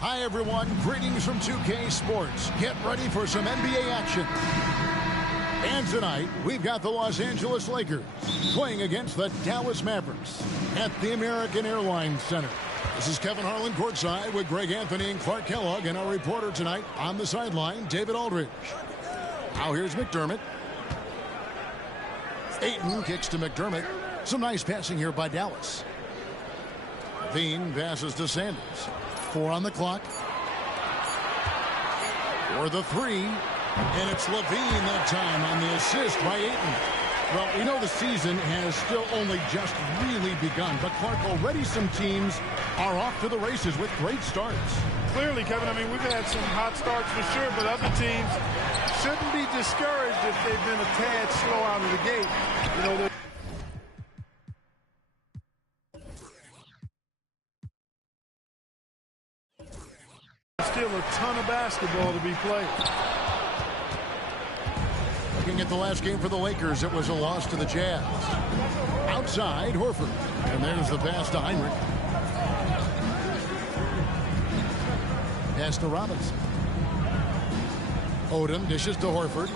Hi, everyone. Greetings from 2K Sports. Get ready for some NBA action. And tonight, we've got the Los Angeles Lakers playing against the Dallas Mavericks at the American Airlines Center. This is Kevin Harlan courtside with Greg Anthony and Clark Kellogg, and our reporter tonight on the sideline, David Aldridge. Now here's McDermott. Ayton kicks to McDermott. Some nice passing here by Dallas. Veen passes to Sanders. 4 on the clock. For the 3. And it's Levine that time on the assist by Ayton. Well, we know the season has still only just really begun, but Clark, already some teams are off to the races with great starts. Clearly, Kevin, I mean, we've had some hot starts for sure, but other teams shouldn't be discouraged if they've been a tad slow out of the gate. You know, there's still a ton of basketball to be played. Looking at the last game for the Lakers, it was a loss to the Jazz. Outside, Horford. And there's the pass to Heinrich. Pass to Robinson. Odom dishes to Horford.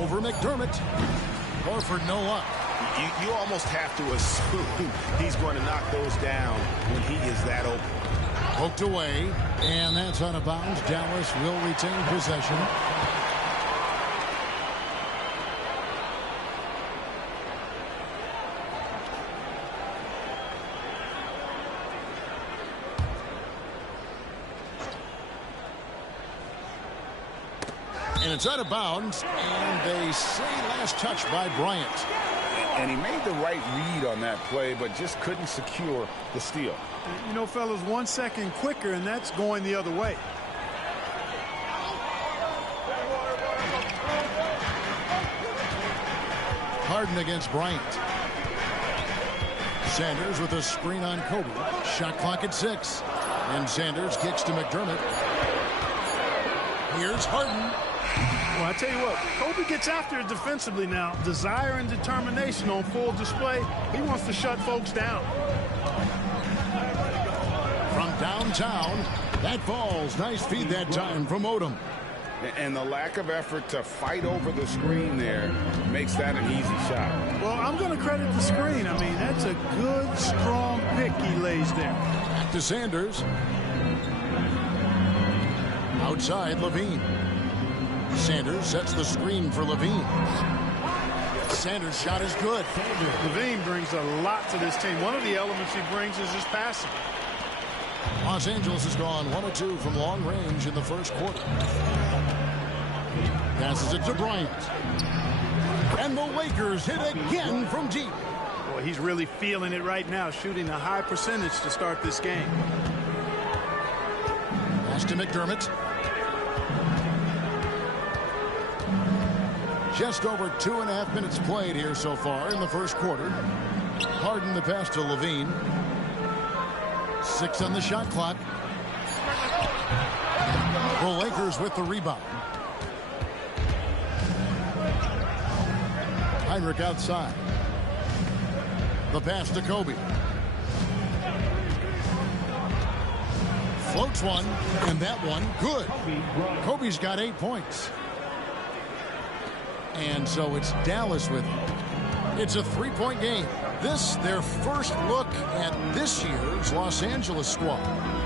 Over McDermott. Horford, no luck. You almost have to assume he's going to knock those down when he is that open. Poked away, and that's out of bounds. Dallas will retain possession. And it's out of bounds, and they say last touch by Bryant. And he made the right read on that play, but just couldn't secure the steal. You know, fellas, 1 second quicker, and that's going the other way. Harden against Bryant. Sanders with a screen on Kobe. Shot clock at 6. And Sanders kicks to McDermott. Here's Harden. Well, I tell you what, Kobe gets after it defensively now. Desire and determination on full display. He wants to shut folks down. From downtown, that falls. Nice feed that time from Odom. And the lack of effort to fight over the screen there makes that an easy shot. Well, I'm going to credit the screen. I mean, that's a good, strong pick he lays there. Back to Sanders. Outside, Levine. Sanders sets the screen for Levine. Sanders' shot is good. Levine brings a lot to this team. One of the elements he brings is his passing. Los Angeles has gone 1 of 2 from long range in the first quarter. Passes it to Bryant. And the Lakers hit again from deep. Boy, he's really feeling it right now, shooting a high percentage to start this game. Pass to McDermott. Just over 2.5 minutes played here so far in the first quarter. Harden the pass to Levine. 6 on the shot clock. The Lakers with the rebound. Heinrich outside. The pass to Kobe. Floats one, and that one good. Kobe's got 8 points. And so it's Dallas with him. It's a 3-point game. This, their first look at this year's Los Angeles squad.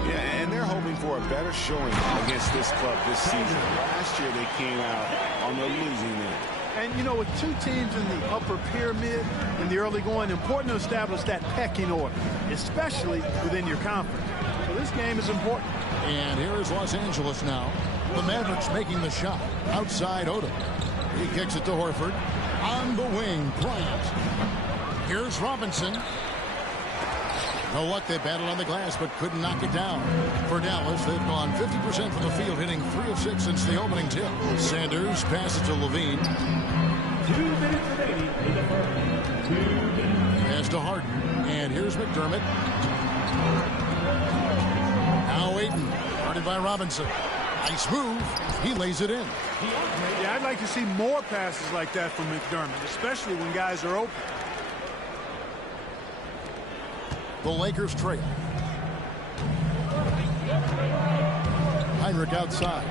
Yeah, and they're hoping for a better showing against this club this season. Last year they came out on the losing end. And, you know, with 2 teams in the upper pyramid in the early going, important to establish that pecking order, especially within your conference. So this game is important. And here is Los Angeles now. The Mavericks making the shot. Outside Odom. He kicks it to Horford. On the wing, Bryant. Here's Robinson. No luck. They battled on the glass, but couldn't knock it down. For Dallas, they've gone 50% from the field, hitting 3 of 6 since the opening tip. Sanders passes to Levine. 2 minutes remaining in the first. 2 minutes. Pass to Harden. And here's McDermott. Now Ayton. Guarded by Robinson. Nice move. He lays it in. Yeah, I'd like to see more passes like that from McDermott, especially when guys are open. The Lakers trail. Heinrich outside.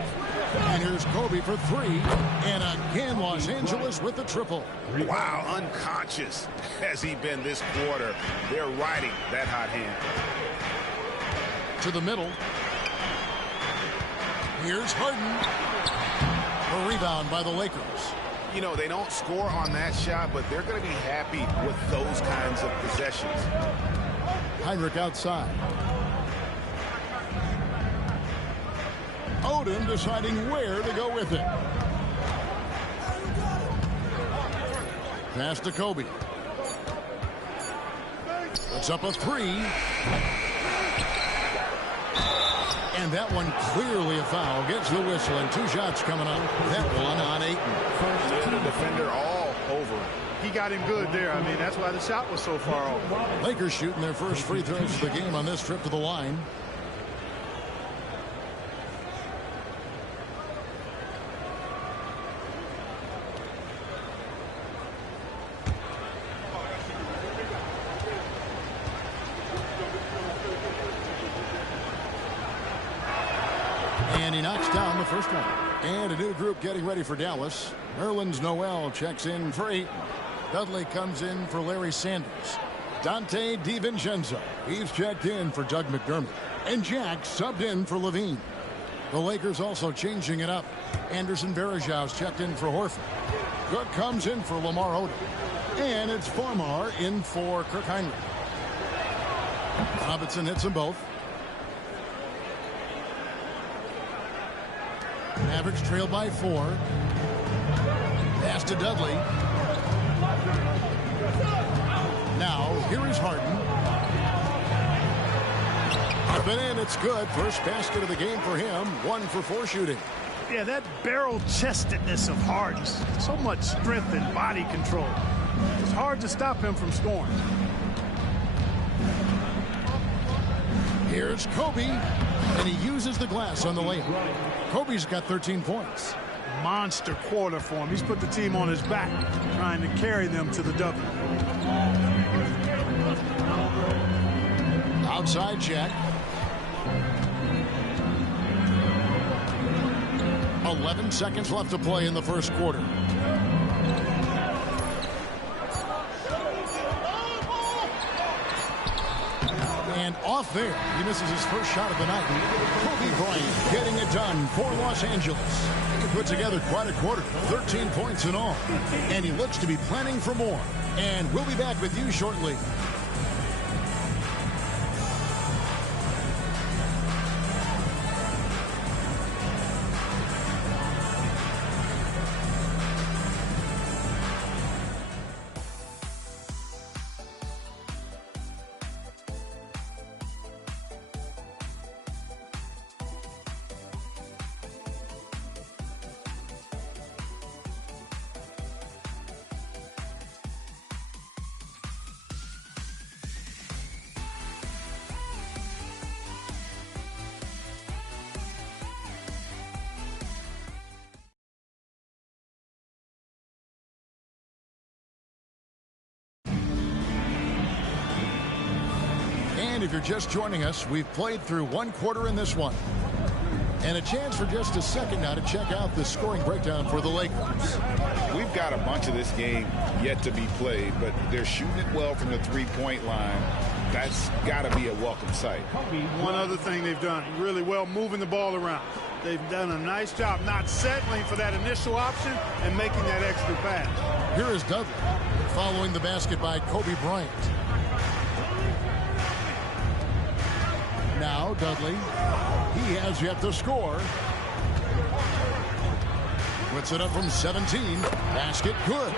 And here's Kobe for three. And again, Los Angeles with the triple. Wow, unconscious has he been this quarter. They're riding that hot hand. To the middle. Here's Harden. A rebound by the Lakers. You know, they don't score on that shot, but they're going to be happy with those kinds of possessions. Heinrich outside. Odom deciding where to go with it. Pass to Kobe. Puts up a three. And that one clearly a foul. Gets the whistle and 2 shots coming up. That one on Ayton. Yeah, the defender all over. He got him good there. I mean, that's why the shot was so far off. Lakers shooting their first free throws of the game on this trip to the line. And he knocks down the first one. And a new group getting ready for Dallas. Nerlens Noel checks in for Ayton. Dudley comes in for Larry Sanders. Dante DiVincenzo. He's checked in for Doug McDermott. And Jack subbed in for Levine. The Lakers also changing it up. Anderson Varejau's checked in for Horford. Cook comes in for Lamar Odom. And it's Farmar in for Kirk Heinrich. Robinson hits them both. Mavericks trail by 4. Pass to Dudley. Now, here is Harden. Up and in, it's good. First basket of the game for him. 1 for 4 shooting. Yeah, that barrel-chestedness of Harden. So much strength and body control. It's hard to stop him from scoring. Here's Kobe. And he uses the glass on the layup. Kobe's got 13 points. Monster quarter for him. He's put the team on his back, trying to carry them to the W. Outside check. 11 seconds left to play in the first quarter. And off there, he misses his first shot of the night. Kobe Bryant getting it done for Los Angeles. He put together quite a quarter, 13 points in all. And he looks to be planning for more. And we'll be back with you shortly. And if you're just joining us, we've played through 1 quarter in this one. And a chance for just a second now to check out the scoring breakdown for the Lakers. We've got a bunch of this game yet to be played, but they're shooting it well from the three-point line. That's got to be a welcome sight. One other thing they've done really well, moving the ball around. They've done a nice job not settling for that initial option and making that extra pass. Here is Dudley following the basket by Kobe Bryant. Now Dudley, he has yet to score. Puts it up from 17. Basket good.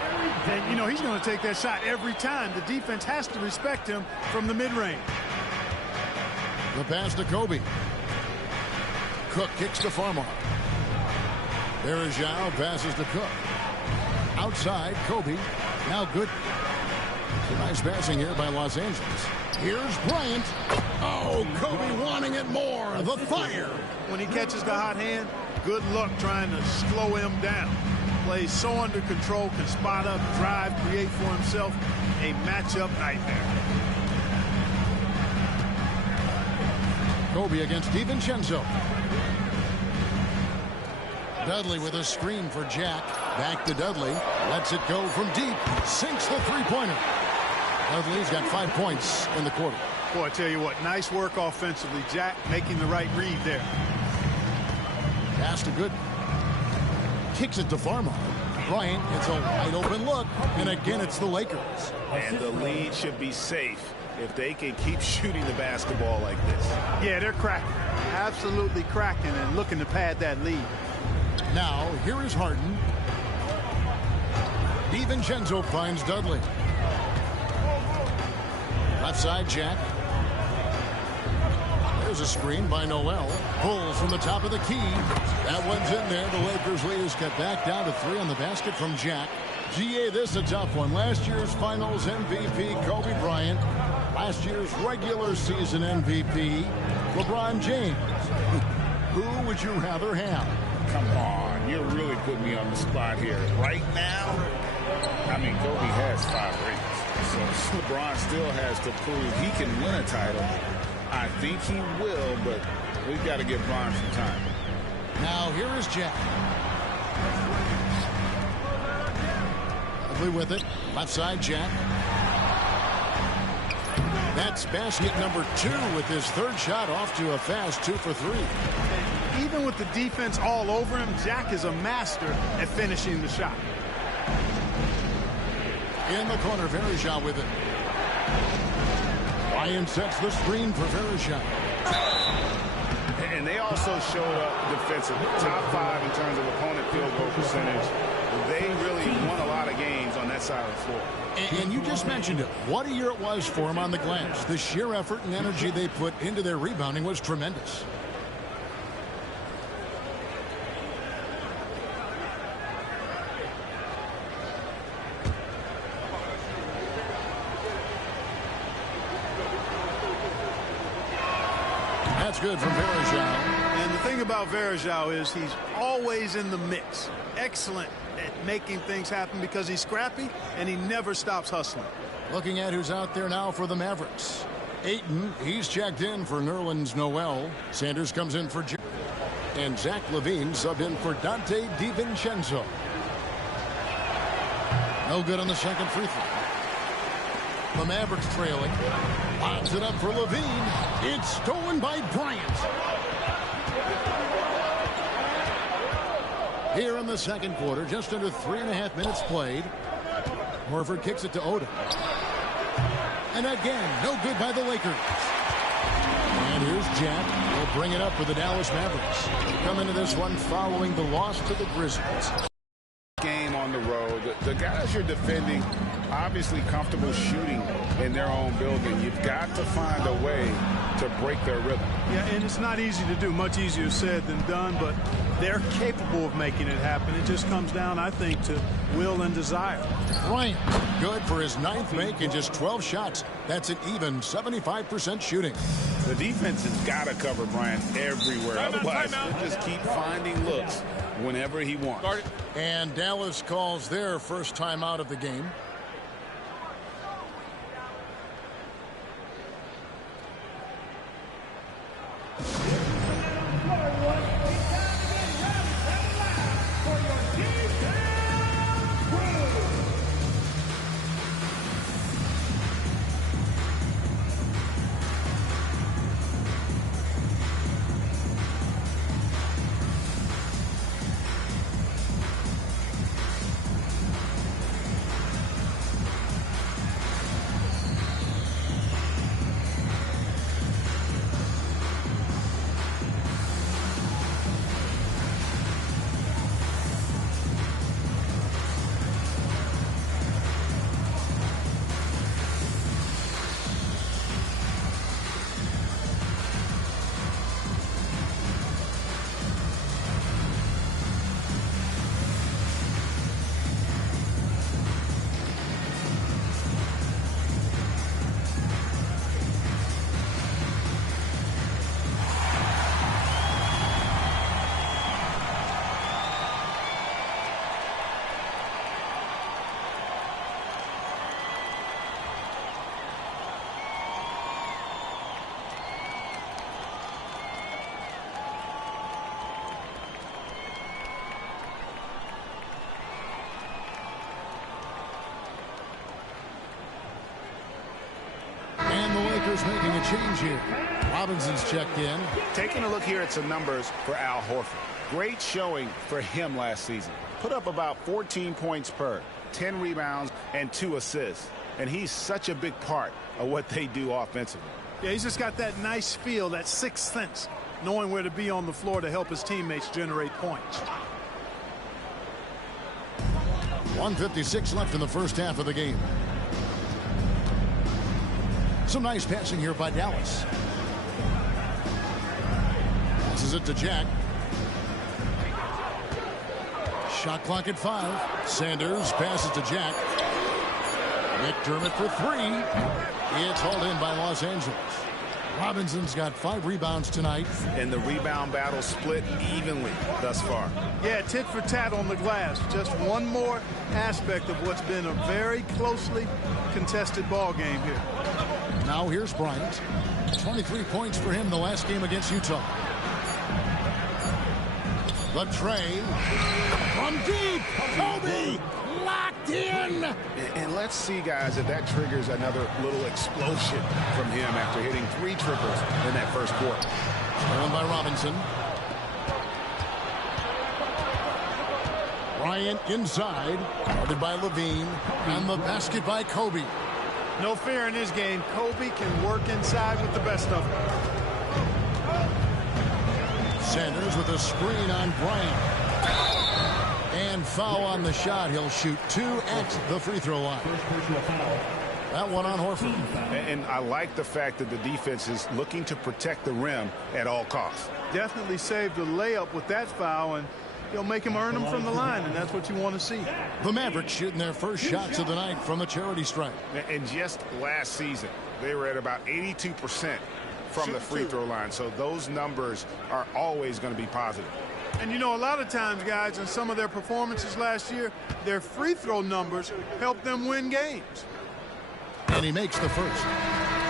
And, you know, he's going to take that shot every time. The defense has to respect him from the mid-range. The pass to Kobe. Cook kicks to Farmar. There is Zhao, passes to Cook. Outside, Kobe. Now good. Nice passing here by Los Angeles. Here's Bryant. Oh, Kobe wanting it more. The fire. When he catches the hot hand, good luck trying to slow him down. Plays so under control, can spot up, drive, create for himself. A matchup nightmare. Kobe against DiVincenzo. Dudley with a screen for Jack. Back to Dudley. Lets it go from deep. Sinks the three-pointer. Dudley's got 5 points in the quarter. Boy, I tell you what, nice work offensively. Jack making the right read there. Pass to Good. Kicks it to Farmer. Bryant gets a wide open look. And again, it's the Lakers. And the lead should be safe if they can keep shooting the basketball like this. Yeah, they're cracking. Absolutely cracking and looking to pad that lead. Now, here is Harden. DiVincenzo finds Dudley. Left side, Jack. There's a screen by Noel. Pulls from the top of the key. That one's in there. The Lakers lead is cut back down to 3 on the basket from Jack. GA, this is a tough one. Last year's Finals MVP, Kobe Bryant. Last year's regular season MVP, LeBron James. Who would you rather have? Come on, you're really putting me on the spot here. Right now, I mean, Kobe has 5 rings. So LeBron still has to prove he can win a title. I think he will, but we've got to give Bron some time. Now here is Jack. Ugly with it. Left side, Jack. That's basket number 2 with his 3rd shot off to a fast 2 for 3. Even with the defense all over him, Jack is a master at finishing the shot. In the corner, Verija with it. Ryan sets the screen for Verija. And they also showed up defensively. Top 5 in terms of opponent field goal percentage. They really won a lot of games on that side of the floor. And you just mentioned it. What a year it was for him on the glass. The sheer effort and energy they put into their rebounding was tremendous. That's good from Verija. And the thing about Verija is he's always in the mix. Excellent at making things happen because he's scrappy and he never stops hustling. Looking at who's out there now for the Mavericks. Ayton, he's checked in for Nerlens Noel. Sanders comes in for Jack. And Zach LaVine subbed in for Dante DiVincenzo. No good on the second free throw. The Mavericks trailing. Lobs it up for LaVine. It's stolen by Bryant. Here in the second quarter, just under 3.5 minutes played. Horford kicks it to Odom. And again, no good by the Lakers. And here's Jack. He'll bring it up for the Dallas Mavericks. Come into this one following the loss to the Grizzlies. Game on the road. The guys you're defending, obviously comfortable shooting in their own building. You've got to find a way to break their rhythm. Yeah, and it's not easy to do. Much easier said than done, but they're capable of making it happen. It just comes down, I think, to will and desire. Bryant, good for his 9th make in just 12 shots. That's an even 75% shooting. The defense has got to cover Bryant everywhere. Otherwise, he'll just keep finding looks whenever he wants. And Dallas calls their first time out of the game. Sanders making a change here. Robinson's checked in. Taking a look here at some numbers for Al Horford. Great showing for him last season. Put up about 14 points per, 10 rebounds, and 2 assists. And he's such a big part of what they do offensively. Yeah, he's just got that nice feel, that sixth sense, knowing where to be on the floor to help his teammates generate points. 1:56 left in the first half of the game. Some nice passing here by Dallas. Passes it to Jack. Shot clock at 5. Sanders passes to Jack. McDermott for 3. It's hauled in by Los Angeles. Robinson's got 5 rebounds tonight. And the rebound battle split evenly thus far. Yeah, tit for tat on the glass. Just one more aspect of what's been a very closely contested ball game here. Now here's Bryant. 23 points for him the last game against Utah. The tray from deep. Kobe locked in. And let's see, guys, if that triggers another little explosion from him after hitting 3 triples in that first quarter. Stolen by Robinson. Bryant inside. Guarded by Levine. And the basket by Kobe. No fear in his game. Kobe can work inside with the best of them. Sanders with a screen on Bryant. And foul on the shot. He'll shoot 2 at the free throw line. That one on Horford. And I like the fact that the defense is looking to protect the rim at all costs. Definitely saved a layup with that foul, and he'll make him earn them from the line, and that's what you want to see. The Mavericks shooting their first shots of the night from the charity stripe. And just last season, they were at about 82% from the free throw line. So those numbers are always going to be positive. And, you know, a lot of times, guys, in some of their performances last year, their free throw numbers helped them win games. And he makes the first.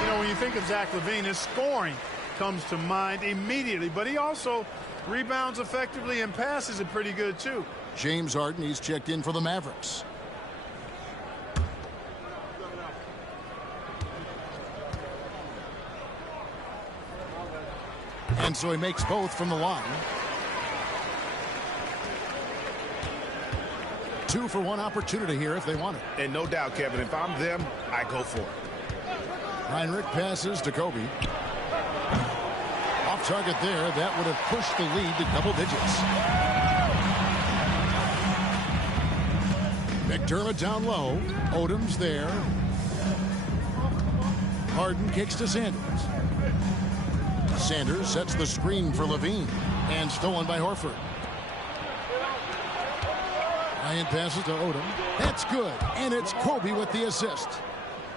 You know, when you think of Zach LaVine, his scoring comes to mind immediately, but he also rebounds effectively and passes it pretty good, too. James Harden, he's checked in for the Mavericks. And so he makes both from the line. 2 for 1 opportunity here if they want it. And no doubt, Kevin, if I'm them, I go for it. Heinrich passes to Kobe. Off target there. That would have pushed the lead to double digits. McDermott down low. Odom's there. Harden kicks to Sanders. Sanders sets the screen for Levine. And stolen by Horford. Bryant passes to Odom. That's good. And it's Kobe with the assist.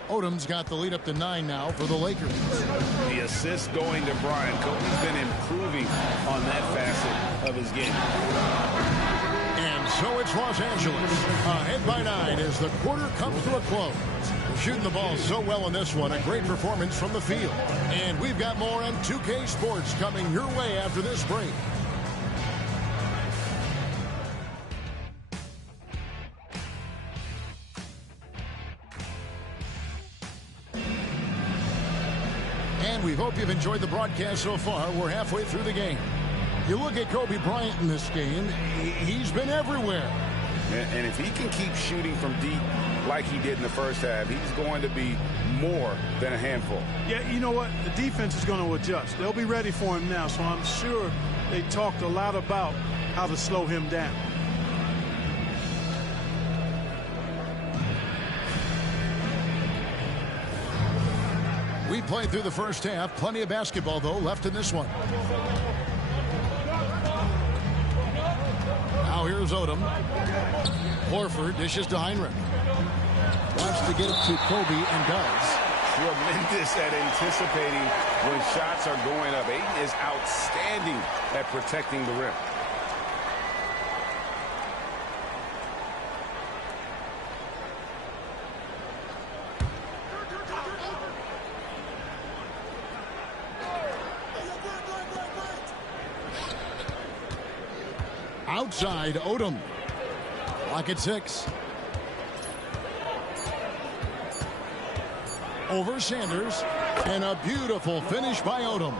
Odom's got the lead up to 9 now for the Lakers. The assist going to Bryant. Kobe's been improving on that facet of his game. And so it's Los Angeles. Ahead by 9 as the quarter comes to a close. Shooting the ball so well in this one. A great performance from the field. And we've got more on 2K Sports coming your way after this break. And we hope you've enjoyed the broadcast so far. We're halfway through the game. You look at Kobe Bryant in this game, he's been everywhere. And if he can keep shooting from deep like he did in the first half, he's going to be more than a handful. Yeah, you know what? The defense is going to adjust. They'll be ready for him now, so I'm sure they talked a lot about how to slow him down. We played through the first half. Plenty of basketball, though, left in this one. Now here's Odom. Horford dishes to Heinrich. Wants to get it to Kobe and does. Tremendous at anticipating when shots are going up. Ayton is outstanding at protecting the rim. Outside, Odom. Clock at 6. Over Sanders. And a beautiful finish by Odom.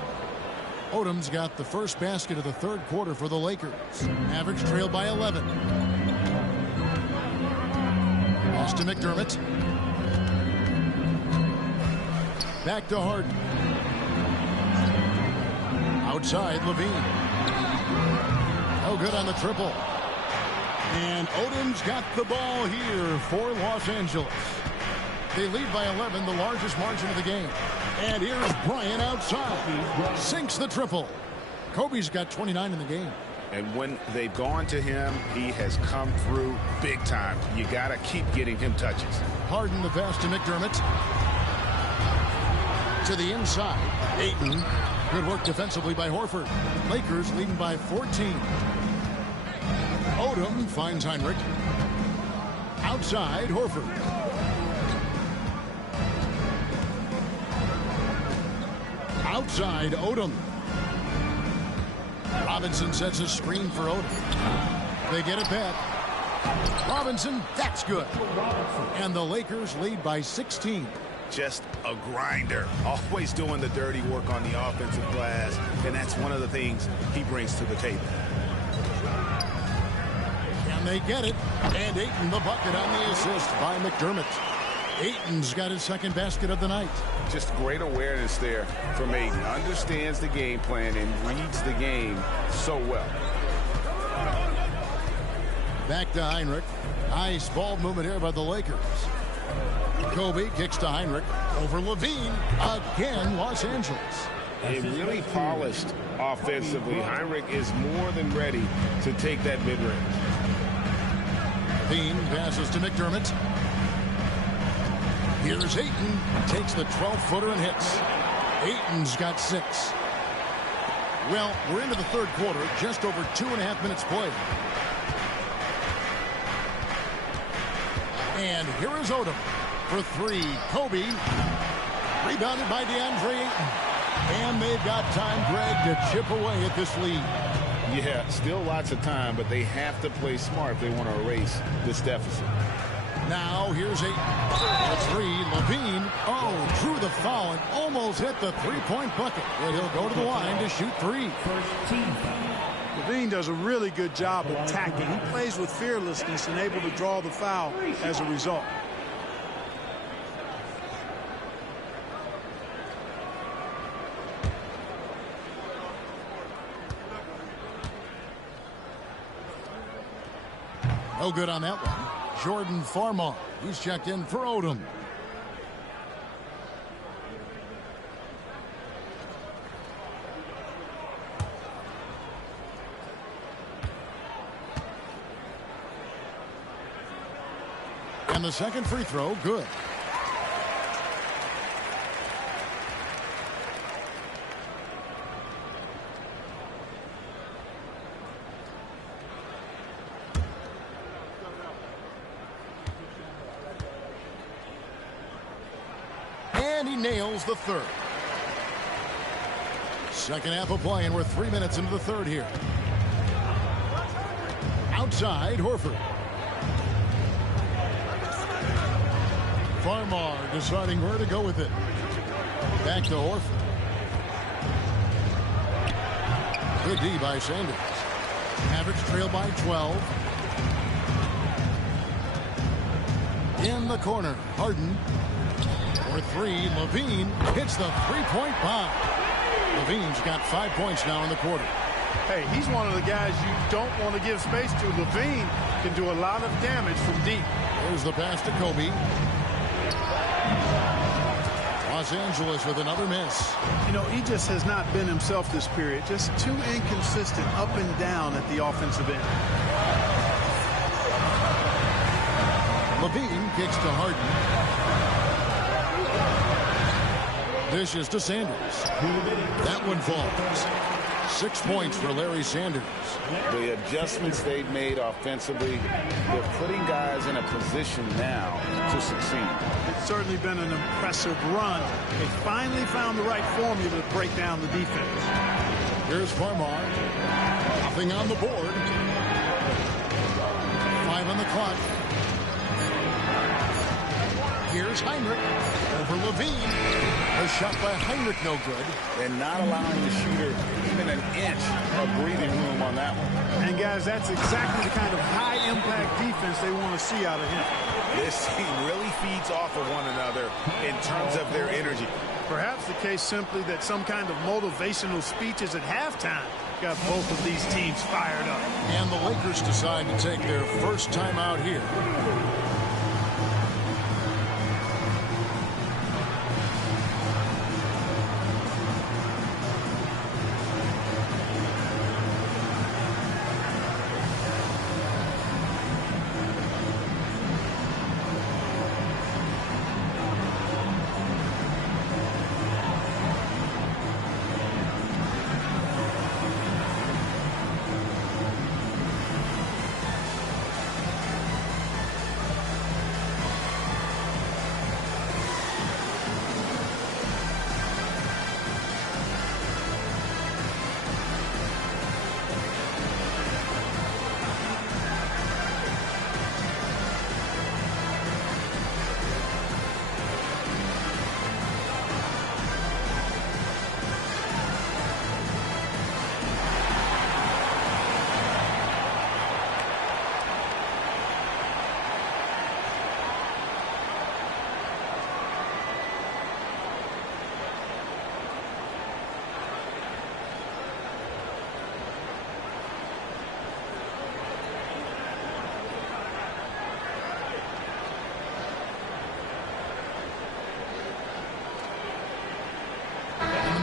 Odom's got the first basket of the third quarter for the Lakers. Mavericks trail by 11. Lost to McDermott. Back to Harden. Outside, Levine. Oh, good on the triple. And Odom's got the ball here for Los Angeles. They lead by 11, the largest margin of the game. And here's Bryant outside. Sinks the triple. Kobe's got 29 in the game. And when they've gone to him, he has come through big time. You got to keep getting him touches. Harden the pass to McDermott. To the inside. Ayton. Good work defensively by Horford. Lakers leading by 14. Odom finds Heinrich. Outside, Horford. Outside, Odom. Robinson sets a screen for Odom. They get it back. Robinson, that's good. And the Lakers lead by 16. Just a grinder. Always doing the dirty work on the offensive glass. And that's one of the things he brings to the table. And they get it. And Ayton the bucket on the assist by McDermott. Ayton's got his second basket of the night. Just great awareness there from Ayton. Understands the game plan and reads the game so well. Back to Heinrich. Nice ball movement here by the Lakers. Kobe kicks to Heinrich. Over Levine. Again, Los Angeles. A really polished offensively. Heinrich is more than ready to take that mid-range. Levine passes to McDermott. Here's Ayton. Takes the 12-footer and hits. Ayton's got 6. Well, we're into the third quarter. Just over 2.5 minutes played. And here is Odom for 3. Kobe. Rebounded by DeAndre Ayton. And they've got time, Greg, to chip away at this lead. Yeah, still lots of time, but they have to play smart if they want to erase this deficit. Now here's Ayton. For 3, Levine. Oh, drew the foul and almost hit the three-point bucket. But he'll go to the line to shoot 3. First team foul. Levine does a really good job attacking. He plays with fearlessness and able to draw the foul as a result. No good on that one. Jordan Farmar. He's checked in for Odom. And the second free throw, good. And he nails the third. Second half of play, and we're 3 minutes into the third here. Outside, Horford. Farmar deciding where to go with it. Back to Horford. Good D by Sanders. Mavericks trail by 12. In the corner, Harden. For 3, Levine hits the three-point bomb. Levine's got 5 points now in the quarter. Hey, he's one of the guys you don't want to give space to. Levine can do a lot of damage from deep. There's the pass to Kobe. Los Angeles with another miss. You know, he just has not been himself this period. Just too inconsistent up and down at the offensive end. Levine kicks to Harden. Dishes to Sanders. That one falls. 6 points for Larry Sanders. The adjustments they've made offensively, they're putting guys in a position now to succeed. It's certainly been an impressive run. They finally found the right formula to break down the defense. Here's Farmar. Nothing on the board. 5 on the clock. Here's Heinrich over Levine. A shot by Heinrich, no good. And not allowing the shooter even an inch of breathing room on that one. And guys, that's exactly the kind of high-impact defense they want to see out of him. This team really feeds off of one another in terms of their energy. Perhaps the case simply that some kind of motivational speeches at halftime got both of these teams fired up. And the Lakers decide to take their first time out here.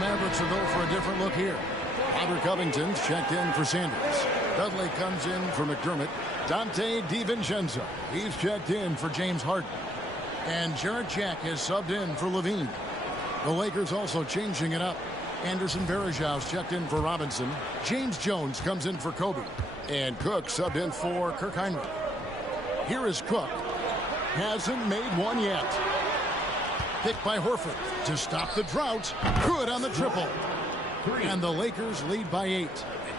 Mavericks will go for a different look here. Robert Covington's checked in for Sanders. Dudley comes in for McDermott. Dante DiVincenzo, he's checked in for James Harden. And Jarrett Jack is subbed in for Levine. The Lakers also changing it up. Anderson Varejau's checked in for Robinson. James Jones comes in for Kobe. And Cook subbed in for Kirk Heinrich. Here is Cook. Hasn't made one yet. Picked by Horford to stop the drought. Good on the triple. And the Lakers lead by 8.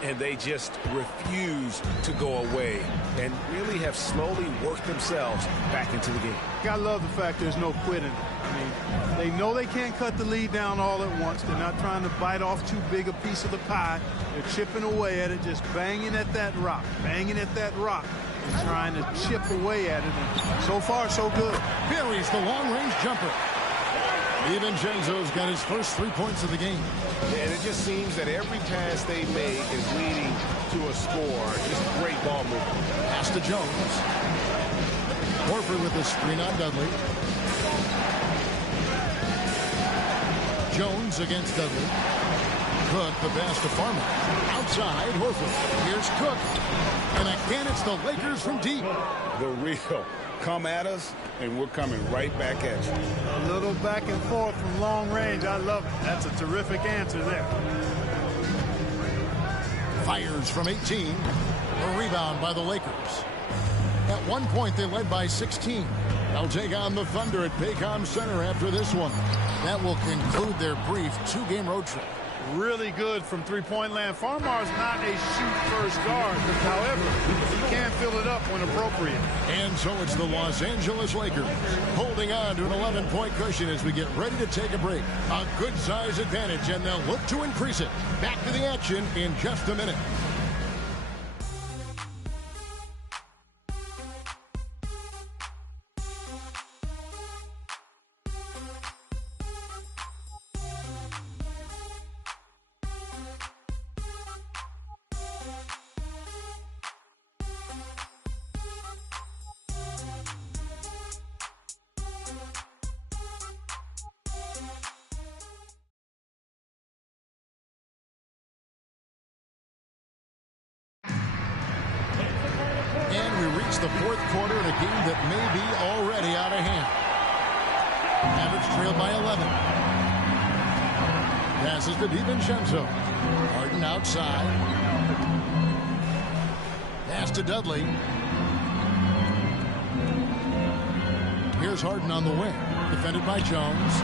And they just refuse to go away and really have slowly worked themselves back into the game. I love the fact there's no quitting. I mean, they know they can't cut the lead down all at once. They're not trying to bite off too big a piece of the pie. They're chipping away at it, just banging at that rock, banging at that rock, and trying to chip away at it. And so far, so good. Buries the long-range jumper. DiVincenzo's got his first 3 points of the game. And it just seems that every pass they make is leading to a score. Just great ball movement. Pass to Jones. Horford with the screen on Dudley. Jones against Dudley. Cook, the pass to Farmer. Outside, Horford. Here's Cook. And again, it's the Lakers from deep. The real come at us, and we're coming right back at you. A little back and forth from long range. I love it. That's a terrific answer there. Fires from 18. A rebound by the Lakers. At one point, they led by 16. They'll take on the Thunder at Paycom Center after this one. That will conclude their brief 2-game road trip. Really good from three-point land. Farmar's not a shoot-first guard. However, he can fill it up when appropriate. And so it's the Los Angeles Lakers holding on to an 11-point cushion as we get ready to take a break. A good size advantage, and they'll look to increase it. Back to the action in just a minute. The fourth quarter in a game that may be already out of hand. Mavericks trailed by 11. Passes to DiVincenzo. Harden outside. Pass to Dudley. Here's Harden on the wing. Defended by Jones.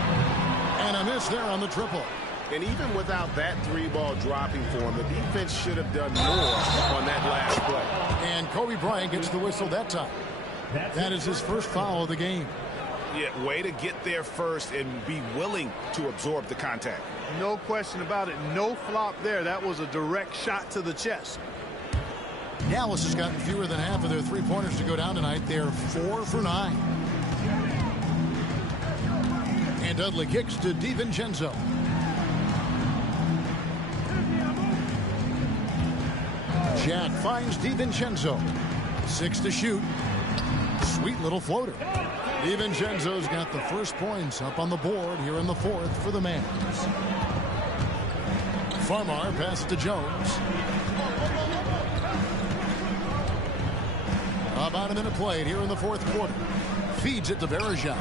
And a miss there on the triple. And even without that 3-ball dropping for him, the defense should have done more on that last play. And Kobe Bryant gets the whistle that time. That is his first foul of the game. Yeah, way to get there first and be willing to absorb the contact. No question about it. No flop there. That was a direct shot to the chest. Dallas has gotten fewer than half of their three-pointers to go down tonight. They're 4 for 9. And Dudley kicks to DiVincenzo. Jack finds DiVincenzo. 6 to shoot. Sweet little floater. DiVincenzo's got the first points up on the board here in the fourth for the Mavs. Farmar passes to Jones. About a minute played here in the fourth quarter. Feeds it to Verejao.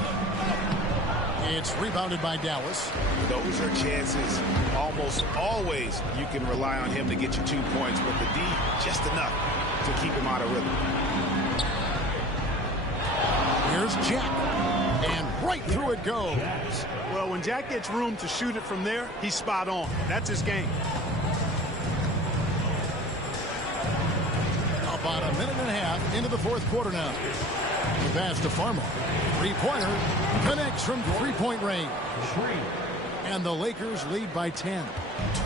It's rebounded by Dallas. Those are chances almost always you can rely on him to get you 2 points, but the D just enough to keep him out of rhythm. Here's Jack. And right through it goes. Well, when Jack gets room to shoot it from there, he's spot on. That's his game. About a minute and a half into the fourth quarter now. The pass to Farmar. Three-pointer connects from three-point range. And the Lakers lead by 10.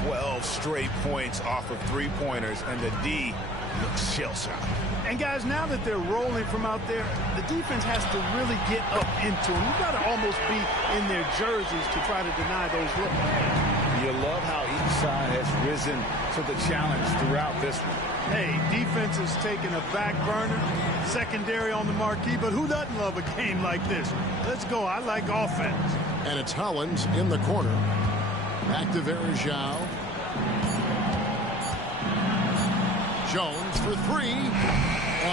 12 straight points off of three-pointers, and the D looks shell-shocked. And guys, now that they're rolling from out there, the defense has to really get up into them. You've got to almost be in their jerseys to try to deny those looks. You love how each side has risen to the challenge throughout this one. Hey, defense is taking a back burner, secondary on the marquee, but who doesn't love a game like this? Let's go. I like offense. And it's Hollins in the corner. Back to Verejao. Jones for three.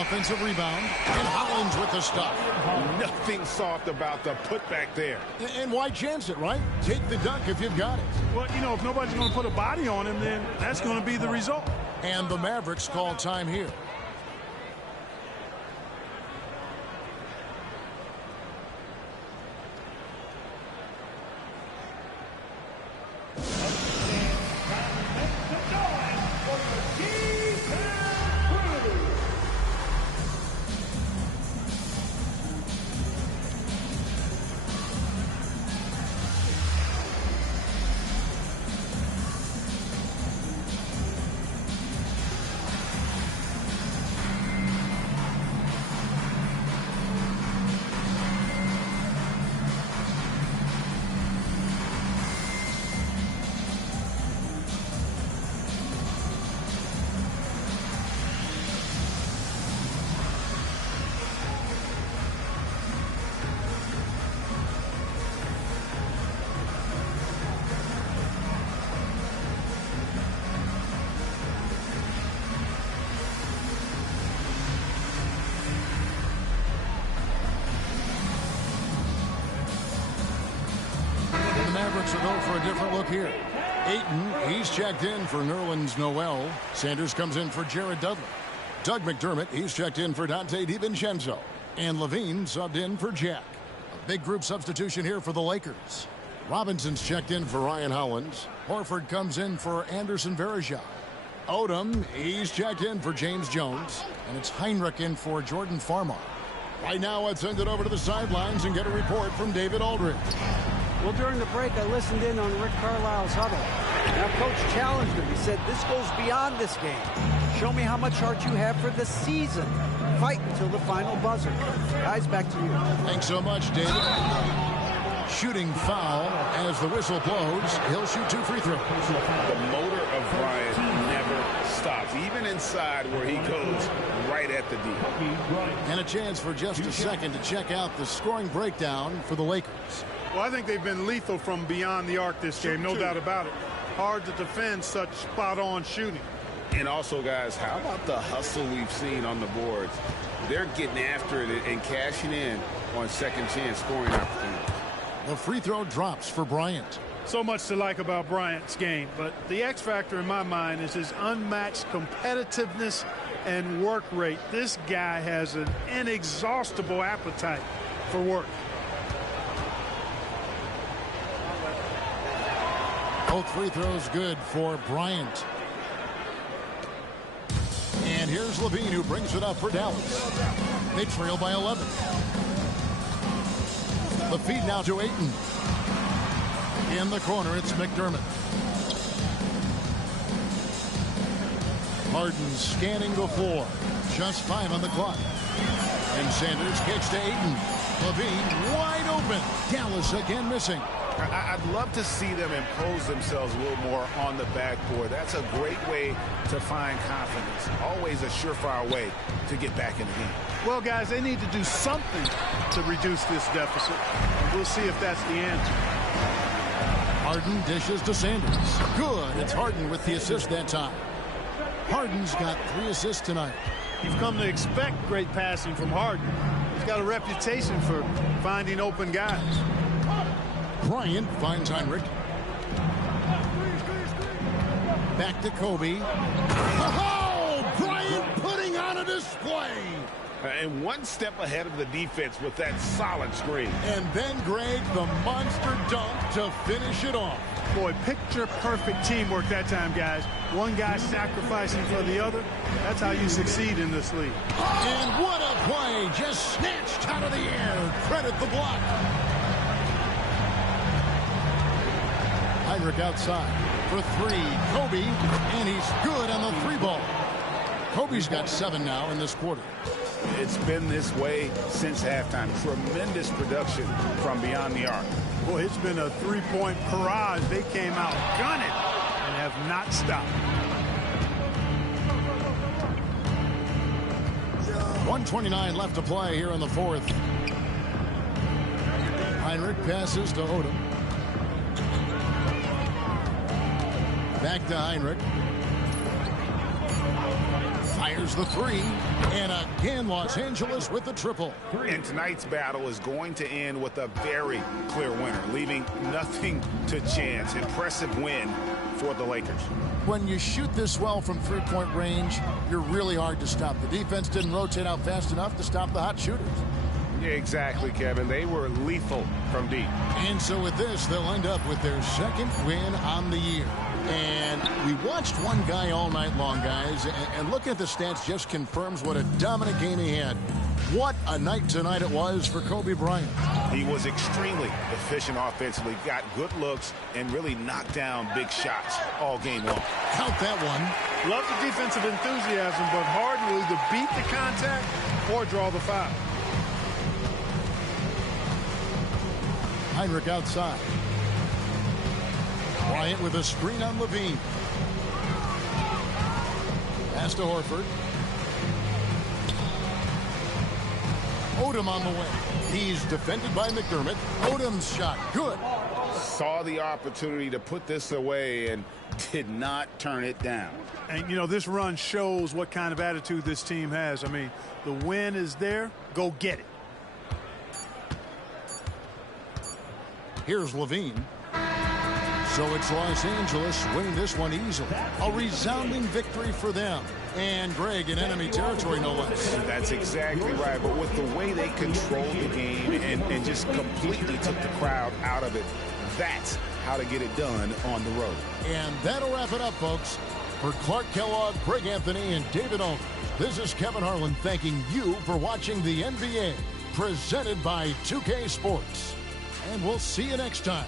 Offensive rebound. And Hollins with the stop. Nothing soft about the putback there. And why chance it, right? Take the dunk if you've got it. Well, you know, if nobody's going to put a body on him, then that's going to be the result. And the Mavericks call time here. Mavericks will go for a different look here. Ayton, he's checked in for Nerlens Noel. Sanders comes in for Jared Dudley. Doug McDermott, he's checked in for Dante DiVincenzo. And Levine subbed in for Jack. A big group substitution here for the Lakers. Robinson's checked in for Ryan Hollins. Horford comes in for Anderson Verejao. Odom, he's checked in for James Jones. And it's Heinrich in for Jordan Farmar. Right now, let's send it over to the sidelines and get a report from David Aldridge. Well, during the break, I listened in on Rick Carlisle's huddle. Now, Coach challenged him. He said, this goes beyond this game. Show me how much heart you have for the season. Fight until the final buzzer. Guys, back to you. Thanks so much, David. Shooting foul as the whistle blows. He'll shoot 2 free throws. The motor of Bryant never stops, even inside where he goes right at the D. And a chance for just a second to check out the scoring breakdown for the Lakers. Well, I think they've been lethal from beyond the arc this game, no doubt about it. Hard to defend such spot-on shooting. And also, guys, how about the hustle we've seen on the boards? They're getting after it and cashing in on second chance scoring opportunities. The free throw drops for Bryant. So much to like about Bryant's game, but the X factor in my mind is his unmatched competitiveness and work rate. This guy has an inexhaustible appetite for work. Both free throws good for Bryant. And here's Levine, who brings it up for Dallas. They trail by 11. The feed now to Ayton. In the corner, it's McDermott. Harden scanning the floor. Just 5 on the clock. And Sanders kicks to Ayton. Levine wide open. Dallas again missing. I'd love to see them impose themselves a little more on the backboard. That's a great way to find confidence. Always a surefire way to get back in the game. Well, guys, they need to do something to reduce this deficit. And we'll see if that's the answer. Harden dishes to Sanders. Good. It's Harden with the assist that time. Harden's got 3 assists tonight. You've come to expect great passing from Harden. He's got a reputation for finding open guys. Bryant finds Heinrich. Back to Kobe. Oh, Bryant putting on a display. And one step ahead of the defense with that solid screen. And then Greg, the monster dunk to finish it off. Boy, picture-perfect teamwork that time, guys. One guy sacrificing for the other. That's how you succeed in this league. And what a play. Just snatched out of the air. Credit the block. Heinrich outside for 3. Kobe, and he's good on the 3 ball. Kobe's got 7 now in this quarter. It's been this way since halftime. Tremendous production from beyond the arc. Boy, it's been a 3-point barrage. They came out gunning and have not stopped. 1:29 left to play here in the 4th. Heinrich passes to Odom. Back to Heinrich. Fires the 3. And again, Los Angeles with the triple. And tonight's battle is going to end with a very clear winner, leaving nothing to chance. Impressive win for the Lakers. When you shoot this well from 3-point range, you're really hard to stop. The defense didn't rotate out fast enough to stop the hot shooters. Yeah, exactly, Kevin. They were lethal from deep. And so with this, they'll end up with their 2nd win on the year. And we watched one guy all night long, guys, and looking at the stats just confirms what a dominant game he had. What a night tonight it was for Kobe Bryant. He was extremely efficient offensively, got good looks, and really knocked down big shots all game long. Count that one. Love the defensive enthusiasm, but Harden will either beat the contact or draw the foul. Heinrich outside. Bryant with a screen on Levine. Pass to Horford. Odom on the way. He's defended by McDermott. Odom's shot. Good. Saw the opportunity to put this away and did not turn it down. And, you know, this run shows what kind of attitude this team has. I mean, the win is there. Go get it. Here's Levine. So it's Los Angeles winning this one easily. A resounding victory for them. And Greg in enemy territory, no less. That's exactly right. But with the way they controlled the game and just completely took the crowd out of it, that's how to get it done on the road. And that'll wrap it up, folks. For Clark Kellogg, Greg Anthony, and David Owen, this is Kevin Harlan thanking you for watching the NBA, presented by 2K Sports. And we'll see you next time.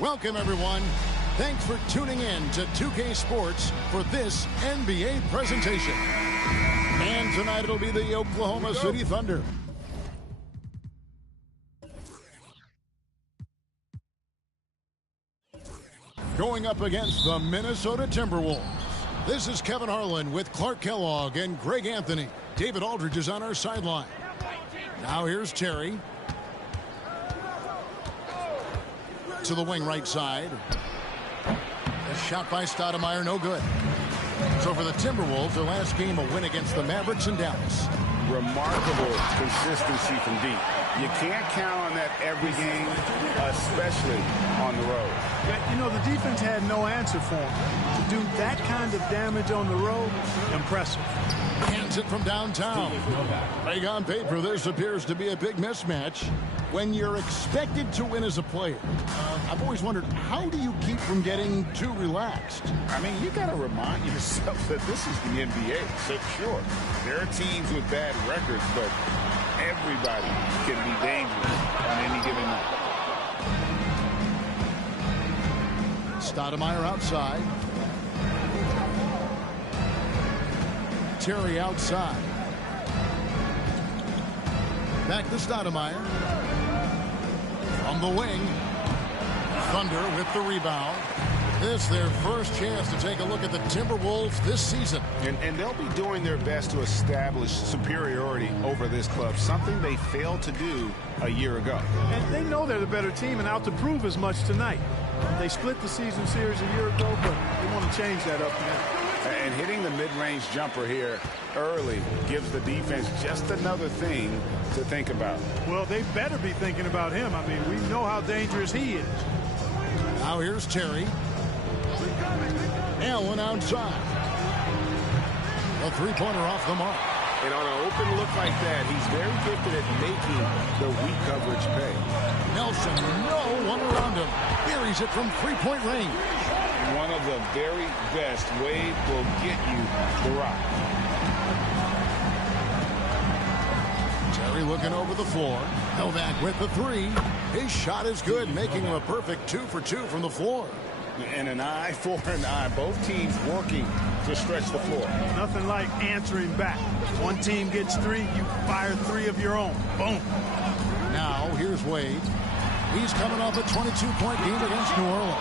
Welcome, everyone. Thanks for tuning in to 2K Sports for this NBA presentation. And tonight it'll be the Oklahoma City Thunder. Going up against the Minnesota Timberwolves. This is Kevin Harlan with Clark Kellogg and Greg Anthony. David Aldridge is on our sideline. Now here's Terry. To the wing right side. A shot by Stoudemire, no good. So for the Timberwolves, their last game a win against the Mavericks in Dallas. Remarkable consistency from deep. You can't count on that every game, especially on the road. You know, the defense had no answer for him. To do that kind of damage on the road, impressive. Hands it from downtown. Like on paper, this appears to be a big mismatch. When you're expected to win as a player, I've always wondered, how do you keep from getting too relaxed? I mean, you got to remind yourself that this is the NBA. So, sure, there are teams with bad records, but everybody can be dangerous on any given night. Stoudemire outside. Terry outside. Back to Stoudemire. On the wing. Thunder with the rebound. This is their first chance to take a look at the Timberwolves this season. And they'll be doing their best to establish superiority over this club, something they failed to do a year ago. And they know they're the better team and out to prove as much tonight. They split the season series a year ago, but they want to change that up now. And hitting the mid-range jumper here early gives the defense just another thing to think about. Well, they better be thinking about him. I mean, we know how dangerous he is. Now here's Terry. Allen outside. A three-pointer off the mark. And on an open look like that, he's very gifted at making the weak coverage pay. Nelson, no one around him. Buries it from three-point range. One of the very best. Wade will get you the rock. Terry looking over the floor. Novak with the three. His shot is good, making him a perfect 2 for 2 from the floor. And an eye for an eye. Both teams working to stretch the floor. Nothing like answering back. One team gets three, you fire three of your own. Boom. Now, here's Wade. He's coming off a 22-point game against New Orleans.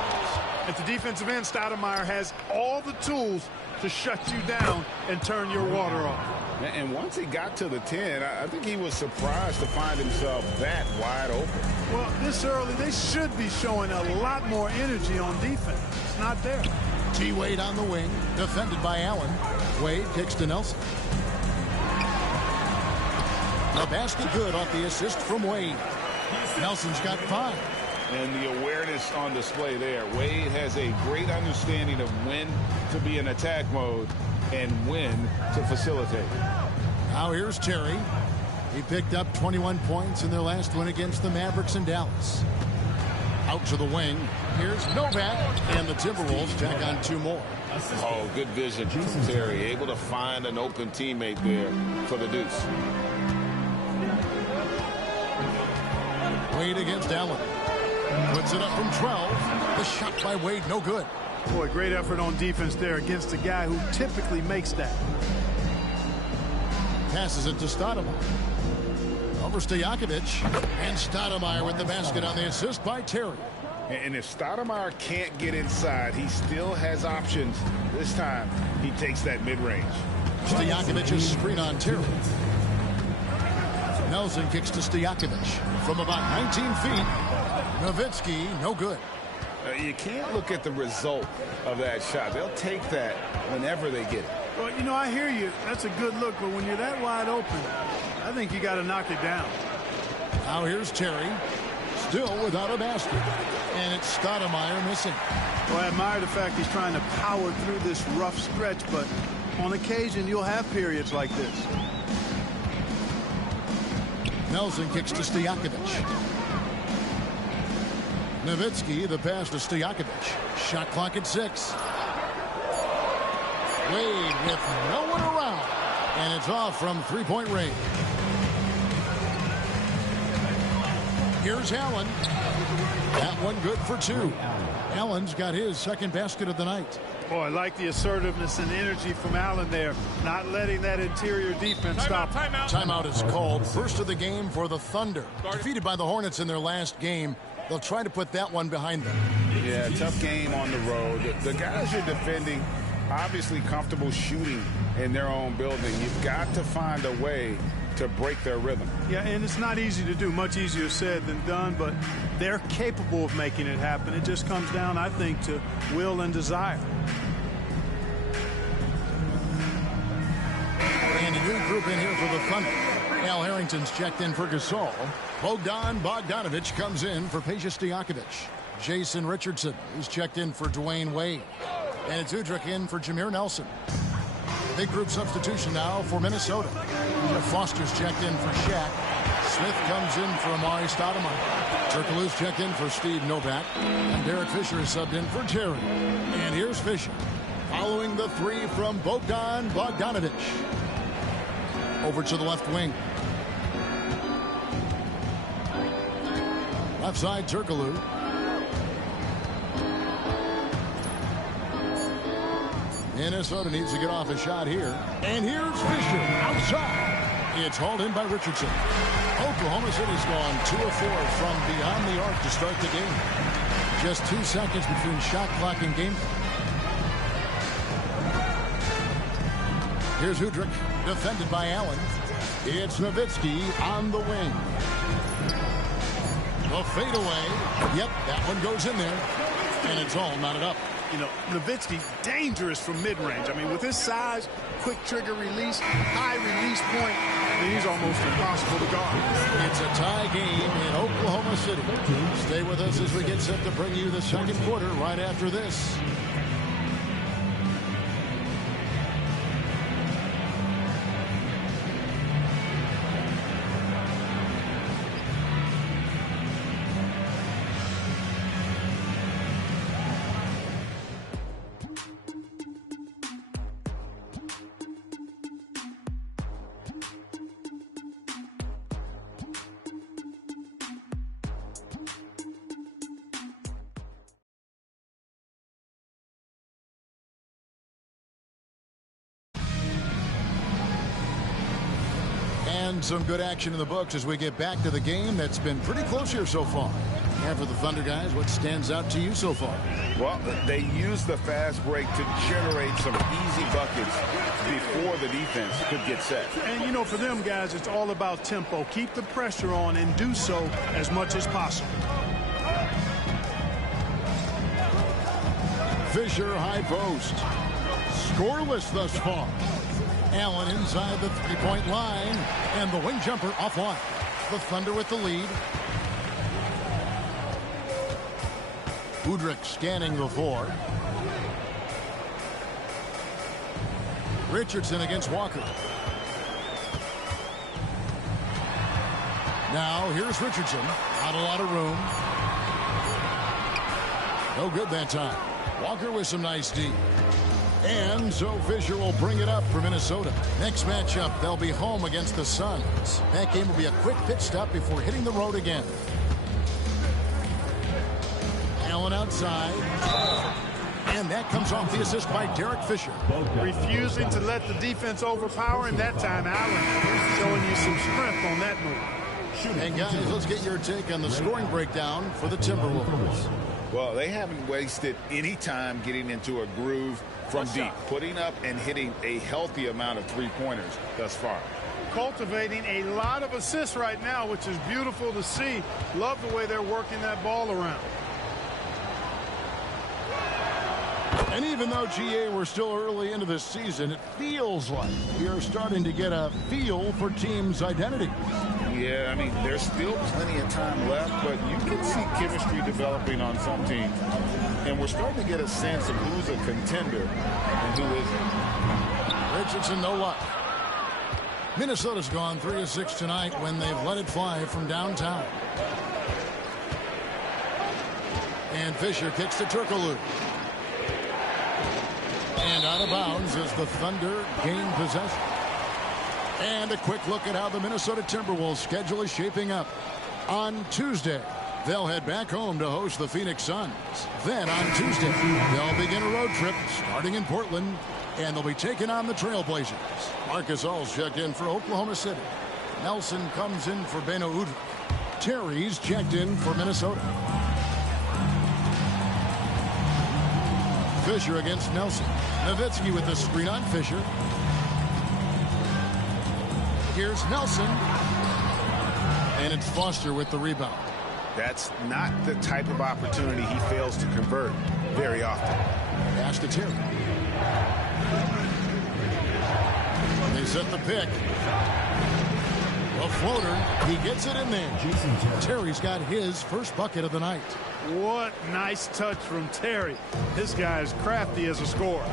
At the defensive end, Stoudemire has all the tools to shut you down and turn your water off. And once he got to the 10, I think he was surprised to find himself that wide open. Well, this early, they should be showing a lot more energy on defense. It's not there. T. Wade on the wing, defended by Allen. Wade kicks to Nelson. A basket good off the assist from Wade. Nelson's got 5. And the awareness on display there. Wade has a great understanding of when to be in attack mode and when to facilitate. Now here's Terry. He picked up 21 points in their last win against the Mavericks in Dallas. Out to the wing. Here's Novak. And the Timberwolves tack on 2 more. Oh, good vision from Terry. Able to find an open teammate there for the deuce. Wade against Allen. Puts it up from 12. The shot by Wade, no good. Boy, great effort on defense there against a guy who typically makes that. Passes it to Stoudemire. Over Stojakovic. And Stoudemire with the basket on the assist by Terry. And if Stoudemire can't get inside, he still has options. This time, he takes that mid-range. Stojakovic's screen on Terry. Nelson kicks to Stojakovic from about 19 feet. Nowitzki, no good. You can't look at the result of that shot. They'll take that whenever they get it. Well, you know, I hear you. That's a good look, but when you're that wide open, I think you got to knock it down. Now here's Terry, still without a basket. And it's Stoudemire missing. Well, I admire the fact he's trying to power through this rough stretch, but on occasion, you'll have periods like this. Nelson kicks to Stojakovic. Nowitzki, the pass to Stojakovic. Shot clock at 6. Wade with no one around. And it's off from three-point range. Here's Allen. That one good for 2. Allen's got his second basket of the night. Boy, I like the assertiveness and energy from Allen there, not letting that interior defense stop. Timeout is called. First of the game for the Thunder. Defeated by the Hornets in their last game. They'll try to put that one behind them. Yeah, tough game on the road. The guys you're defending, obviously comfortable shooting in their own building. You've got to find a way to break their rhythm. Yeah, and it's not easy to do. Much easier said than done, but they're capable of making it happen. It just comes down, I think, to will and desire. And a new group in here for the Thunder. Al Harrington's checked in for Gasol. Bogdan Bogdanovic comes in for Peja Stojakovic. Jason Richardson is checked in for Dwayne Wade. And it's Udrih in for Jameer Nelson. Big group substitution now for Minnesota. Foster's checked in for Shaq. Smith comes in for Amari Stoudemire. Turkoglu's checked in for Steve Novak. And Derek Fisher is subbed in for Terry. And here's Fisher. Following the 3 from Bogdan Bogdanovic. Over to the left wing. Left side, Turkoglu. Minnesota needs to get off a shot here. And here's Fisher outside. It's hauled in by Richardson. Oklahoma City's gone 2 of 4 from beyond the arc to start the game. Just 2 seconds between shot clock and game clock. Here's Udrih, defended by Allen. It's Nowitzki on the wing. The fadeaway. Yep, that one goes in there. And it's all knotted up. You know, Nowitzki, dangerous from mid-range. I mean, with his size, quick trigger release, high release point, I mean, he's almost impossible to guard. It's a tie game in Oklahoma City. Stay with us as we get set to bring you the second quarter right after this. And some good action in the books as we get back to the game that's been pretty close here so far. And for the Thunder guys, what stands out to you so far? Well, they used the fast break to generate some easy buckets before the defense could get set. And, you know, for them guys, it's all about tempo. Keep the pressure on and do so as much as possible. Fisher high post. Scoreless thus far. Allen inside the three-point line. And the wing jumper offline. The Thunder with the lead. Udrih scanning the four. Richardson against Walker. Now here's Richardson. Not a lot of room. No good that time. Walker with some nice D. And so Fisher will bring it up for Minnesota. Next matchup, they'll be home against the Suns. That game will be a quick pit stop before hitting the road again. Allen outside. And that comes off the assist by Derek Fisher. Refusing to let the defense overpower, and that time Allen showing you some strength on that move. And guys, let's get your take on the scoring breakdown for the Timberwolves. Well, they haven't wasted any time getting into a groove from deep, putting up and hitting a healthy amount of three-pointers thus far. Cultivating a lot of assists right now, which is beautiful to see. Love the way they're working that ball around. And even though, GA, we're still early into this season, it feels like we are starting to get a feel for teams' identity. Yeah, I mean, there's still plenty of time left, but you can see chemistry developing on some teams. And we're starting to get a sense of who's a contender and who isn't. Richardson, no luck. Minnesota's gone 3 of 6 tonight when they've let it fly from downtown. And Fisher kicks to Turkoglu. And out of bounds as the Thunder gain possession. And a quick look at how the Minnesota Timberwolves schedule is shaping up. On Tuesday, they'll head back home to host the Phoenix Suns. Then on Tuesday, they'll begin a road trip starting in Portland, and they'll be taking on the Trailblazers. Marcus All's checked in for Oklahoma City. Nelson comes in for Beno Udrih. Terry's checked in for Minnesota. Fisher against Nelson. Nowitzki with the screen on Fisher. Here's Nelson. And it's Foster with the rebound. That's not the type of opportunity he fails to convert very often. Pass to Terry. They set the pick. A floater. He gets it in there. Terry's got his first bucket of the night. What nice touch from Terry. This guy is crafty as a scorer.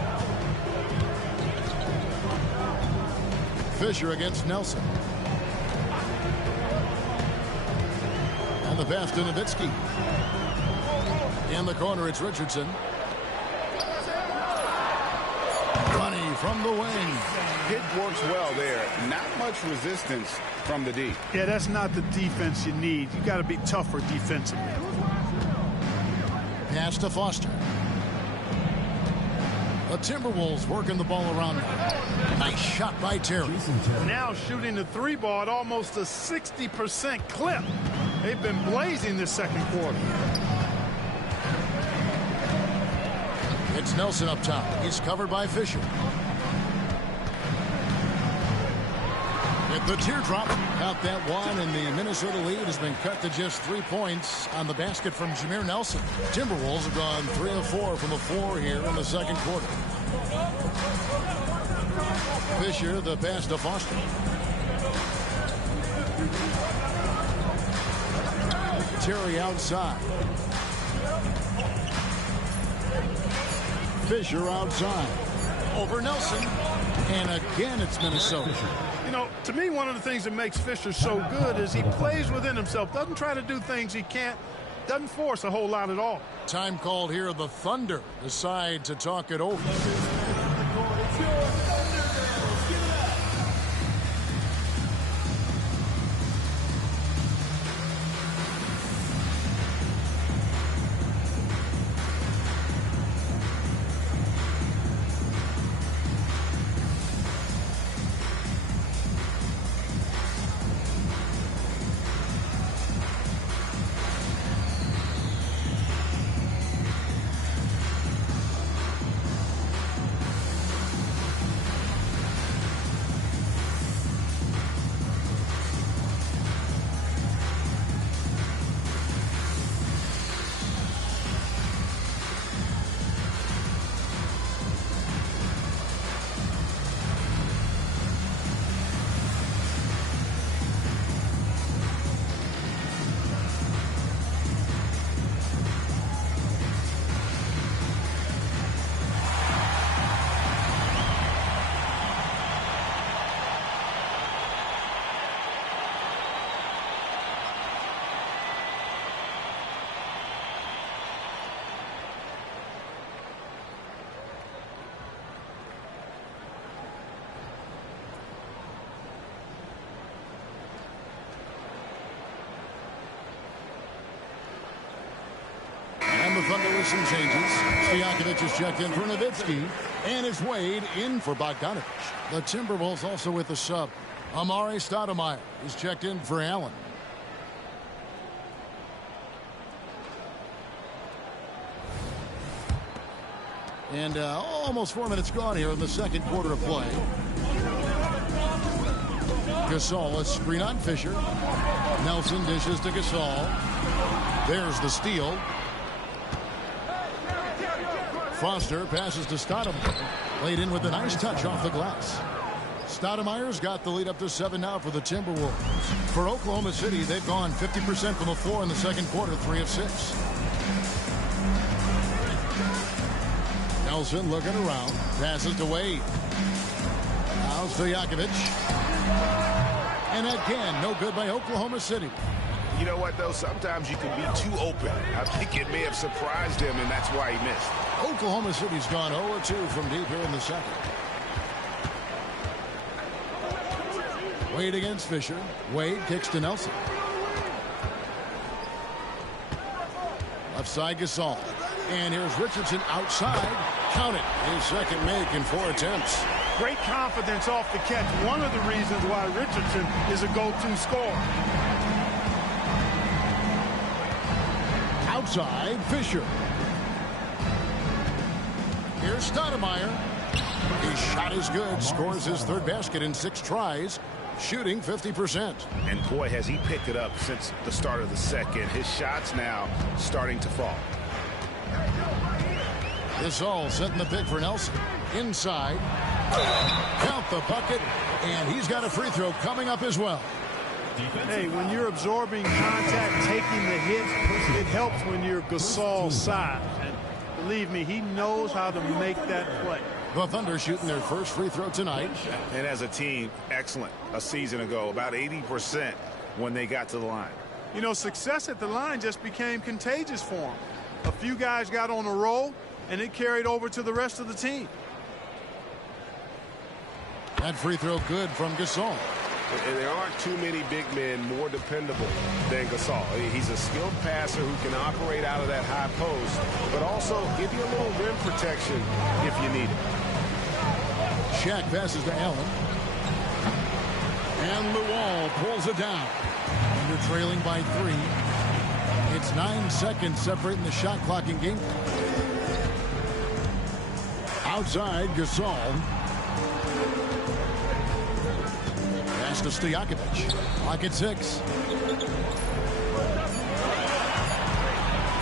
Fisher against Nelson. And the pass to Nowitzki. In the corner, it's Richardson. Money from the wing. Hit works well there. Not much resistance from the D. Yeah, that's not the defense you need. You got to be tougher defensively. Pass to Foster. The Timberwolves working the ball around. Nice shot by Terry. Now shooting the three ball at almost a 60% clip. They've been blazing this second quarter. It's Nelson up top. He's covered by Fisher. At the teardrop, got that one, and the Minnesota lead has been cut to just 3 points on the basket from Jameer Nelson. Timberwolves have gone 3 of 4 from the floor here in the second quarter. Fisher, the pass to Foster. Terry outside. Fisher outside. Over Nelson. And again, it's Minnesota. You know, to me, one of the things that makes Fisher so good is he plays within himself. Doesn't try to do things he can't. Doesn't force a whole lot at all. Time called here. The Thunder decide to talk it over. The Thunder with some changes. Stojakovic is checked in for Nowitzki. And it's Wade in for Bogdanovich. The Timberwolves also with a sub. Amare Stoudemire is checked in for Allen. And almost 4 minutes gone here in the second quarter of play. Gasol, a screen on Fisher. Nelson dishes to Gasol. There's the steal. Foster passes to Stoudemire. Laid in with a nice touch off the glass. Stoudemire's got the lead up to 7 now for the Timberwolves. For Oklahoma City, they've gone 50% from the floor in the second quarter, 3 of 6. Nelson looking around. Passes to Wade. Now Stojakovic. And again, no good by Oklahoma City. You know what, though? Sometimes you can be too open. I think it may have surprised him, and that's why he missed. Oklahoma City's gone 0-2 from deep here in the second. Wade against Fisher. Wade kicks to Nelson. Left side Gasol. And here's Richardson outside. Count it. His second make in 4 attempts. Great confidence off the catch. One of the reasons why Richardson is a go-to scorer. Outside, Fisher. Here's Stoudemire. His shot is good. Scores his 3rd basket in 6 tries. Shooting 50%. And boy, has he picked it up since the start of the second. His shots now starting to fall. Gasol setting the pick for Nelson. Inside. Count the bucket. And he's got a free throw coming up as well. Hey, when you're absorbing contact, taking the hit, it helps when you're Gasol's size. And believe me, he knows how to make that play. The Thunder shooting their first free throw tonight. And as a team, excellent a season ago, about 80% when they got to the line. You know, success at the line just became contagious for him. A few guys got on a roll, and it carried over to the rest of the team. That free throw good from Gasol. And there aren't too many big men more dependable than Gasol. He's a skilled passer who can operate out of that high post, but also give you a little rim protection if you need it. Shaq passes to Allen. And Luol pulls it down. They're trailing by 3. It's 9 seconds separating the shot clock in game. Outside, Gasol. Pass to Stojakovic. Clock at 6.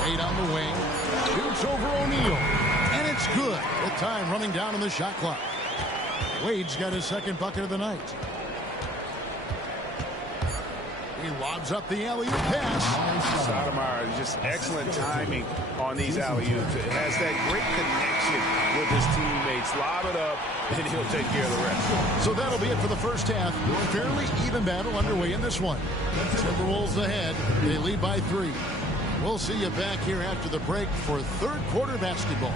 8 on the wing. Shoots over O'Neal. And it's good. With time running down on the shot clock. Wade's got his 2nd bucket of the night. He lobs up the alley-oop pass. Stoudemire, just excellent timing on these alley-oops. Has that great connection with his teammates. Lob it up, and he'll take care of the rest. So that'll be it for the first half. Fairly even battle underway in this one. Timberwolves ahead. They lead by 3. We'll see you back here after the break for 3rd quarter basketball.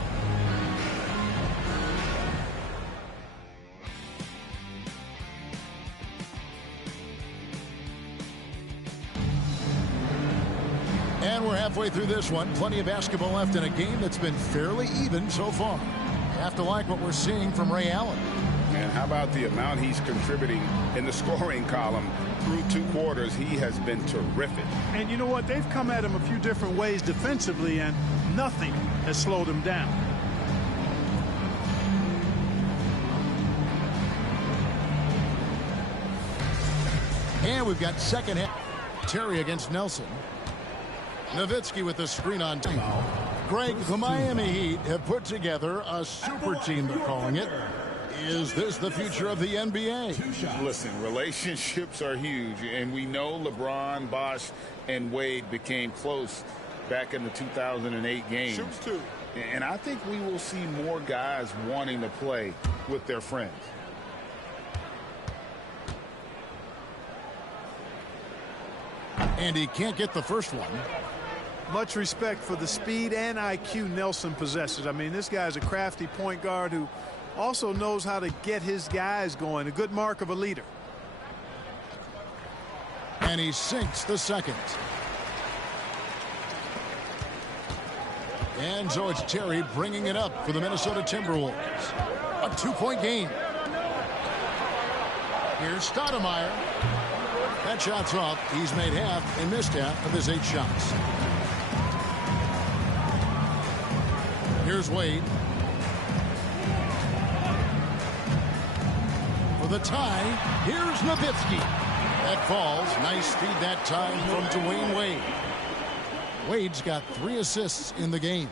And we're halfway through this one. Plenty of basketball left in a game that's been fairly even so far. Have to like what we're seeing from Ray Allen. And how about the amount he's contributing in the scoring column through 2 quarters? He has been terrific. And you know what? They've come at him a few different ways defensively, and nothing has slowed him down. And we've got second half. Terry against Nelson. Nowitzki with the screen on time. Greg, the Miami Heat have put together a super team, they're calling it. Is this the future of the NBA? Listen, relationships are huge, and we know LeBron, Bosh, and Wade became close back in the 2008 games. Shoots too. And I think we will see more guys wanting to play with their friends. And he can't get the first one. Much respect for the speed and IQ Nelson possesses. I mean, this guy's a crafty point guard who also knows how to get his guys going. A good mark of a leader. And he sinks the second. And so it's Terry bringing it up for the Minnesota Timberwolves. A 2-point game. Here's Stoudemire. That shot's off. He's made half and missed half of his 8 shots. Here's Wade. For the tie, here's Nowitzki. That falls. Nice feed that time from Dwayne Wade. Wade's got 3 assists in the game.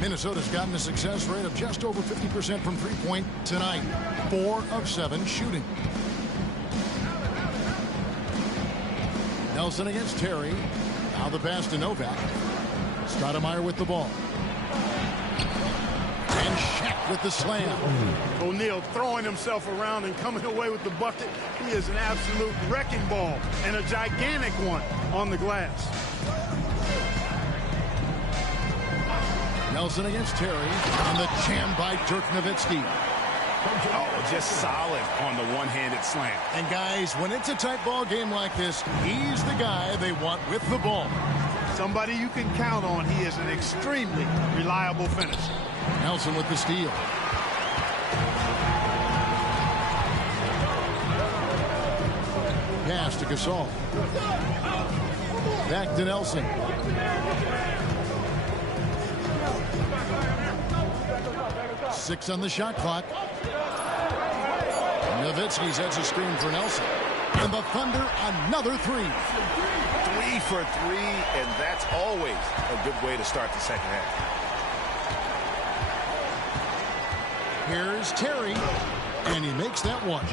Minnesota's gotten a success rate of just over 50% from three-point tonight. 4 of 7 shooting. Nelson against Terry. Now the pass to Novak. Stoudemire with the ball. And Shaq with the slam. O'Neal throwing himself around and coming away with the bucket. He is an absolute wrecking ball and a gigantic one on the glass. Nelson against Terry. And the jam by Dirk Nowitzki. Oh, just solid on the one-handed slam. And guys, when it's a tight ball game like this, he's the guy they want with the ball. Somebody you can count on. He is an extremely reliable finisher. Nelson with the steal. Pass to Gasol. Back to Nelson. Six on the shot clock. Nowitzki sets a screen for Nelson. And the Thunder, another three. 3 for 3, and that's always a good way to start the second half. Here's Terry, and he makes that one.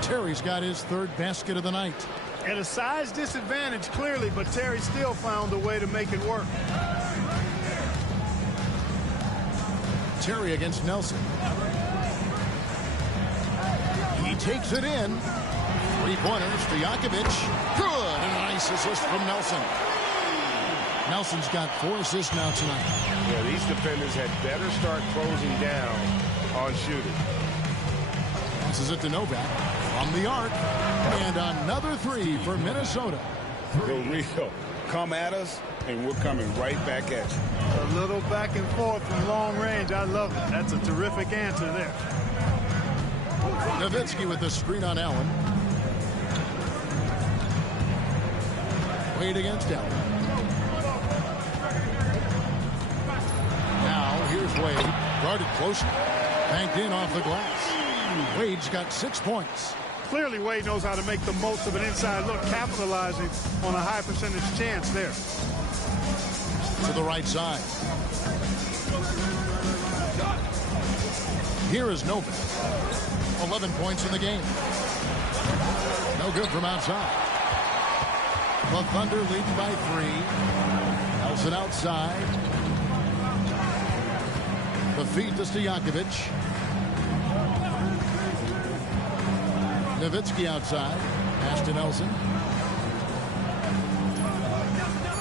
Terry's got his third basket of the night. At a size disadvantage, clearly, but Terry still found a way to make it work. Terry against Nelson. He takes it in. Three-pointers to Jakovic. Good. And a nice assist from Nelson. Nelson's got 4 assists now tonight. Yeah, these defenders had better start closing down on shooting. Passes it to Novak from the arc. And another three for Minnesota. The real. Come at us, and we're coming right back at you. A little back and forth from long range. I love it. That's a terrific answer there. Nowitzki with the screen on Allen. Wade against Allen. Now here's Wade. Guarded closely. Banked in off the glass. Wade's got 6 points. Clearly, Wade knows how to make the most of an inside look, capitalizing on a high percentage chance there. To the right side. Here is Novak. 11 points in the game. No good from outside. The Thunder leading by 3. Nelson outside. The feed to Stojakovic. Nowitzki outside. Pass to Nelson.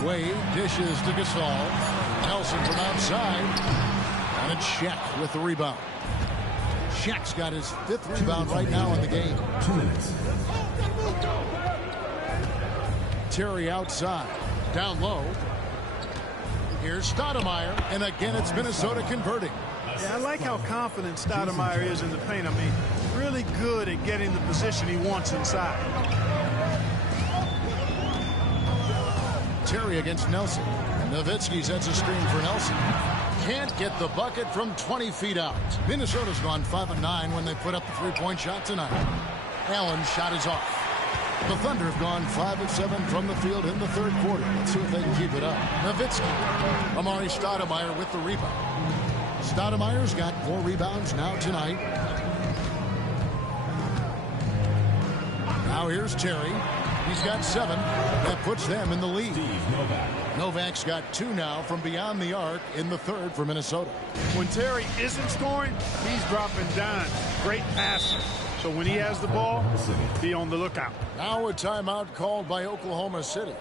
Wade dishes to Gasol. Nelson from outside. And it's Shaq with the rebound. Shaq's got his 5th rebound right now in the game. 2 minutes. Terry outside. Down low. Here's Stoudemire. And again, it's Minnesota converting. Yeah, I like how confident Stoudemire is in the paint. I mean, really good at getting the position he wants inside. Terry against Nelson. Nowitzki sets a screen for Nelson. Can't get the bucket from 20 feet out. Minnesota's gone 5 of 9 when they put up the three-point shot tonight. Allen's shot is off. The Thunder have gone 5 of 7 from the field in the third quarter. Let's see if they can keep it up. Nowitzki. Amari Stoudemire with the rebound. Stoudemire's got 4 rebounds now tonight. Now here's Terry. He's got 7. That puts them in the lead. Novak's got 2 now from beyond the arc in the third for Minnesota. When Terry isn't scoring, he's dropping dimes. Great passer. So when he has the ball, be on the lookout. Now a timeout called by Oklahoma City.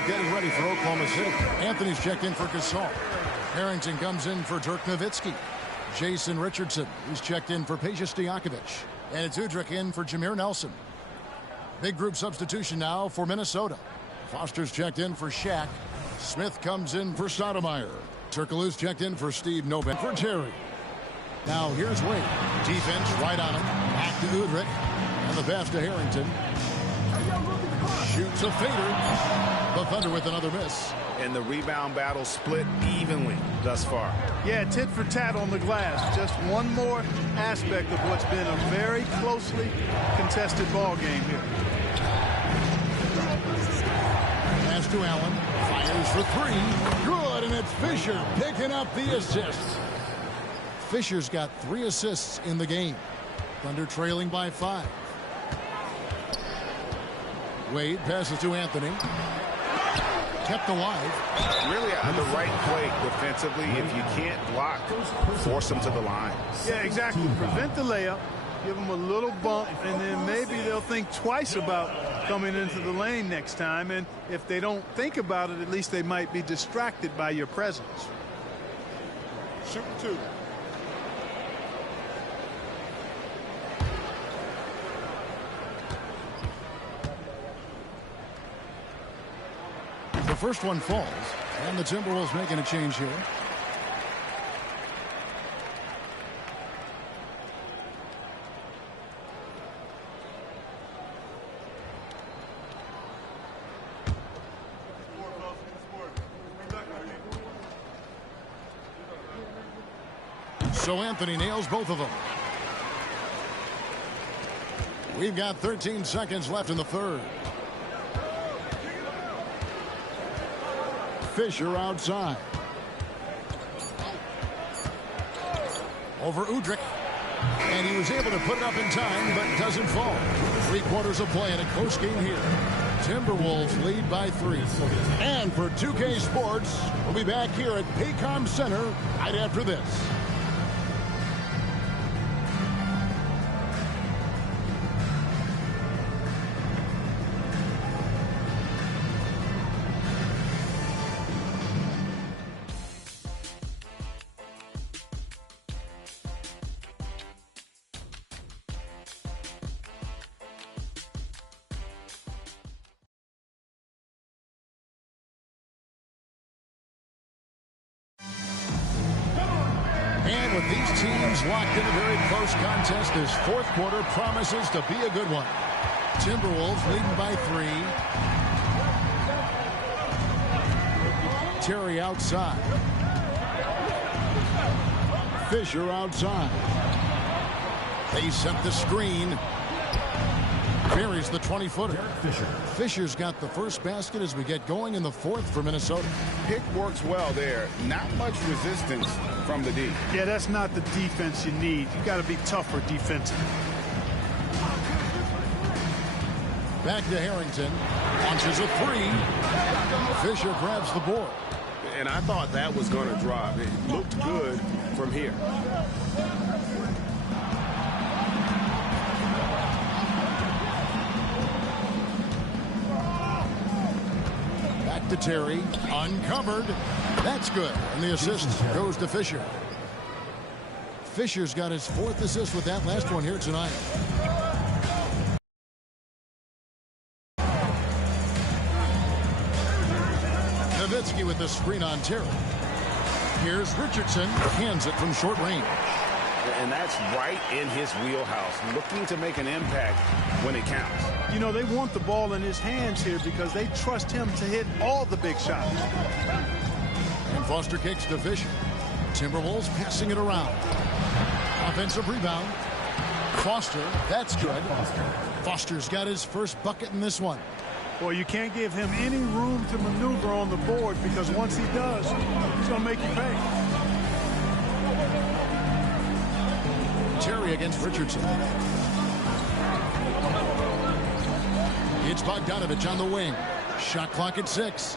group getting ready for Oklahoma City. Anthony's checked in for Gasol. Harrington comes in for Dirk Nowitzki. Jason Richardson is checked in for Peja Stojakovic. And it's Udrih in for Jameer Nelson. Big group substitution now for Minnesota. Foster's checked in for Shaq. Smith comes in for Stoudemire. Turkoglu's checked in for Steve Noben for Terry. Now here's Wade. Defense right on him. Back to Udrih. And the pass to Harrington. Shoots a fader. The Thunder with another miss. And the rebound battle split evenly thus far. Yeah, tit for tat on the glass. Just one more aspect of what's been a very closely contested ball game here. Pass to Allen. Fires for three. Good, and it's Fisher picking up the assist. Fisher's got 3 assists in the game. Thunder trailing by 5. Wade passes to Anthony. Kept alive. Really the right play defensively. If you can't block, force them to the line. Yeah, exactly. Prevent the layup. Give them a little bump, and then maybe they'll think twice about coming into the lane next time. And if they don't think about it, at least they might be distracted by your presence. Shoot 2. The first one falls, and the Timberwolves making a change here. So Anthony nails both of them. We've got 13 seconds left in the third. Fisher outside. Over Udrih. And he was able to put it up in time, but doesn't fall. 3/4 of play in a close game here. Timberwolves lead by 3. And for 2K Sports, we'll be back here at Paycom Center right after this. And with these teams locked in a very close contest, this fourth quarter promises to be a good one. Timberwolves leading by 3. Terry outside. Fisher outside. They set the screen. Buries the 20-footer. Fisher's got the first basket as we get going in the fourth for Minnesota. Pick works well there. Not much resistance from the D. Yeah, that's not the defense you need. You got to be tougher defensively. Back to Harrington. Launches a 3. Fisher grabs the board. And I thought that was going to drop. It looked good from here. To Terry, uncovered. That's good. And the assist goes to Fisher. Fisher's got his 4th assist with that last one here tonight. Nowitzki with the screen on Terry. Here's Richardson, hands it from short range. And that's right in his wheelhouse, looking to make an impact when it counts. You know, they want the ball in his hands here because they trust him to hit all the big shots. And Foster kicks to Fisher. Timberwolves passing it around. Offensive rebound. Foster, that's good. Foster's got his first bucket in this one. Well, you can't give him any room to maneuver on the board because once he does, he's going to make you pay. Terry against Richardson. It's Bogdanovich on the wing. Shot clock at 6.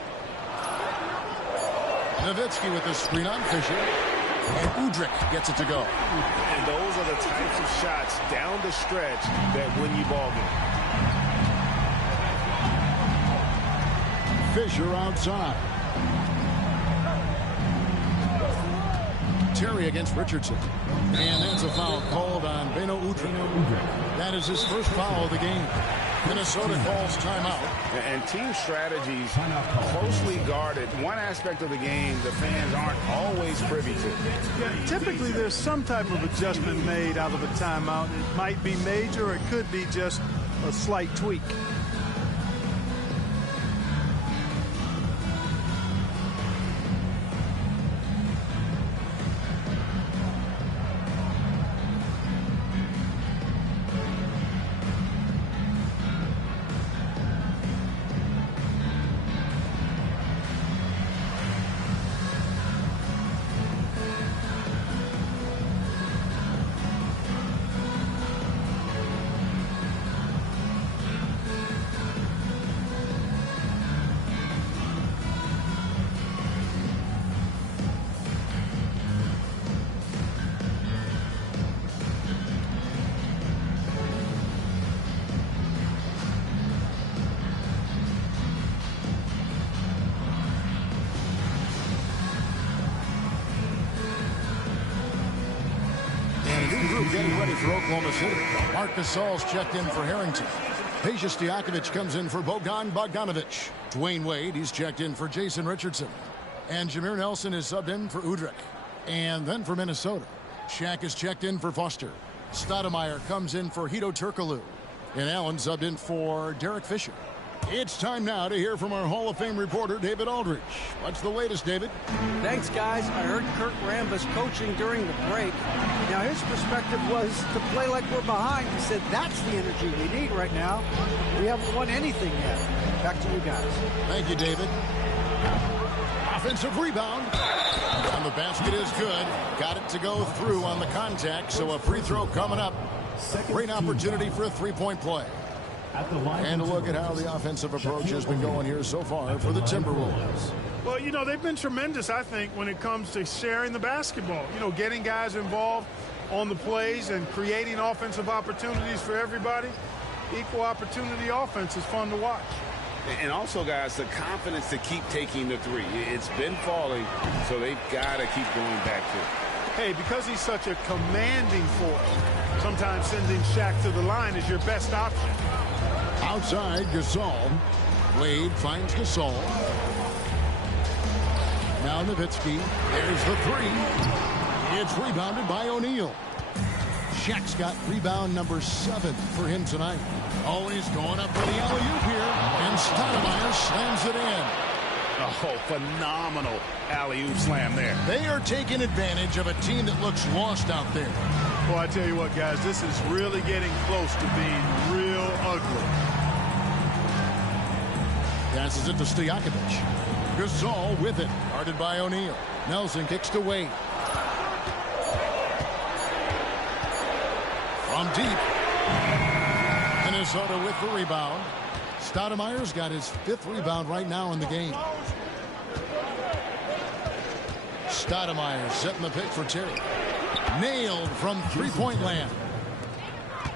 Nowitzki with the screen on Fisher. And Udrih gets it to go. And those are the types of shots down the stretch that win you ball games. Fisher outside. Terry against Richardson. And that's a foul called on Beno Udrih. That is his first foul of the game. Minnesota calls timeout. And team strategies closely guarded. One aspect of the game the fans aren't always privy to. Yeah, typically there's some type of adjustment made out of a timeout. It might be major or it could be just a slight tweak. Getting ready for Oklahoma City. Marc Gasol's checked in for Harrington. Peja Stojakovic comes in for Bogdan Bogdanovic. Dwayne Wade, he's checked in for Jason Richardson. And Jameer Nelson is subbed in for Udrih. And then for Minnesota, Shaq is checked in for Foster. Stoudemire comes in for Hedo Turkoglu. And Allen subbed in for Derek Fisher. It's time now to hear from our Hall of Fame reporter, David Aldridge. What's the latest, David? Thanks, guys. I heard Kurt Rambis coaching during the break. Now, his perspective was to play like we're behind. He said that's the energy we need right now. We haven't won anything yet. Back to you guys. Thank you, David. Offensive rebound. And the basket is good. Got it to go through on the contact, so a free throw coming up. Great opportunity for a three-point play. And a look at how the offensive approach has been going here so far for the Timberwolves. Well, you know, they've been tremendous, I think, when it comes to sharing the basketball. You know, getting guys involved on the plays and creating offensive opportunities for everybody. Equal opportunity offense is fun to watch. And also, guys, the confidence to keep taking the three. It's been falling, so they've got to keep going back to it. Hey, because he's such a commanding force, sometimes sending Shaq to the line is your best option. Outside, Gasol. Wade finds Gasol. Now Nowitzki. There's the three. It's rebounded by O'Neal. Shaq's got rebound number 7 for him tonight. Oh, he's going up for the alley-oop here. And Stoudemire slams it in. Oh, phenomenal alley-oop slam there. They are taking advantage of a team that looks lost out there. Well, I tell you what, guys, this is really getting close to being real ugly. Passes it to Stojakovic. Gasol with it. Guarded by O'Neal. Nelson kicks to Wade. From deep. Minnesota with the rebound. Stoudemire's got his 5th rebound right now in the game. Stoudemire setting the pick for Terry. Nailed from three-point land.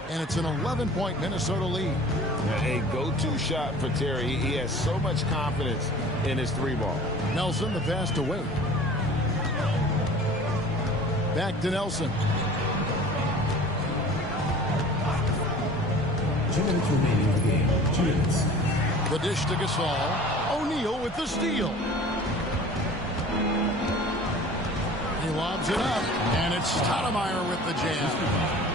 And it's an 11-point Minnesota lead. A go-to shot for Terry. He has so much confidence in his three ball. Nelson, the pass to Wade. Back to Nelson. 2 minutes remaining in the game. 2 minutes. The dish to Gasol. O'Neal with the steal. He lobs it up, and it's Stoudemire with the jam.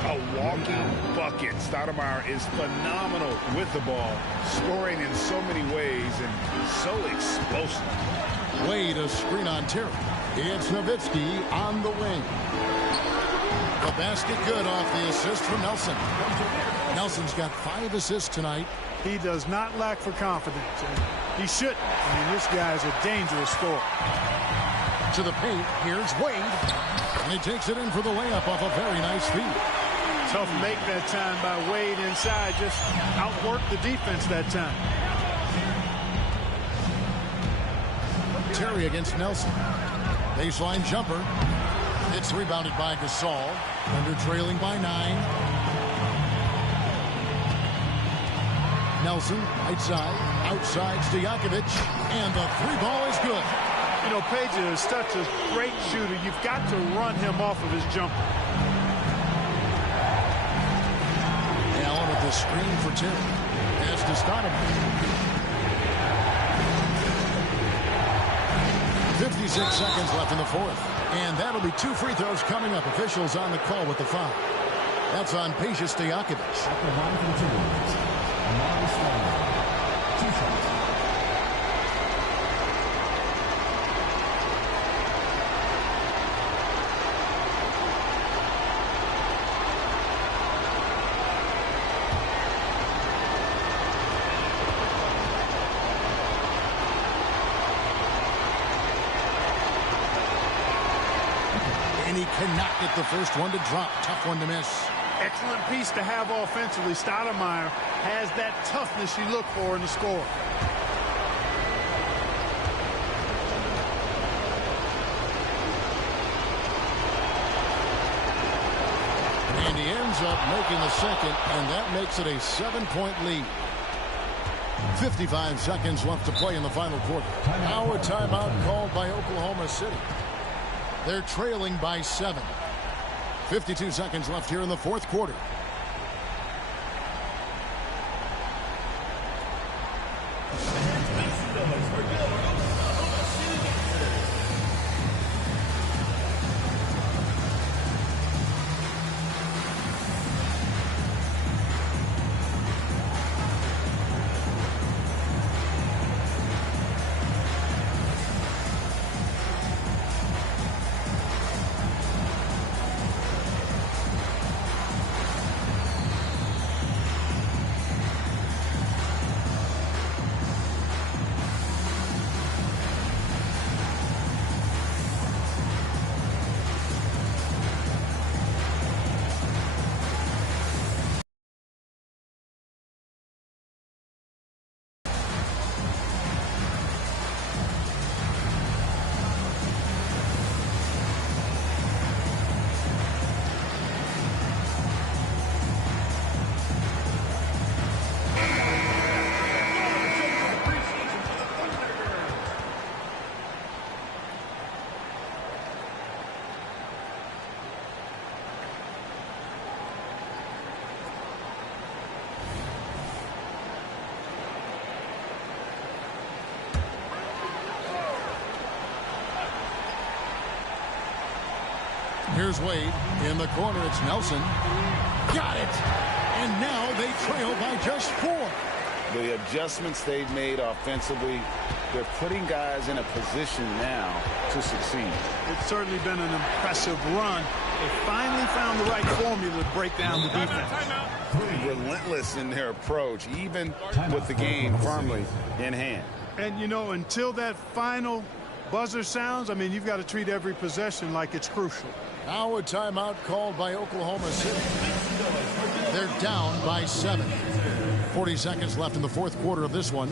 A walking bucket. Stoudemire is phenomenal with the ball, scoring in so many ways and so explosive. Wade, a screen on Terry. It's Nowitzki on the wing. The basket good off the assist from Nelson. Nelson's got 5 assists tonight. He does not lack for confidence, and he shouldn't. I mean, this guy's a dangerous scorer. To the paint, here's Wade. And he takes it in for the layup off a very nice feed. Tough make that time by Wade inside. Just outworked the defense that time. Terry against Nelson. Baseline jumper. It's rebounded by Gasol. Under trailing by 9. Nelson, right side, outside Stojakovic, and the three ball is good. You know, Page is such a great shooter. You've got to run him off of his jumper. Allen with the screen for two. Pass to Stoudemire. 56 seconds left in the fourth. And that'll be 2 free throws coming up. Officials on the call with the foul. That's on Peja Stojakovic. At the line for the two points, Amari Stoudemire. 2 shots. And he cannot get the first one to drop. Tough one to miss. Excellent piece to have offensively. Stoudemire has that toughness you look for in the score. And he ends up making the second, and that makes it a 7-point lead. 55 seconds left to play in the final quarter. Now a timeout called by Oklahoma City. They're trailing by 7. 52 seconds left here in the fourth quarter. Here's Wade. In the corner, it's Nelson. Got it! And now they trail by just 4. The adjustments they've made offensively, they're putting guys in a position now to succeed. It's certainly been an impressive run. They finally found the right formula to break down the defense. Relentless in their approach, even with the game firmly in hand. And, you know, until that final buzzer sounds, I mean, you've got to treat every possession like it's crucial. Now a timeout called by Oklahoma City. They're down by 7. 40 seconds left in the fourth quarter of this one.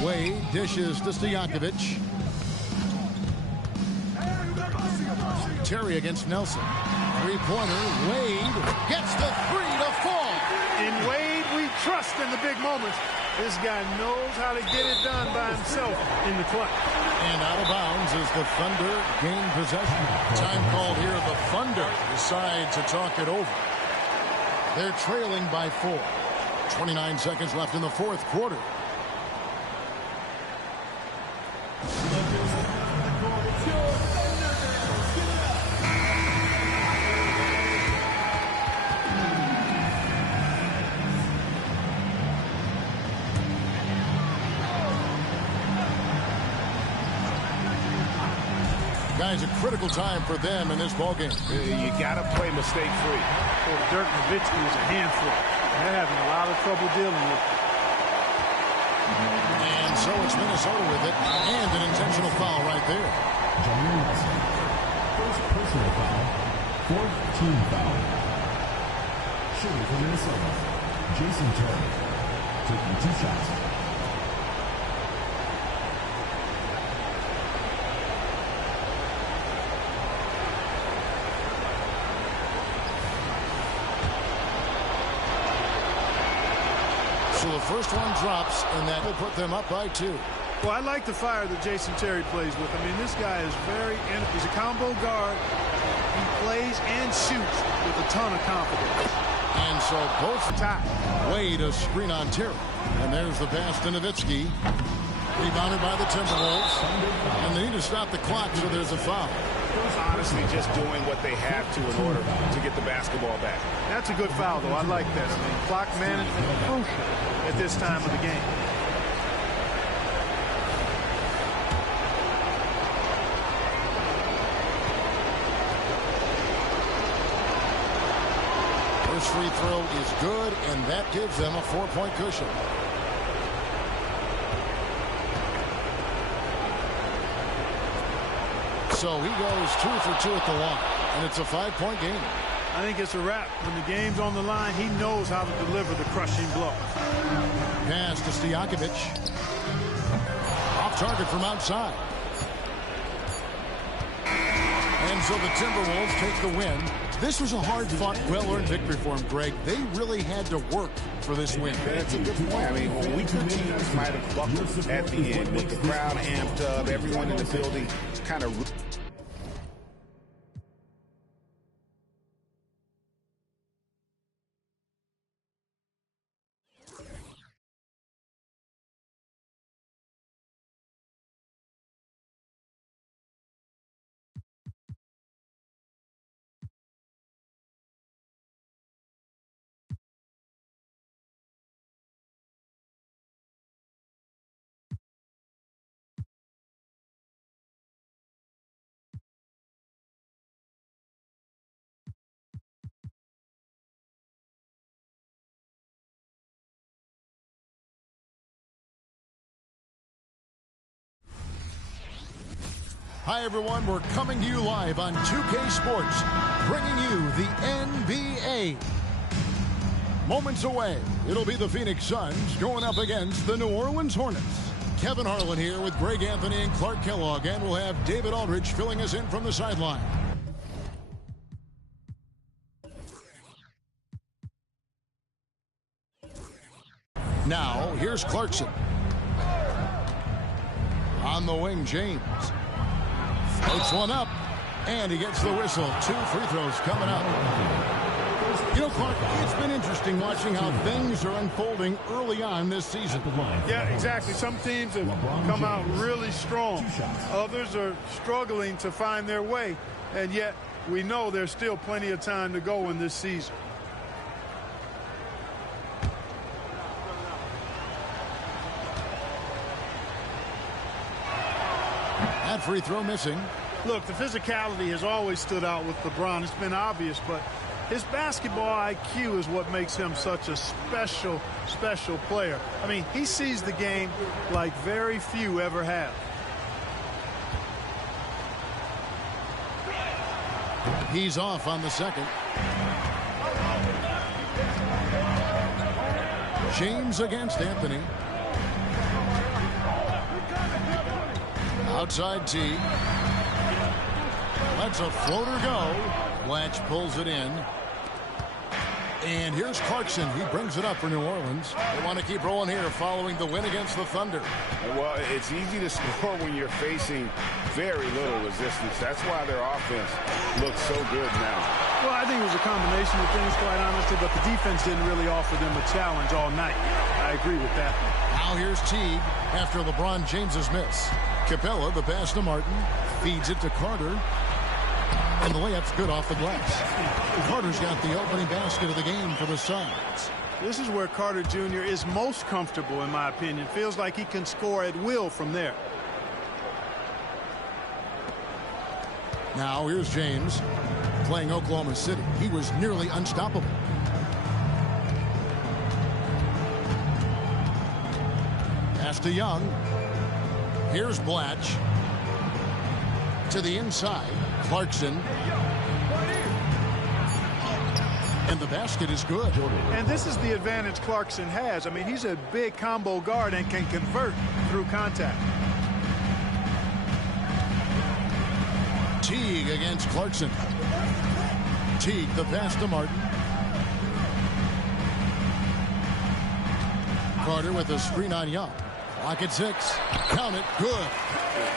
Wade dishes to Stojakovic. Terry against Nelson. Three-pointer. Wade gets the 3 to fall. In Wade, we trust in the big moments. This guy knows how to get it done by himself in the clutch. And out of bounds as the Thunder gain possession. Time called here. The Thunder decide to talk it over. They're trailing by 4. 29 seconds left in the fourth quarter. Guys, a critical time for them in this ballgame. You got to play mistake-free. Well, Dirk Nowitzki is a handful. They're having a lot of trouble dealing with it. And so it's Minnesota with it, and an intentional foul right there. Jameer Nelson. First personal foul. Fourth team foul. Shooting for Minnesota, Jason Terry, taking 2 shots. So the first one drops, and that will put them up by 2. Well, I like the fire that Jason Terry plays with. I mean, this guy is he's a combo guard. He plays and shoots with a ton of confidence. And so both tie. Wade a screen on Terry. And there's the pass to Nowitzki. Rebounded by the Timberwolves. And they need to stop the clock, so there's a foul. Honestly, just doing what they have to in order to get the basketball back. That's a good foul, though. I like that. I mean, clock management is crucial at this time of the game. First free throw is good, and that gives them a 4-point cushion. So he goes 2 for 2 at the line, and it's a 5-point game. I think it's a wrap. When the game's on the line, he knows how to deliver the crushing blow. Pass to Stojakovic. Off target from outside. And so the Timberwolves take the win. This was a hard-fought, well-earned victory for them, Greg. They really had to work for this win. That's a good point. I mean, weaker teams might have buckled at the end with the crowd amped up, everyone in the building kind of... Hi, everyone. We're coming to you live on 2K Sports, bringing you the NBA. Moments away, it'll be the Phoenix Suns going up against the New Orleans Hornets. Kevin Harlan here with Greg Anthony and Clark Kellogg, and we'll have David Aldridge filling us in from the sideline. Now, here's Clarkson. On the wing, James. Floats one up, and he gets the whistle. 2 free throws coming up. You know, Clark, it's been interesting watching how things are unfolding early on this season. Yeah, exactly. Some teams have come out really strong. Others are struggling to find their way, and yet we know there's still plenty of time to go in this season. That free throw missing. Look, the physicality has always stood out with LeBron. It's been obvious, but his basketball IQ is what makes him such a special player. I mean, he sees the game like very few ever have. He's off on the second. James against Anthony. Outside T. Lets a floater go. Blanche pulls it in. And here's Clarkson. He brings it up for New Orleans. They want to keep rolling here following the win against the Thunder. Well, it's easy to score when you're facing very little resistance. That's why their offense looks so good now. Well, I think it was a combination of things, quite honestly, but the defense didn't really offer them a challenge all night. I agree with that. Now here's Teague after LeBron James's miss. Capella, the pass to Martin, feeds it to Carter. And the layup's good off the glass. Carter's got the opening basket of the game for the Suns. This is where Carter Jr. is most comfortable, in my opinion. Feels like he can score at will from there. Now here's James playing Oklahoma City. He was nearly unstoppable. Pass to Young. Here's Blatch. To the inside. Clarkson. And the basket is good. And this is the advantage Clarkson has. I mean, he's a big combo guard and can convert through contact. Teague against Clarkson. Teague, the pass to Martin. Carter with a screen on Young. Clock at 6. Count it. Good.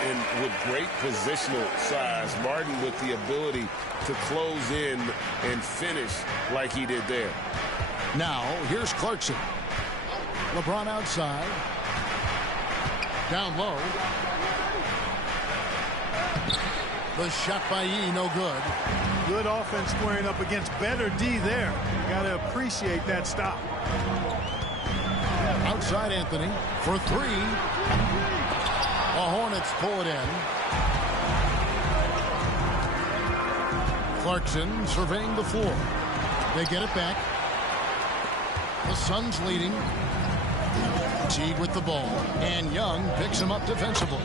And with great positional size, Martin with the ability to close in and finish like he did there. Now, here's Clarkson. LeBron outside. Down low. The shot by Yee, no good. Good offense squaring up against better D there. You got to appreciate that stop. Outside Anthony for 3. The Hornets pull it in. Clarkson surveying the floor. They get it back. The Suns leading. Teague with the ball. And Young picks him up defensively.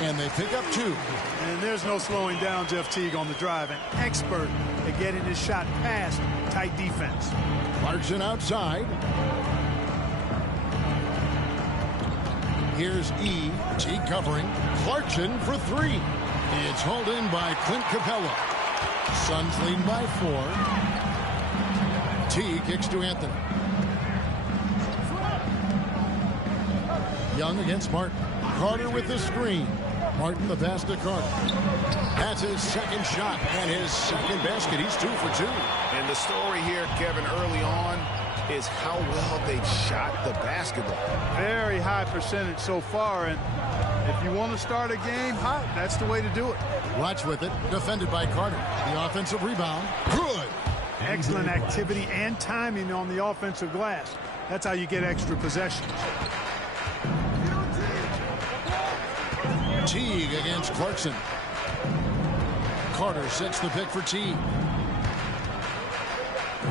And they pick up 2. And there's no slowing down Jeff Teague on the drive. An expert at getting his shot past tight defense. Clarkson outside. Here's E. Teague covering. Clarkson for 3. It's hauled in by Clint Capella. Suns lead by 4. Teague kicks to Anthony. Young against Martin. Carter with the screen. Martin the pass to Carter. That's his second shot and his second basket. He's 2 for 2. And the story here, Kevin, early on is how well they shot the basketball. Very high percentage so far, and if you want to start a game hot, that's the way to do it. Watch with it. Defended by Carter. The offensive rebound. Good. Excellent activity and timing on the offensive glass. That's how you get extra possessions. Teague against Clarkson. Carter sets the pick for Teague.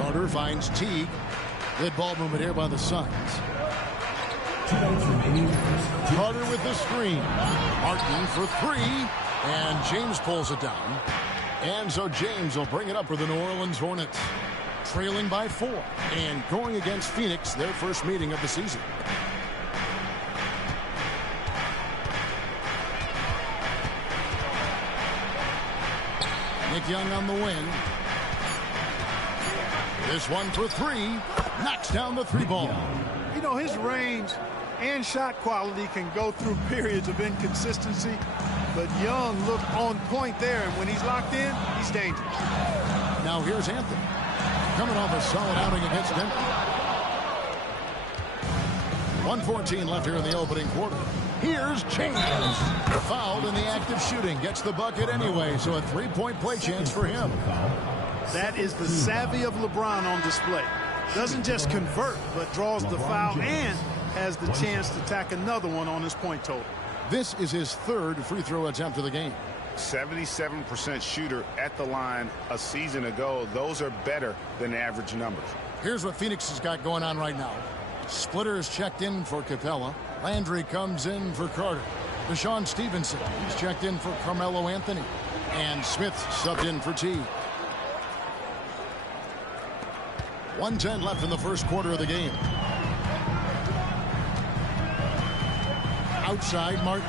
Carter finds Teague. Good ball movement here by the Suns. Carter with the screen. Martin for 3. And James pulls it down. And so James will bring it up for the New Orleans Hornets. Trailing by 4. And going against Phoenix, their first meeting of the season. Nick Young on the wing. This one for 3. Knocks down the 3-ball. You know, his range and shot quality can go through periods of inconsistency, but Young looked on point there, and when he's locked in, he's dangerous. Now here's Anthony. Coming off a solid outing against Denver. 1:14 left here in the opening quarter. Here's James. Fouled in the act of shooting. Gets the bucket anyway, so a 3-point play chance for him. That is the savvy of LeBron on display. Doesn't just convert, but draws the foul and has the chance to tack another one on his point total. This is his 3rd free throw attempt of the game. 77% shooter at the line a season ago. Those are better than average numbers. Here's what Phoenix has got going on right now. Splitter is checked in for Capella. Landry comes in for Carter. Deshaun Stevenson, he's checked in for Carmelo Anthony. And Smith subbed in for T. 1:10 left in the first quarter of the game. Outside Martin.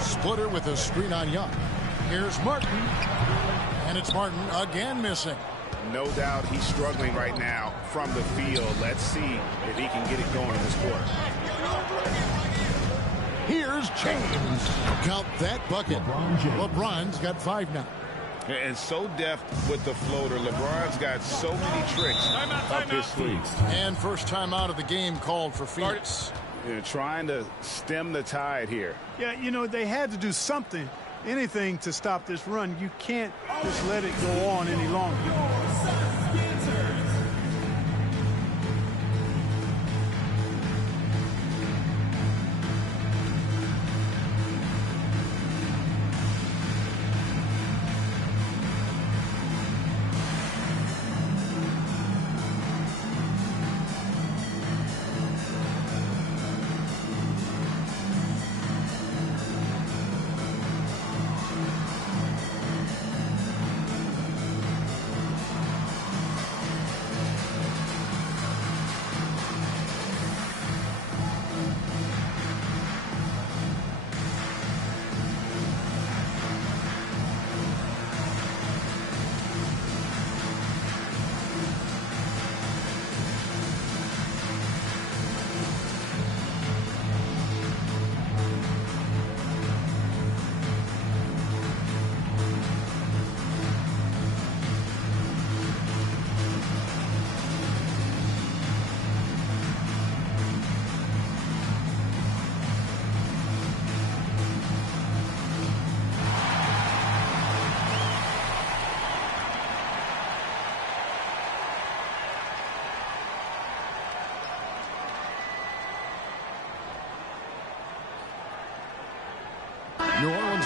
Splitter with a screen on Young. Here's Martin. And it's Martin again missing. No doubt he's struggling right now from the field. Let's see if he can get it going in this quarter. Here's James. Count that bucket. LeBron's got 5 now. And so deft with the floater. LeBron's got so many tricks up his sleeves. And first time out of the game called for Phoenix. They're trying to stem the tide here. Yeah, you know, they had to do something, anything to stop this run. You can't just let it go on any longer.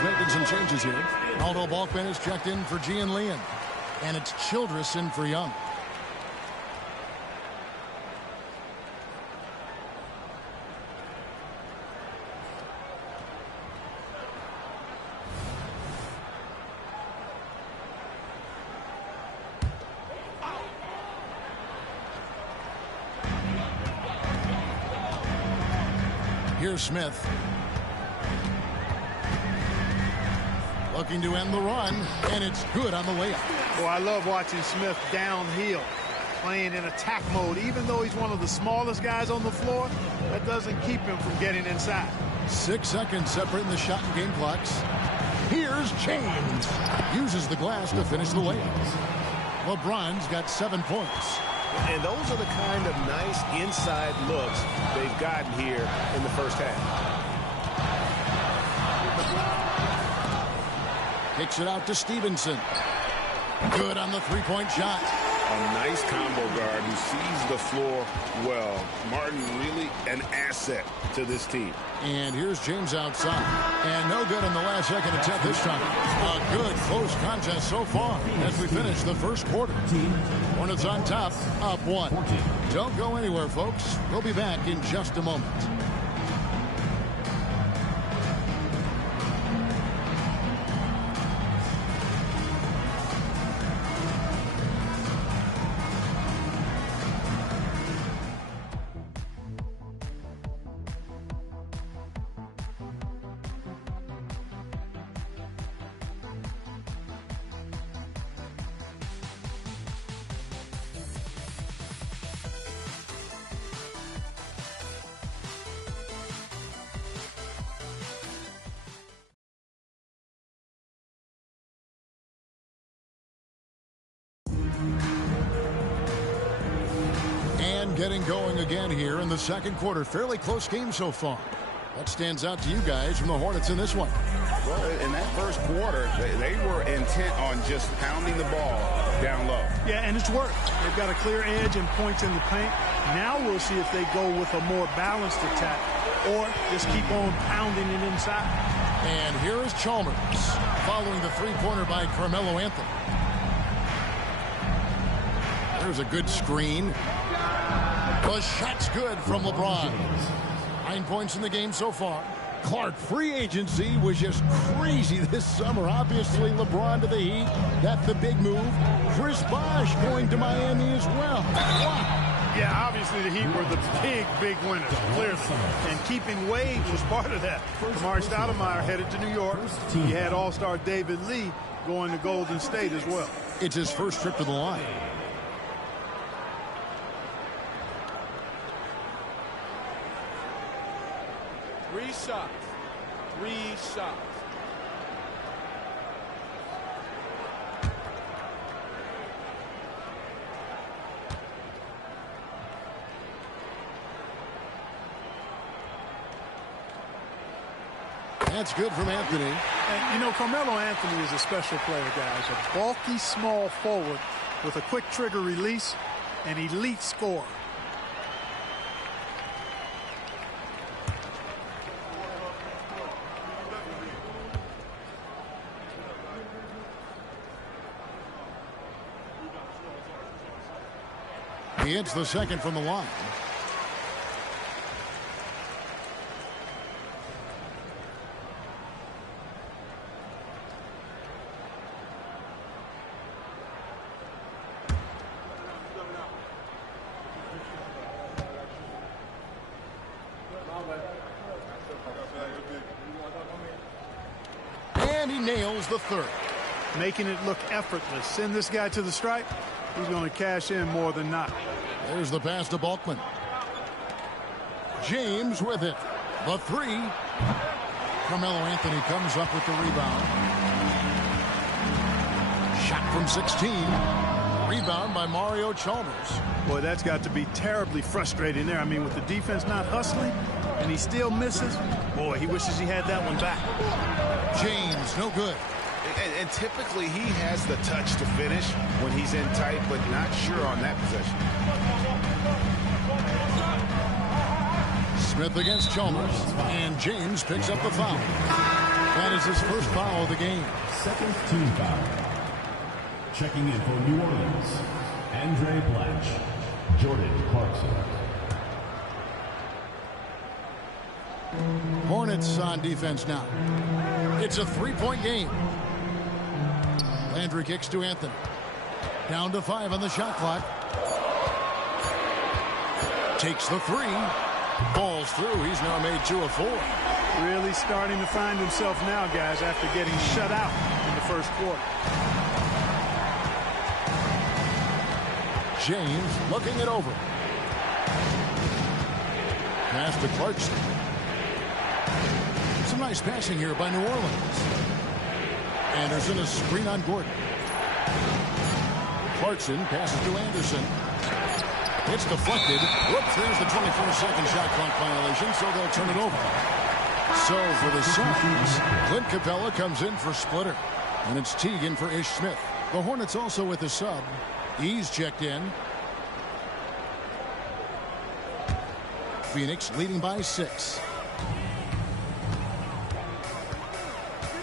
Cleveland's making some changes here. Aldo Balkman is checked in for Gian Leon. And it's Childress in for Young. Here's Smith. Looking to end the run, and it's good on the layup. Well, I love watching Smith downhill, playing in attack mode. Even though he's one of the smallest guys on the floor, that doesn't keep him from getting inside. 6 seconds separating the shot and game clocks. Here's James. Uses the glass to finish the layup. LeBron's got 7 points. And those are the kind of nice inside looks they've gotten here in the first half. Kicks it out to Stevenson. Good on the three-point shot. A nice combo guard who sees the floor well. Martin really an asset to this team. And here's James outside. And no good in the last second attempt this time. A good close contest so far as we finish the first quarter. Hornets on top, up 1. Don't go anywhere, folks. We'll be back in just a moment. And getting going again here in the second quarter. Fairly close game so far. What stands out to you guys from the Hornets in this one? Well, in that first quarter, they were intent on just pounding the ball down low. Yeah, and it's worked. They've got a clear edge and points in the paint. Now we'll see if they go with a more balanced attack or just keep on pounding it inside. And here is Chalmers following the three-pointer by Carmelo Anthony. There's a good screen. The shot's good from LeBron. 9 points in the game so far. Clark, free agency was just crazy this summer. Obviously, LeBron to the Heat. That's the big move. Chris Bosh going to Miami as well. Wow. Yeah, obviously the Heat were the big winners, clearly. And keeping Wade was part of that. Kamari Stoudemire headed to New York. He had All-Star David Lee going to Golden State as well. It's his first trip to the line. Three shots. That's good from Anthony. And, you know, Carmelo Anthony is a special player, guys. A bulky, small forward with a quick trigger release, an elite scorer. He hits the second from the line. And he nails the third. Making it look effortless. Send this guy to the stripe. He's going to cash in more than not. There's the pass to Balkman. James with it. The three. Carmelo Anthony comes up with the rebound. Shot from 16. Rebound by Mario Chalmers. Boy, that's got to be terribly frustrating there. I mean, with the defense not hustling and he still misses, boy, he wishes he had that one back. James, no good. And typically he has the touch to finish when he's in tight, but not sure on that possession. Smith against Chalmers, and James picks up the foul. That is his first foul of the game. Second team foul. Checking in for New Orleans, Andre Blatch, Jordan Clarkson. Hornets on defense now. It's a three-point game. Landry kicks to Anthony. Down to 5 on the shot clock. Takes the three. Falls through. He's now made 2 of 4. Really starting to find himself now, guys, after getting shut out in the first quarter. James looking it over. Pass to Clarkson. Some nice passing here by New Orleans. Anderson a screen on Gordon. Clarkson passes to Anderson. It's deflected. Whoops, there's the 24-second shot clock violation, so they'll turn it over. So for the Suns, Clint Capella comes in for Splitter. And it's Teagan for Ish Smith. The Hornets also with a sub. He's checked in. Phoenix leading by 6.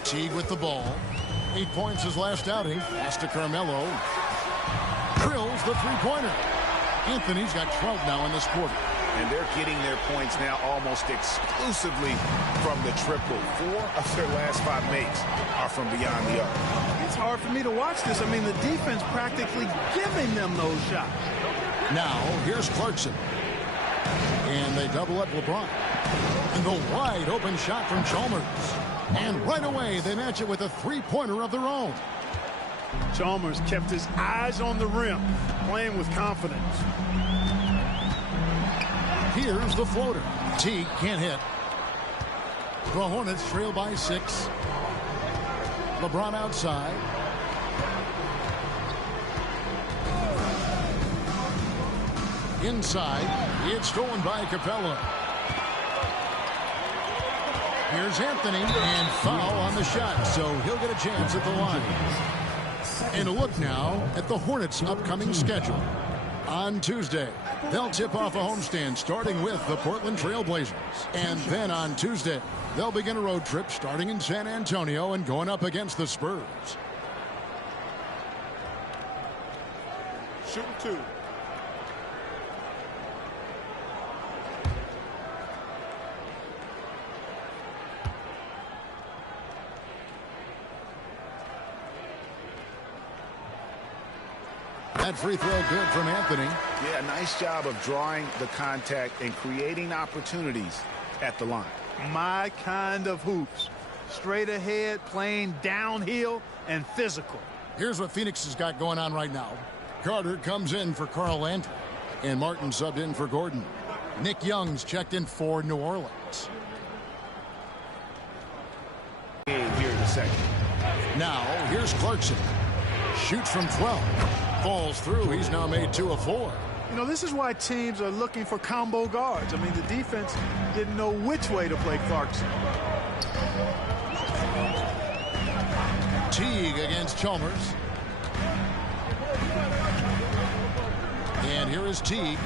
Teague with the ball. 8 points his last outing. Pass to Carmelo. Drills the three-pointer. Anthony's got 12 now in this quarter. And they're getting their points now almost exclusively from the triple. 4 of their last 5 makes are from beyond the arc. It's hard for me to watch this. I mean, the defense practically giving them those shots. Now, here's Clarkson. And they double up LeBron. And the wide open shot from Chalmers. And right away, they match it with a three-pointer of their own. Chalmers kept his eyes on the rim, playing with confidence. Here's the floater. Teague can't hit. The Hornets trail by 6. LeBron outside. Inside. It's stolen by Capella. Here's Anthony, and foul on the shot, so he'll get a chance at the line. And a look now at the Hornets' upcoming schedule. On Tuesday, they'll tip off a homestand starting with the Portland Trail Blazers. And then on Tuesday, they'll begin a road trip starting in San Antonio and going up against the Spurs. Shooting 2. That free throw good from Anthony. Yeah, nice job of drawing the contact and creating opportunities at the line. My kind of hoops. Straight ahead, playing downhill, and physical. Here's what Phoenix has got going on right now. Carter comes in for Carl Landry. And Martin subbed in for Gordon. Nick Young's checked in for New Orleans. Here in a second. Now, here's Clarkson. Shoots from 12. Falls through. He's now made 2 of 4. You know, this is why teams are looking for combo guards. I mean, the defense didn't know which way to play Clarkson. Teague against Chalmers. And here is Teague.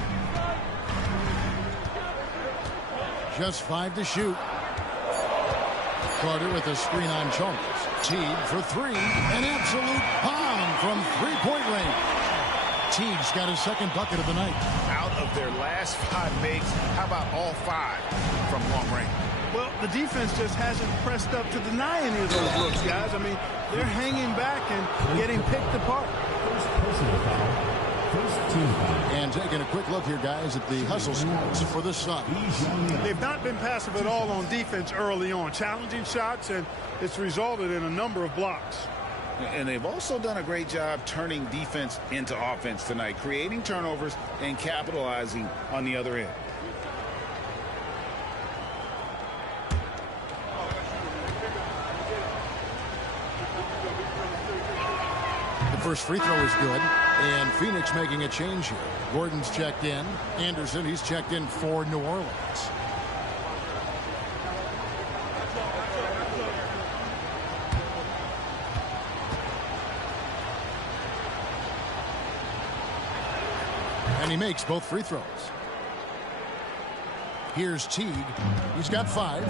Just 5 to shoot. Carter with a screen on Chalmers. Teague for 3. An absolute bomb from three-point range. Teague's got his second bucket of the night. Out of their last 5 makes, how about all 5 from long range? Well, the defense just hasn't pressed up to deny any of those looks, guys. I mean, they're hanging back and getting picked apart. First personal foul. First team foul. And taking a quick look here, guys, at the hustle stats for the Suns. They've not been passive at all on defense early on. Challenging shots, and it's resulted in a number of blocks. And they've also done a great job turning defense into offense tonight, creating turnovers and capitalizing on the other end. The first free throw is good, and Phoenix making a change here. Gordon's checked in. Anderson, he's checked in for New Orleans. And he makes both free throws. Here's Teague. He's got 5.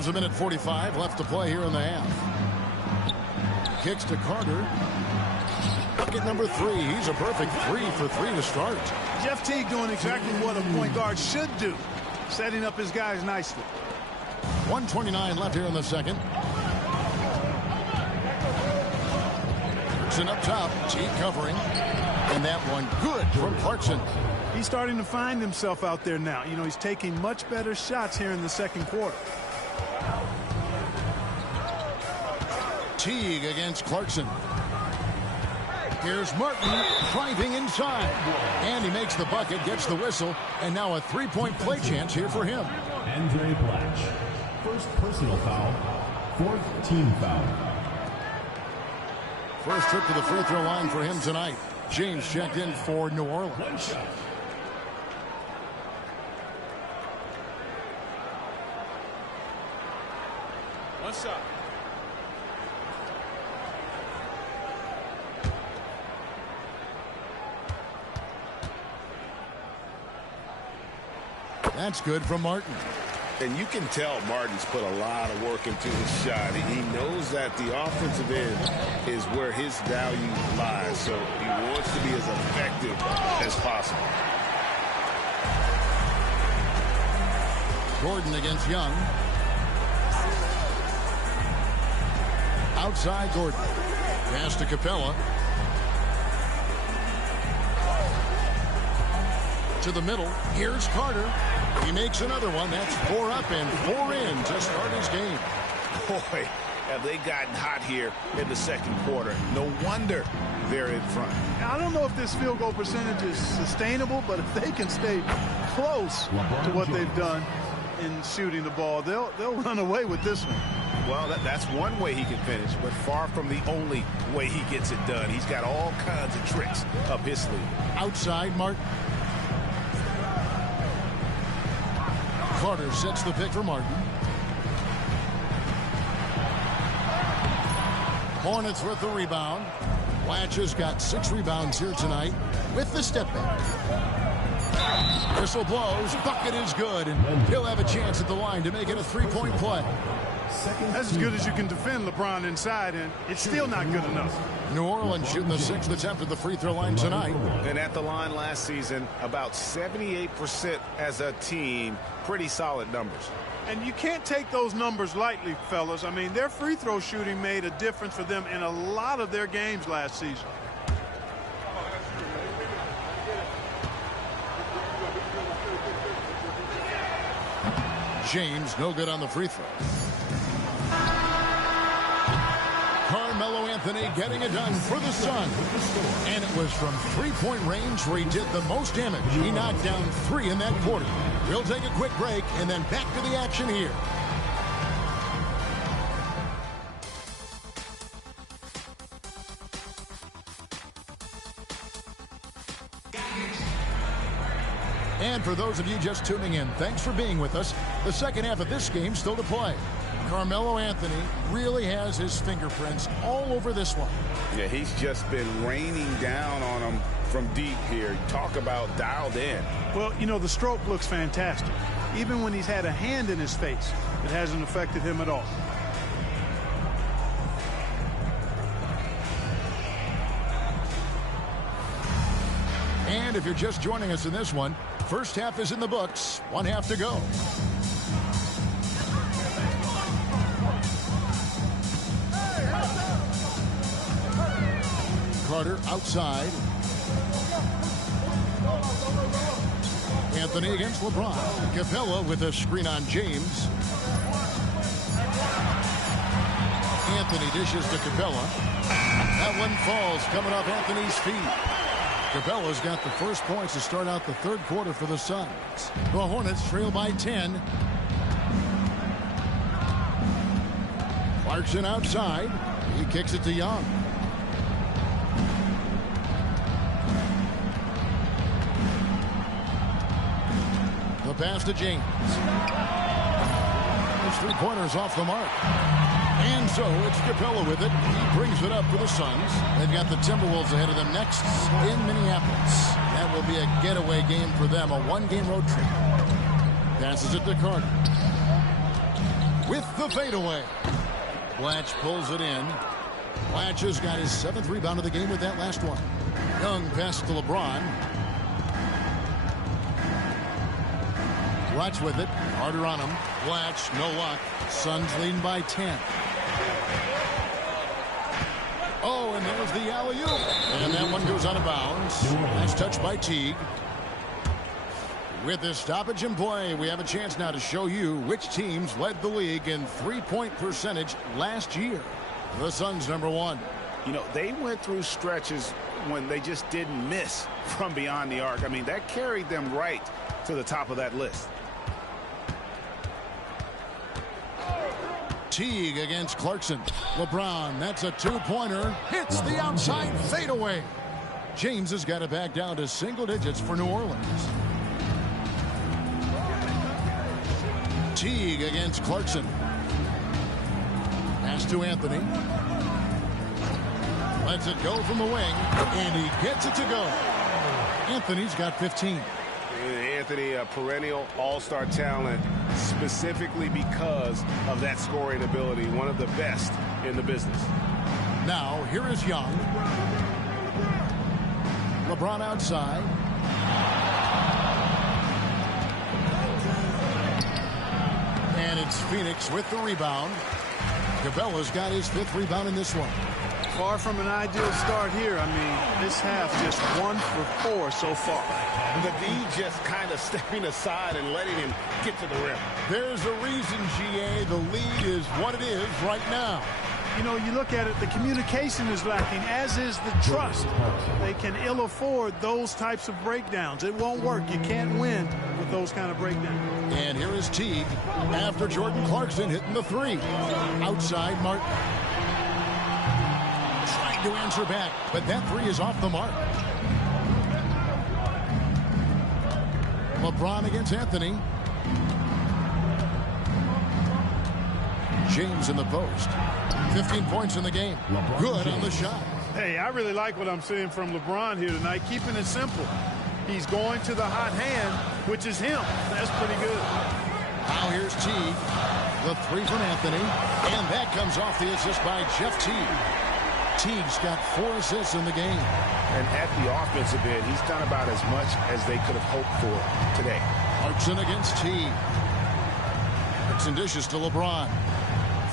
Here's a minute 45 left to play here in the half. Kicks to Carter. Bucket number 3. He's a perfect 3 for 3 to start. Jeff Teague doing exactly what a point guard should do, setting up his guys nicely. 1:29 left here in the second. Clarkson up top. Teague covering. And that one good from Clarkson. He's starting to find himself out there now. You know, he's taking much better shots here in the second quarter. Teague against Clarkson. Here's Martin driving inside. And he makes the bucket, gets the whistle, and now a three-point play chance here for him. Andre Blatch. First personal foul. Fourth team foul. First trip to the free throw line for him tonight. James checked in for New Orleans. One shot. That's good from Martin. And you can tell Martin's put a lot of work into his shot. He knows that the offensive end is where his value lies, so he wants to be as effective as possible. Gordon against Young. Outside Gordon. Pass to Capella. To the middle. Here's Carter. He makes another one. That's 4 up and 4 in to start his game. Boy, have they gotten hot here in the second quarter. No wonder they're in front. Now, I don't know if this field goal percentage is sustainable, but if they can stay close to what they've done in shooting the ball, they'll run away with this one. Well, that's one way he can finish, but far from the only way he gets it done. He's got all kinds of tricks up his sleeve. Outside Martin. Carter sets the pick for Martin. Hornets with the rebound. Blatch has got 6 rebounds here tonight with the step back. Whistle blows. Bucket is good, and he'll have a chance at the line to make it a 3-point play. That's as good as you can defend LeBron inside, and it's still not good enough. New Orleans shooting the 6th attempt at the free throw line tonight. And at the line last season, about 78% as a team. Pretty solid numbers. And you can't take those numbers lightly, fellas. I mean, their free throw shooting made a difference for them in a lot of their games last season. James, no good on the free throw. Carmelo Anthony getting it done for the Suns. And it was from three-point range where he did the most damage. He knocked down 3 in that quarter. We'll take a quick break and then back to the action here. And for those of you just tuning in, thanks for being with us. The second half of this game still to play. Carmelo Anthony really has his fingerprints all over this one. Yeah, he's just been raining down on him from deep here. Talk about dialed in. Well, you know, the stroke looks fantastic. Even when he's had a hand in his face, it hasn't affected him at all. And if you're just joining us in this one, first half is in the books. 1 half to go. Carter outside. Anthony against LeBron. Capella with a screen on James. Anthony dishes to Capella. That one falls coming off Anthony's feet. Capella's got the first points to start out the third quarter for the Suns. The Hornets trail by 10. Clarkson outside. He kicks it to Young. The pass to James. His 3-pointers off the mark. And so it's Capella with it. He brings it up for the Suns. They've got the Timberwolves ahead of them next in Minneapolis. That will be a getaway game for them, a 1-game road trip. Passes it to Carter. with the fadeaway. Blatch pulls it in. Blatch has got his 7th rebound of the game with that last one. Young pass to LeBron. Blatch with it. Harder on him. Blatch, no luck. Suns leading by 10. Oh, and there's the alley-oop. And that one goes out of bounds. Nice touch by Teague. With this stoppage in play, we have a chance now to show you which teams led the league in three-point percentage last year. The Suns, number 1. You know, they went through stretches when they just didn't miss from beyond the arc. I mean, that carried them right to the top of that list. Teague against Clarkson. LeBron, that's a 2-pointer. Hits the outside fadeaway. James has got it back down to single digits for New Orleans. Teague against Clarkson. Pass to Anthony. Lets it go from the wing, and he gets it to go. Anthony's got 15. Anthony, a perennial all-star talent, specifically because of that scoring ability, one of the best in the business. Now, here is Young. LeBron outside. And it's Phoenix with the rebound. Cabella's got his 5th rebound in this one. Far from an ideal start here. I mean, this half just 1 for 4 so far. The D just kind of stepping aside and letting him get to the rim. There's a reason, GA, the lead is what it is right now. You know, you look at it, the communication is lacking, as is the trust. They can ill afford those types of breakdowns. It won't work. You can't win with those kind of breakdowns. And here is Teague after Jordan Clarkson hitting the 3. Outside, Martin. Trying to answer back, but that 3 is off the mark. LeBron against Anthony. James in the post. 15 points in the game. Good on the shot. Hey, I really like what I'm seeing from LeBron here tonight, keeping it simple. He's going to the hot hand, which is him. That's pretty good. Now here's Teague. The 3 from Anthony. And that comes off the assist by Jeff Teague. Teague's got 4 assists in the game. And at the offensive end, he's done about as much as they could have hoped for today. Clarkson against Teague. Clarkson dishes to LeBron.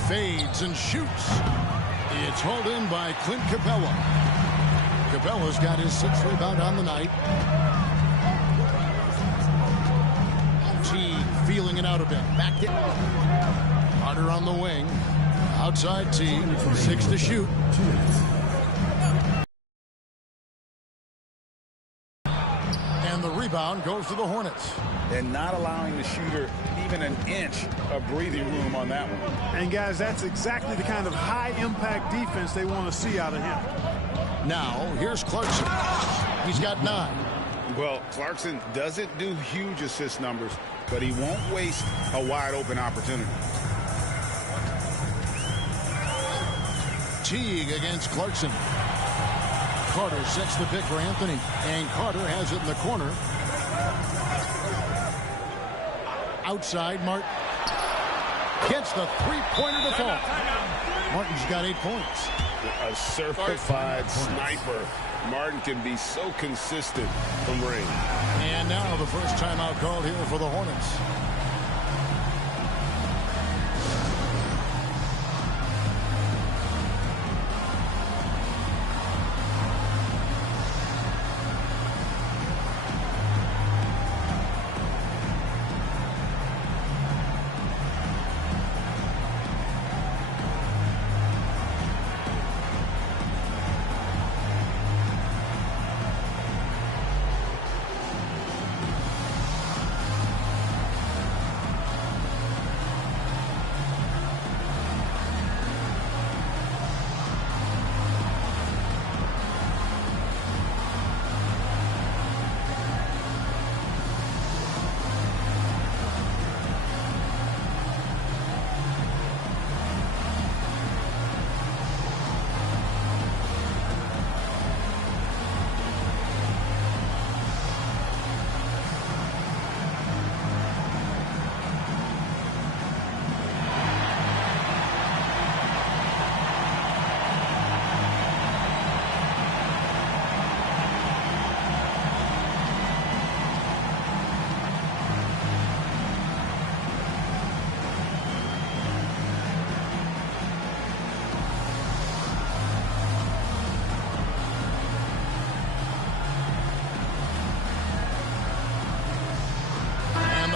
Fades and shoots. It's hauled in by Clint Capella. Capella's got his 6th rebound on the night. Teague feeling it out a bit. Back in. Harder on the wing. Outside Teague. 6 to shoot. And the rebound goes to the Hornets. And not allowing the shooter even an inch of breathing room on that one. And guys, that's exactly the kind of high-impact defense they want to see out of him. Now, here's Clarkson. He's got 9. Well, Clarkson doesn't do huge assist numbers, but he won't waste a wide-open opportunity. Teague against Clarkson. Carter sets the pick for Anthony, and Carter has it in the corner. Outside, Martin gets the 3-pointer to fall. Martin's got 8 points. A certified sniper. Martin can be so consistent from range. And now the first timeout called here for the Hornets.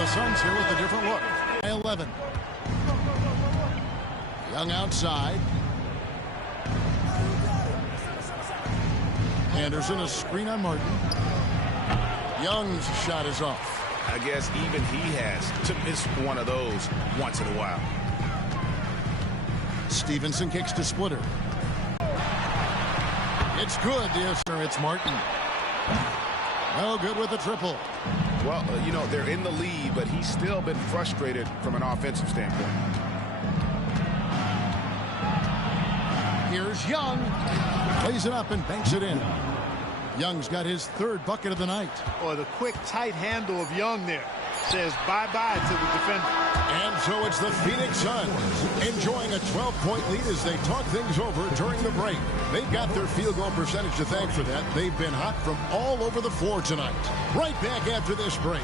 the Suns here with a different look. 11. Young outside. Anderson, a screen on Martin. Young's shot is off. I guess even he has to miss one of those once in a while. Stevenson kicks to Splitter. It's good. It's Martin. No good with the triple. Well, you know, they're in the lead, but he's still been frustrated from an offensive standpoint. Here's Young. Plays it up and banks it in. Young's got his third bucket of the night. Boy, the quick, tight handle of Young there says bye-bye to the defender. And so it's the Phoenix Suns enjoying a 12-point lead as they talk things over during the break. They've got their field goal percentage to thank for that. They've been hot from all over the floor tonight. Right back after this break.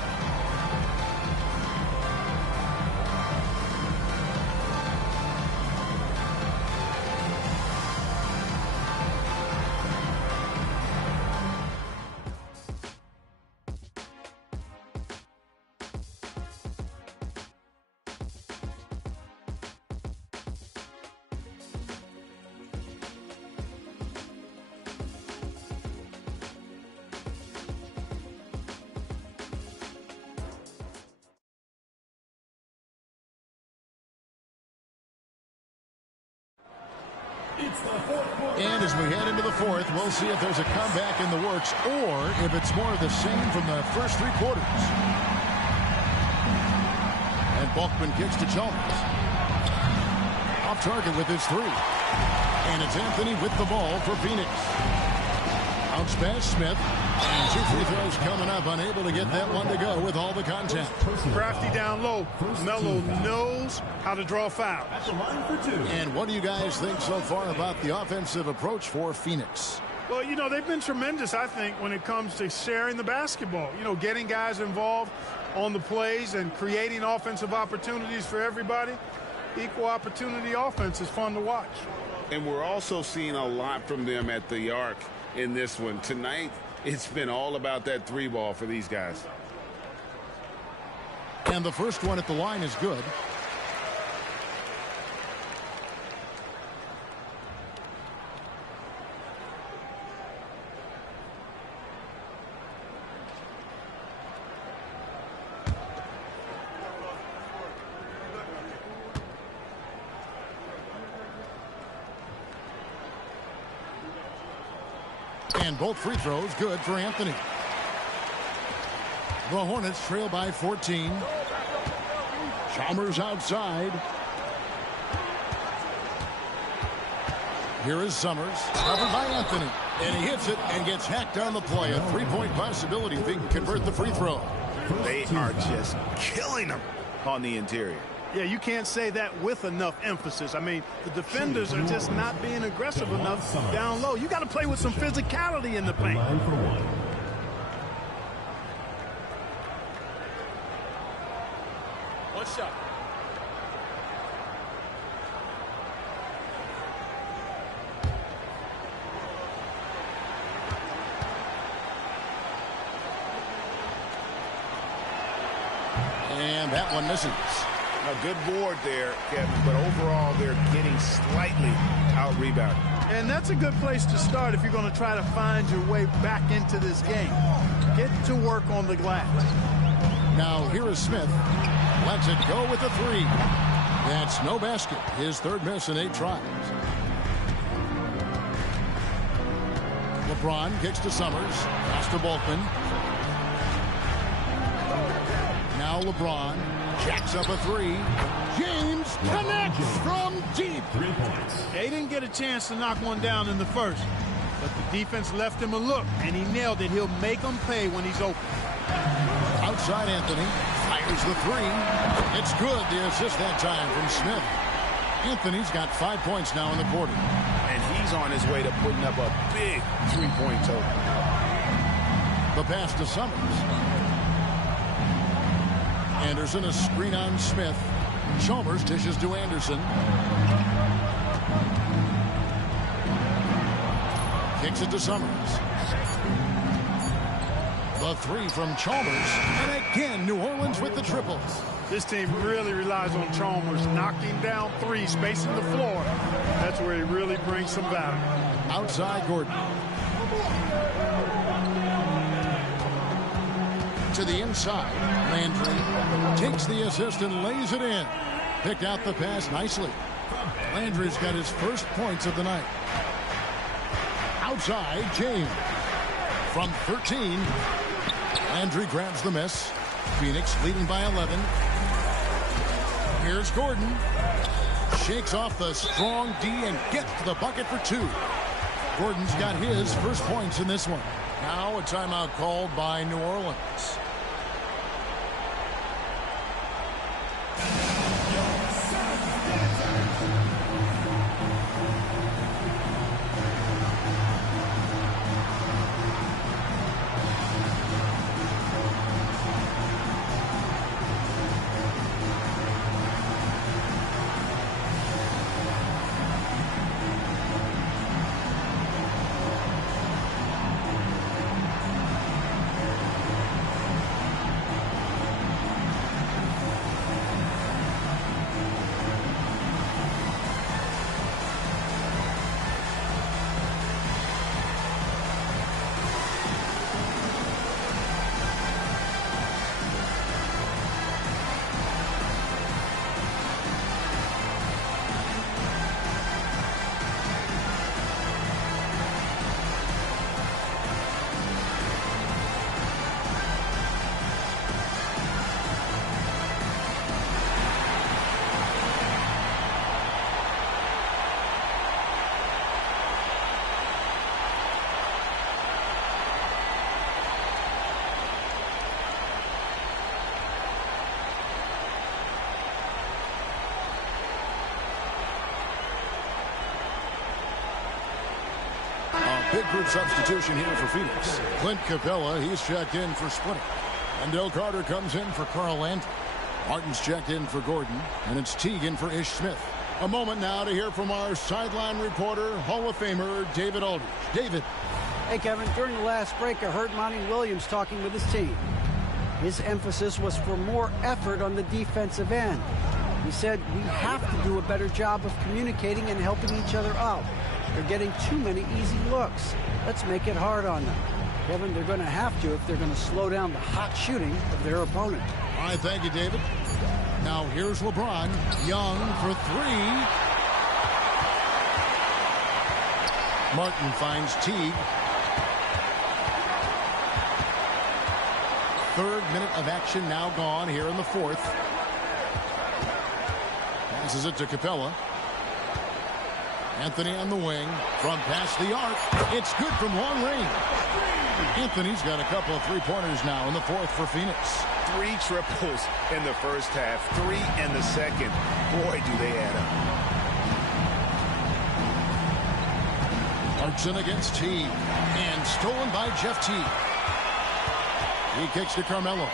And as we head into the fourth, we'll see if there's a comeback in the works or if it's more of the same from the first three quarters. And Bulkman kicks to Chalmers. Off target with his three. And it's Anthony with the ball for Phoenix. Bounce pass Smith. And two free throws coming up. Unable to get that one to go with all the contact. Crafty down low. Melo knows how to draw fouls. And what do you guys think so far about the offensive approach for Phoenix? Well, you know, they've been tremendous, I think, when it comes to sharing the basketball. You know, getting guys involved on the plays and creating offensive opportunities for everybody. Equal opportunity offense is fun to watch. And we're also seeing a lot from them at the arc in this one. Tonight, it's been all about that three ball for these guys. And the first one at the line is good. And both free throws good for Anthony. The Hornets trail by 14. Chalmers outside. Here is Summers. Covered by Anthony. And he hits it and gets hacked on the play. A three-point possibility if he can convert the free throw. They are just killing them on the interior. Yeah, you can't say that with enough emphasis. I mean, the defenders are just not being aggressive enough down low. You got to play with some physicality in the paint. One shot. And that one misses. A good board there, Kevin, but overall they're getting slightly out-rebounded. And that's a good place to start if you're going to try to find your way back into this game. Get to work on the glass. Now here is Smith. Lets it go with a three. That's no basket. His third miss in 8 tries. LeBron kicks to Summers. Pass to Bulkman. Now LeBron jacks up a three. James connects from deep. 3 points. They didn't get a chance to knock one down in the first, but the defense left him a look, and he nailed it. He'll make them pay when he's open. Outside Anthony fires the three. It's good. The assist that time from Smith. Anthony's got 5 points now in the quarter. And he's on his way to putting up a big three-point total. The pass to Summers. Anderson, a screen on Smith. Chalmers dishes to Anderson. Kicks it to Summers. The three from Chalmers. And again, New Orleans with the triples. This team really relies on Chalmers knocking down threes, spacing the floor. That's where he really brings some value. Outside Gordon. To the inside. Landry takes the assist and lays it in. Picked out the pass nicely. Landry's got his first points of the night. Outside, James. From 13. Landry grabs the miss. Phoenix leading by 11. Here's Gordon. Shakes off the strong D and gets to the bucket for two. Gordon's got his first points in this one. Now a timeout called by New Orleans. Big group substitution here for Phoenix. Clint Capella, he's checked in for Splitter. Wendell Carter comes in for Carl Landry. Martin's checked in for Gordon. And it's Teagan for Ish Smith. A moment now to hear from our sideline reporter, Hall of Famer David Aldridge. David. Hey, Kevin, during the last break, I heard Monty Williams talking with his team. His emphasis was for more effort on the defensive end. He said we have to do a better job of communicating and helping each other out. They're getting too many easy looks. Let's make it hard on them. Kevin, they're going to have to if they're going to slow down the hot shooting of their opponent. All right, thank you, David. Now here's LeBron. Young for three. Martin finds Teague. Third minute of action now gone here in the fourth. Passes it to Capella. Anthony on the wing from past the arc. It's good from long range. Anthony's got a couple of three-pointers now in the fourth for Phoenix. 3 triples in the first half, 3 in the second. Boy, do they add up. Clarkson against Teague. And stolen by Jeff Teague. He kicks to Carmelo.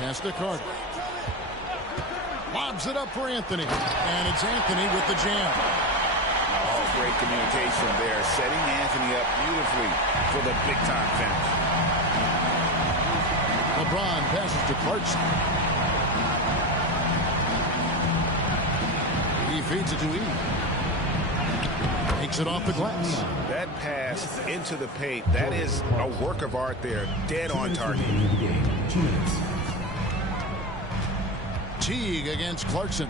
Pass to Carter. Lobs it up for Anthony. And it's Anthony with the jam. Oh, great communication there. Setting Anthony up beautifully for the big-time finish. LeBron passes to Clarkson. He feeds it to Eve. Takes it off the glass. That pass into the paint, that is a work of art there. Dead on target. Teague against Clarkson.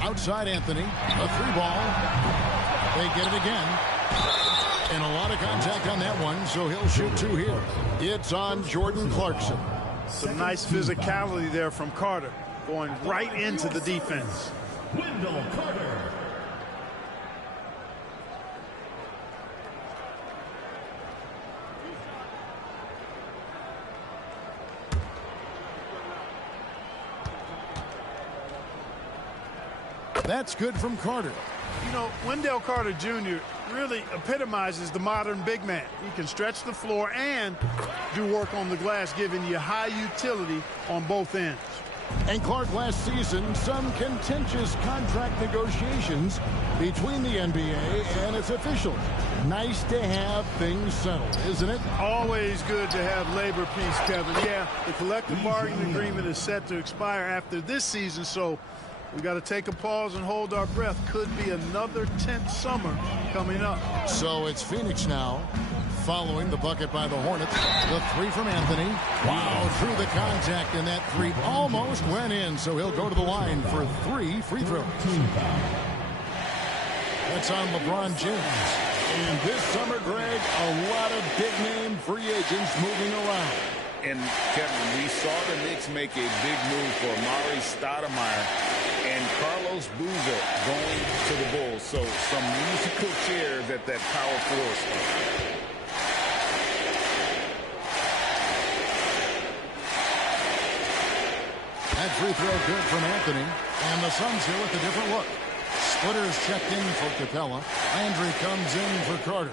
Outside Anthony. A three ball. They get it again. And a lot of contact on that one, so he'll shoot 2 here. It's on Jordan Clarkson. Some nice physicality there from Carter, going right into the defense. Wendell Carter. That's good from Carter. You know, Wendell Carter Jr. really epitomizes the modern big man. He can stretch the floor and do work on the glass, giving you high utility on both ends. And Clark, last season, some contentious contract negotiations between the NBA and its officials. Nice to have things settled, isn't it? Always good to have labor peace, Kevin. Yeah, the collective bargaining agreement is set to expire after this season, so we got to take a pause and hold our breath. Could be another tense summer coming up. So it's Phoenix now, following the bucket by the Hornets. The three from Anthony. Wow, through the contact, and that three almost went in, so he'll go to the line for 3 free throws. That's on LeBron James. And this summer, Greg, a lot of big-name free agents moving around. And, Kevin, we saw the Knicks make a big move for Amari Stoudemire and Carlos Boozer going to the Bulls. So some musical chairs at that power forward spot. That free throw good from Anthony. And the Suns here with a different look. Splitters checked in for Capella. Landry comes in for Carter.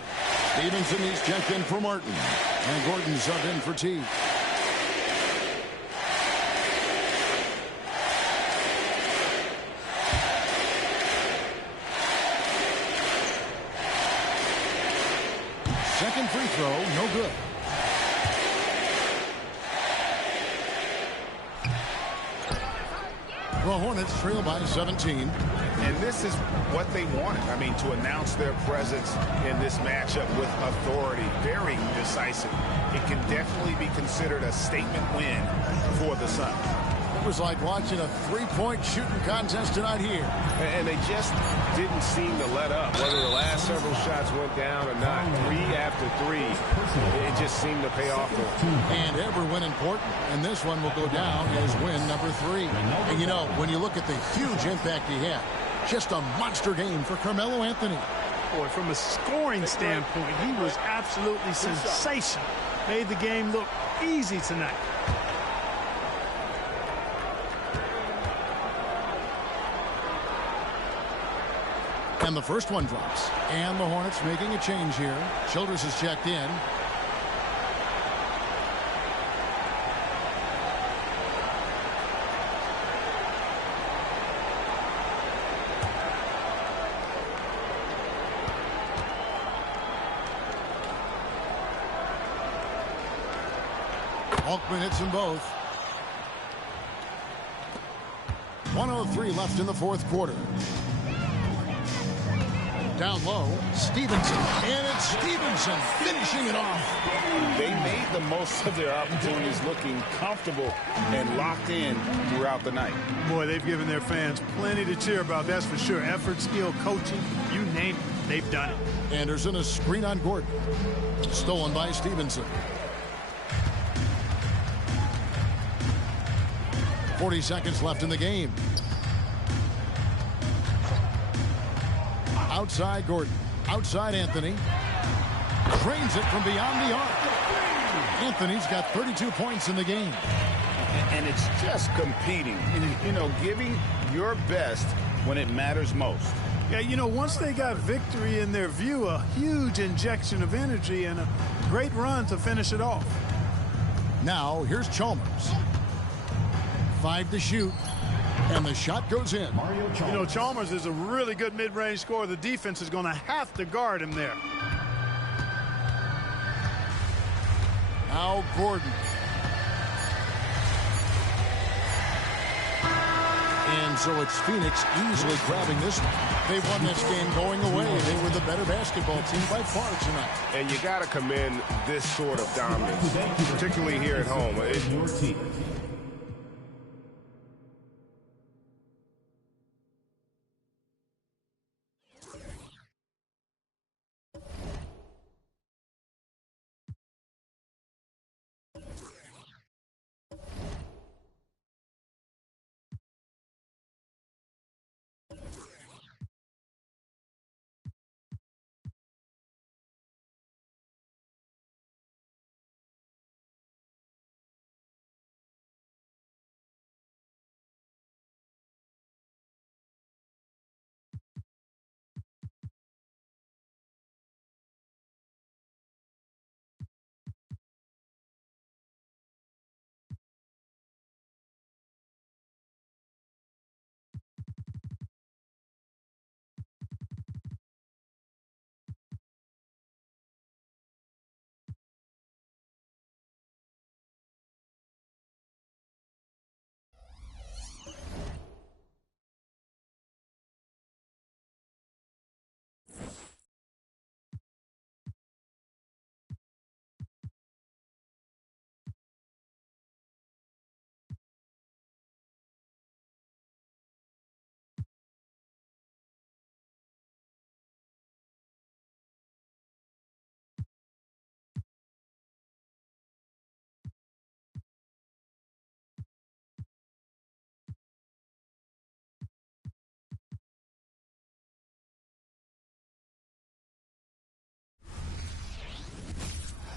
Stevenson, he's checked in for Martin. And Gordon subbed in for T. Second free throw, no good. The Hornets trail by 17. And this is what they wanted. I mean, to announce their presence in this matchup with authority, very decisive. It can definitely be considered a statement win for the Suns. It was like watching a three-point shooting contest tonight here. And they just didn't seem to let up. Whether the last several shots went down or not, 3 after 3, it just seemed to pay off for them. And every win important, and this one will go down as win number 3. And you know, when you look at the huge impact he had, just a monster game for Carmelo Anthony. Boy, from a scoring standpoint, he was absolutely sensational. Made the game look easy tonight. And the first one drops. And the Hornets making a change here. Childress is checked in. Altman hits them both. 1:03 left in the fourth quarter. Down low, Stevenson, and it's Stevenson finishing it off. They made the most of their opportunities, looking comfortable and locked in throughout the night. Boy, they've given their fans plenty to cheer about, that's for sure. Effort, skill, coaching, you name it, they've done it. Anderson, a screen on Gordon. Stolen by Stevenson. 40 seconds left in the game. Outside Gordon. Outside Anthony. Drains it from beyond the arc. Anthony's got 32 points in the game. And it's just competing. You know, giving your best when it matters most. Yeah, you know, once they got victory in their view, a huge injection of energy and a great run to finish it off. Now, here's Chalmers. 5 to shoot. And the shot goes in. You know, Chalmers is a really good mid-range scorer. The defense is going to have to guard him there. Now Gordon. And so it's Phoenix easily grabbing this one. They won this game going away. They were the better basketball team by far tonight. And you got to commend this sort of dominance, particularly here at home.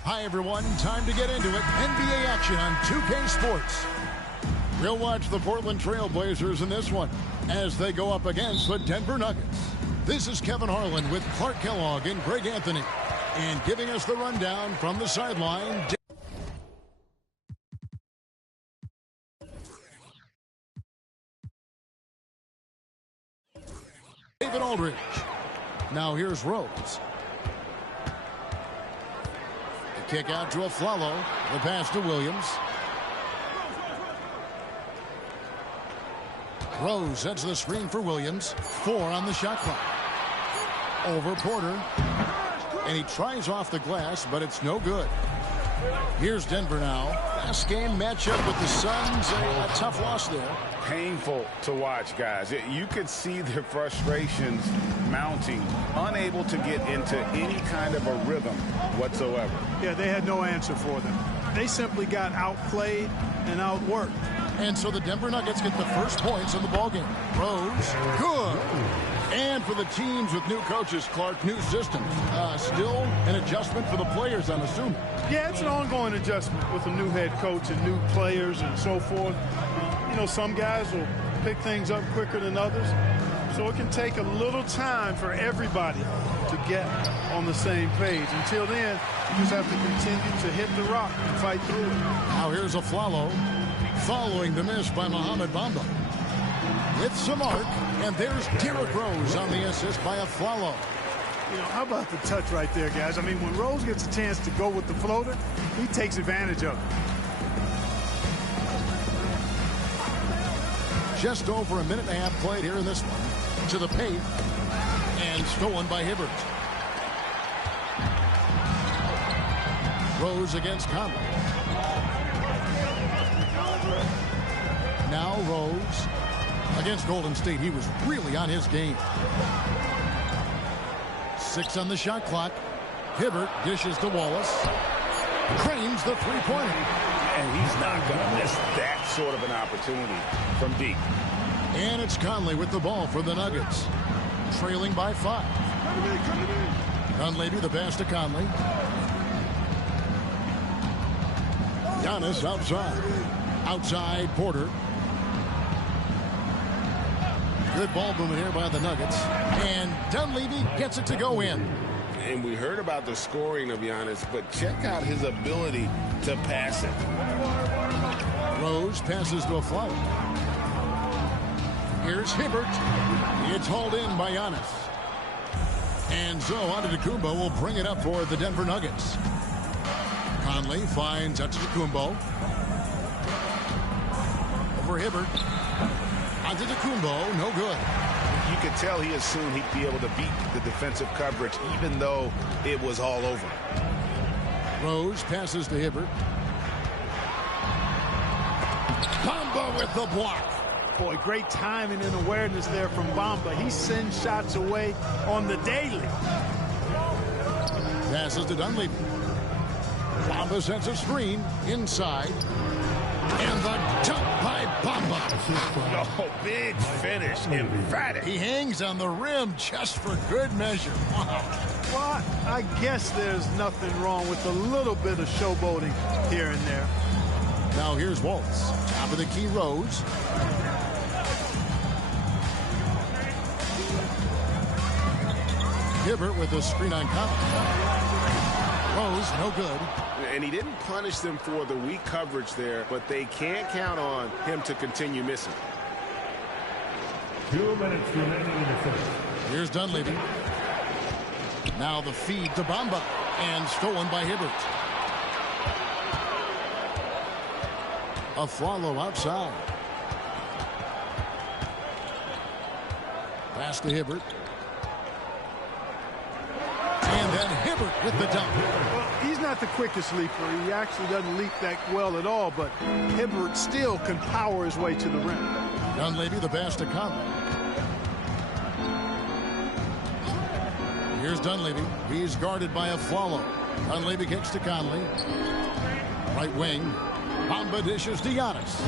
Hi, everyone. Time to get into it. NBA action on 2K Sports. We'll watch the Portland Trail Blazers in this one as they go up against the Denver Nuggets. This is Kevin Harlan with Clark Kellogg and Greg Anthony. And giving us the rundown from the sideline, David Aldridge. Now here's Rose. The kick out to Aflalo. The pass to Williams. Rose sets the screen for Williams. 4 on the shot clock. Over Porter. And he tries off the glass, but it's no good. Here's Denver now. Last game matchup with the Suns. A tough loss there. Painful to watch, guys. You could see their frustrations mounting, unable to get into any kind of a rhythm whatsoever. Yeah, they had no answer for them. They simply got outplayed and outworked. And so the Denver Nuggets get the first points in the ballgame. Rose, good. And for the teams with new coaches, Clark, new systems. Still an adjustment for the players, I'm assuming. Yeah, it's an ongoing adjustment with a new head coach and new players and so forth. You know, some guys will pick things up quicker than others. So it can take a little time for everybody to get on the same page. Until then, you just have to continue to hit the rock and fight through it. Now here's Aflalo following the miss by Mohamed Bamba. With some arc, and there's Derrick Rose on the assist by Aflalo. You know, how about the touch right there, guys? I mean, when Rose gets a chance to go with the floater, he takes advantage of it. Just over a minute and a half played here in this one. To the paint, and stolen by Hibbert. Rose against Conley. Now Rose against Golden State. He was really on his game. 6 on the shot clock. Hibbert dishes to Wallace. Cranes the three-pointer. And he's not going to miss that sort of an opportunity from deep. And it's Conley with the ball for the Nuggets. Trailing by 5. Dunleavy the pass to Conley. Giannis outside. Outside Porter. Good ball movement here by the Nuggets. And Dunleavy gets it to go in. And we heard about the scoring of Giannis, but check out his ability to pass it. Rose passes to Aflalo. Here's Hibbert. It's hauled in by Giannis. And so Antetokounmpo will bring it up for the Denver Nuggets. Conley finds Antetokounmpo. Over Hibbert. Antetokounmpo, no good. You could tell he assumed he'd be able to beat the defensive coverage, even though it was all over. Rose passes to Hibbert. Bamba with the block. Boy, great timing and awareness there from Bamba. He sends shots away on the daily. Passes to Dunleavy. Bamba sends a screen inside. And the dunk by Bamba. Oh, big finish. Emphatic. He hangs on the rim just for good measure. Wow. Well, I guess there's nothing wrong with a little bit of showboating here and there. Now here's Waltz. Top of the key, Rose. Hibbert with a screen on Conley. Rose, no good. And he didn't punish them for the weak coverage there, but they can't count on him to continue missing. 2 minutes remaining in the first. Here's Dunleavy. Now the feed to Bamba. And stolen by Hibbert. Aflalo outside. Pass to Hibbert. And then Hibbert with the dunk. Well, he's not the quickest leaper. He actually doesn't leap that well at all, but Hibbert still can power his way to the rim. Dunleavy the pass to Conley. Here's Dunleavy. He's guarded by Aflalo. Dunleavy kicks to Conley. Right wing. Bamba dishes to Giannis.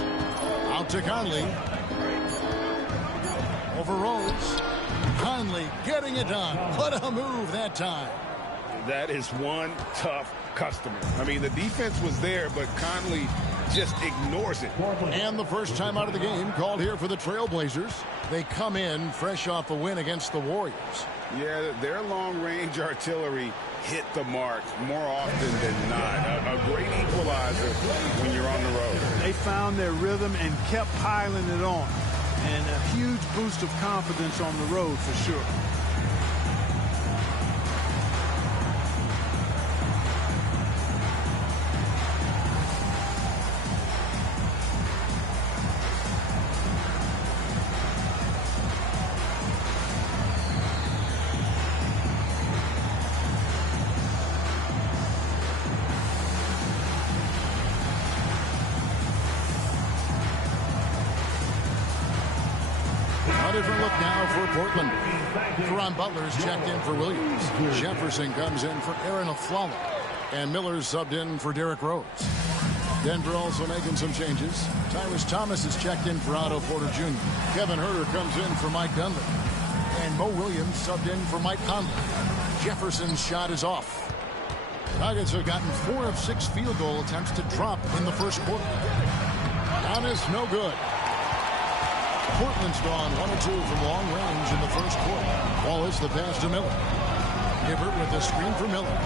Out to Conley. Over Rose. Conley getting it done. What a move that time. That is one tough customer. I mean, the defense was there, but Conley just ignores it. And the first time out of the game called here for the Trailblazers. They come in fresh off a win against the Warriors. Yeah, their long-range artillery hit the mark more often than not. A great equalizer when you're on the road. They found their rhythm and kept piling it on. And a huge boost of confidence on the road for sure. Different look now for Portland. Caron Butler's checked in for Williams. Jefferson comes in for Aaron Aflalo. And Miller's subbed in for Derrick Rose. Denver also making some changes. Tyrus Thomas is checked in for Otto Porter Jr. Kevin Huerter comes in for Mike Dunleavy. And Mo Williams subbed in for Mike Conley. Jefferson's shot is off. Nuggets have gotten 4 of 6 field goal attempts to drop in the first quarter. Giannis, no good. Portland's gone 1 of 2 from long range in the first quarter. Wallace the pass to Miller. Hibbert with the screen for Miller.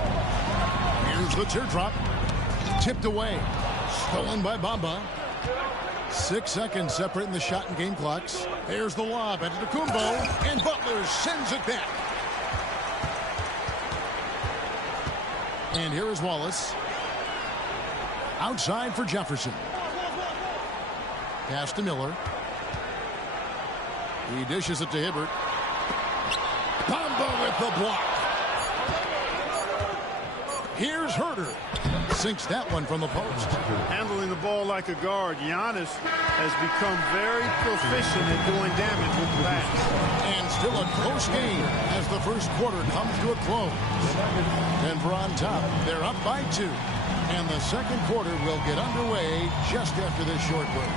Here's the teardrop. Tipped away. Stolen by Bamba. 6 seconds separating the shot and game clocks. There's the lob at Antetokounmpo, and Butler sends it back. And here is Wallace. Outside for Jefferson. Pass to Miller. He dishes it to Hibbert. Bamba with the block. Here's Huerter. Sinks that one from the post. Handling the ball like a guard, Giannis has become very proficient at doing damage with the bat. And still a close game as the first quarter comes to a close. Denver on top. They're up by 2. And the second quarter will get underway just after this short break.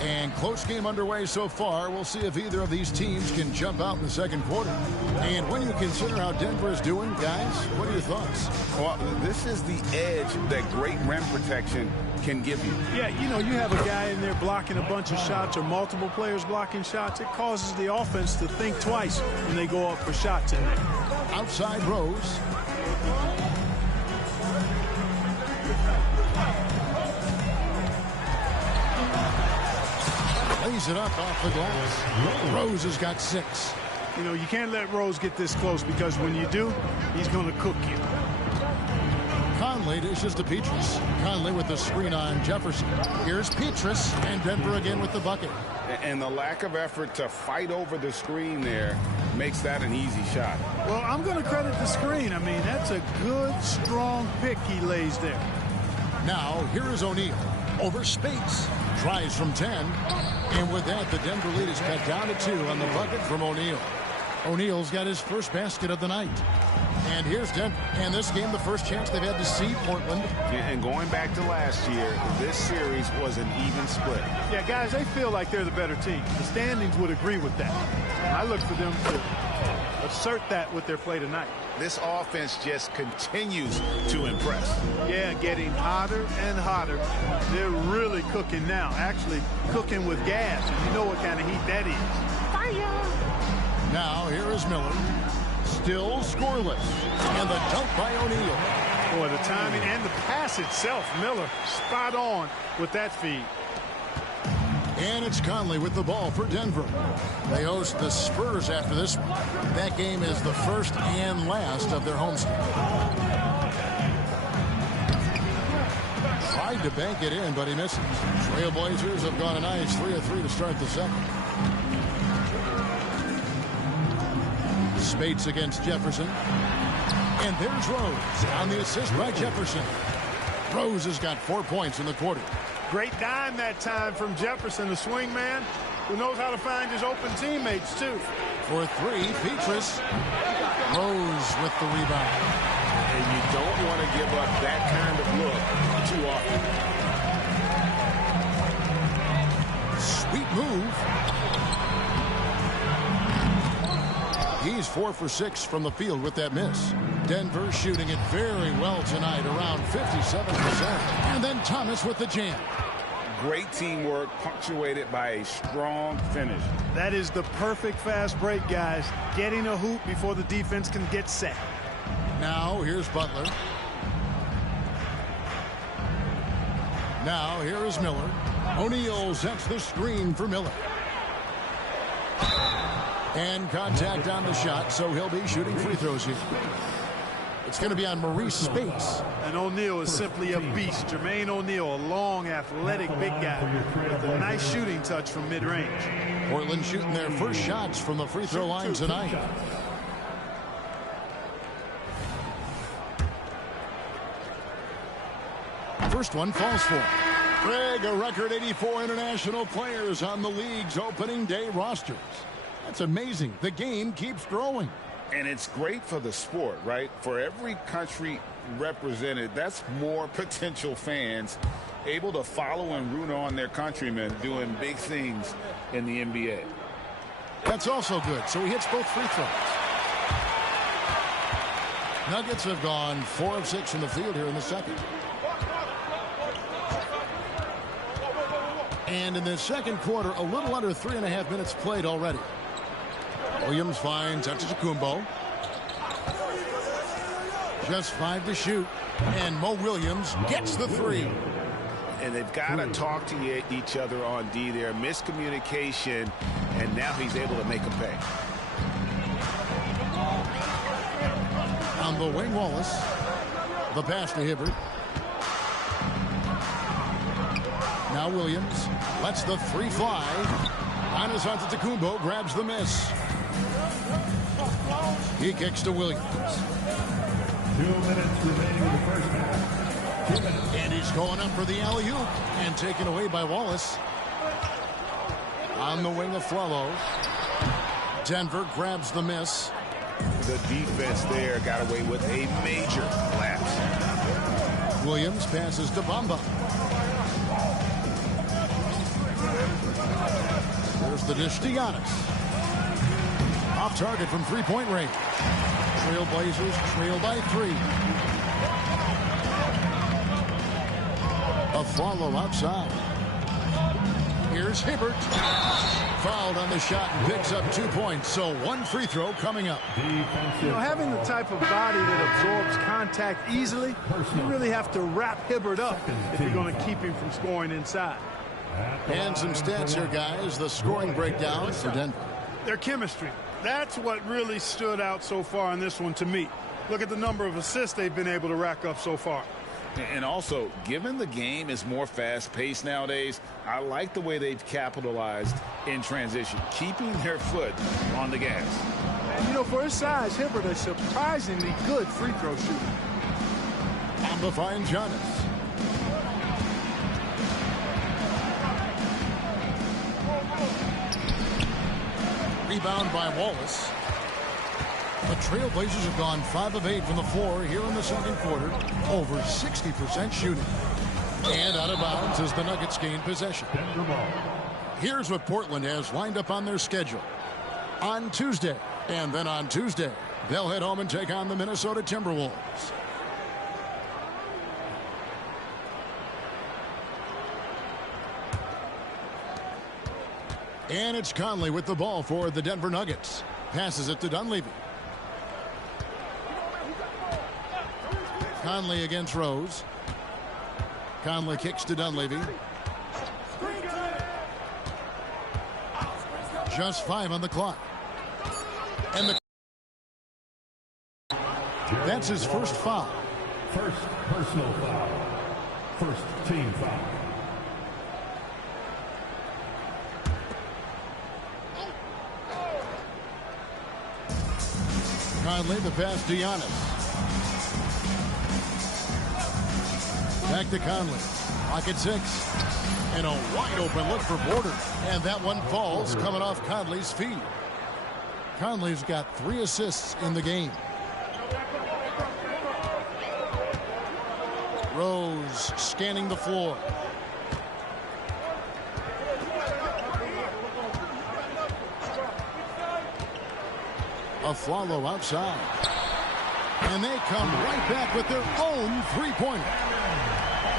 And close game underway so far. We'll see if either of these teams can jump out in the second quarter. And when you consider how Denver is doing, guys, what are your thoughts? Well, this is the edge that great rim protection can give you. Yeah, you know, you have a guy in there blocking a bunch of shots or multiple players blocking shots. It causes the offense to think twice when they go up for shots in there. Outside Rose. Lays it up off the glass. Rose has got 6. You know, you can't let Rose get this close because when you do, he's going to cook you. Conley dishes to Petrus. Conley with the screen on Jefferson. Here's Petrus, and Denver again with the bucket. And the lack of effort to fight over the screen there makes that an easy shot. Well, I'm going to credit the screen. I mean, that's a good, strong pick he lays there. Now, here is O'Neal. Over Spates. Tries from 10. And with that, the Denver lead is cut down to 2 on the bucket from O'Neal. O'Neal's got his first basket of the night. And here's Denver. And this game, the first chance they've had to see Portland. And going back to last year, this series was an even split. Yeah, guys, they feel like they're the better team. The standings would agree with that. I look for them to assert that with their play tonight. This offense just continues to impress. Yeah, getting hotter and hotter. They're really cooking now. Actually cooking with gas. You know what kind of heat that is. Fire! Now, here is Miller. Still scoreless. And the dunk by O'Neal. Boy, the timing and the pass itself. Miller spot on with that feed. And it's Conley with the ball for Denver. They host the Spurs after this one. That game is the first and last of their homestand. Tried to bank it in, but he misses. Trailblazers have gone a nice 3 of 3 to start the second. Spates against Jefferson. And there's Rose on the assist by Jefferson. Rose has got 4 points in the quarter. Great dime that time from Jefferson, the swing man, who knows how to find his open teammates, too. For three, Petrus. Rose with the rebound. And you don't want to give up that kind of look too often. Sweet move. He's 4 for 6 from the field with that miss. Denver shooting it very well tonight, around 57%. And then Thomas with the jam. Great teamwork, punctuated by a strong finish. That is the perfect fast break, guys. Getting a hoop before the defense can get set. Now here's Butler. Now here is Miller. O'Neal sets the screen for Miller. And contact on the shot, so he'll be shooting free throws here. It's going to be on Maurice Spates. And O'Neal is simply a beast. Jermaine O'Neal, a long, athletic, big guy with a nice shooting touch from mid-range. Portland shooting their first shots from the free throw line tonight. First one falls for Greg, a record 84 international players on the league's opening day rosters. That's amazing. The game keeps growing. And it's great for the sport, right? For every country represented, that's more potential fans able to follow and root on their countrymen doing big things in the NBA. That's also good. So he hits both free throws. Nuggets have gone 4 of 6 from the field here in the second. And in the second quarter, a little under 3.5 minutes played already. Williams finds Antetokounmpo. Just 5 to shoot. And Mo Williams gets the 3. And they've got to talk to each other on D there. Miscommunication, and now he's able to make a pay. On the wing, Wallace. The pass to Hibbert. Now Williams lets the 3 fly. Giannis Antetokounmpo grabs the miss. He kicks to Williams. 2 minutes remaining in the first half. 2 minutes. And he's going up for the alley-oop and taken away by Wallace. On the wing of Flalo. Denver grabs the miss. The defense there got away with a major lapse. Williams passes to Bamba. There's the dish to Giannis. Off target from three-point range. Trailblazers trail by 3. A follow outside. Here's Hibbert. Fouled on the shot and picks up 2 points. So 1 free throw coming up. You know, having the type of body that absorbs contact easily, you really have to wrap Hibbert up if you're going to keep him from scoring inside. And some stats here, guys. The scoring breakdown for Denver. Their chemistry. That's what really stood out so far in this one to me. Look at the number of assists they've been able to rack up so far. And also, given the game is more fast-paced nowadays, I like the way they've capitalized in transition, keeping their foot on the gas. And, you know, for his size, Hibbert is surprisingly good free throw shooter. Bamba finds Giannis. Rebound by Wallace. The Trailblazers have gone 5 of 8 from the floor here in the second quarter. Over 60% shooting. And out of bounds as the Nuggets gain possession. Here's what Portland has lined up on their schedule. On Tuesday, and then on Tuesday, they'll head home and take on the Minnesota Timberwolves. And it's Conley with the ball for the Denver Nuggets. Passes it to Dunleavy. Conley against Rose. Conley kicks to Dunleavy. Just 5 on the clock. And that's his first foul. First personal foul. First team foul. Conley, the pass to Giannis. Back to Conley. Clock at 6. And a wide open look for Porter. And that one falls coming off Conley's feet. Conley's got 3 assists in the game. Rose scanning the floor. Aflalo outside. And they come right back with their own three-pointer.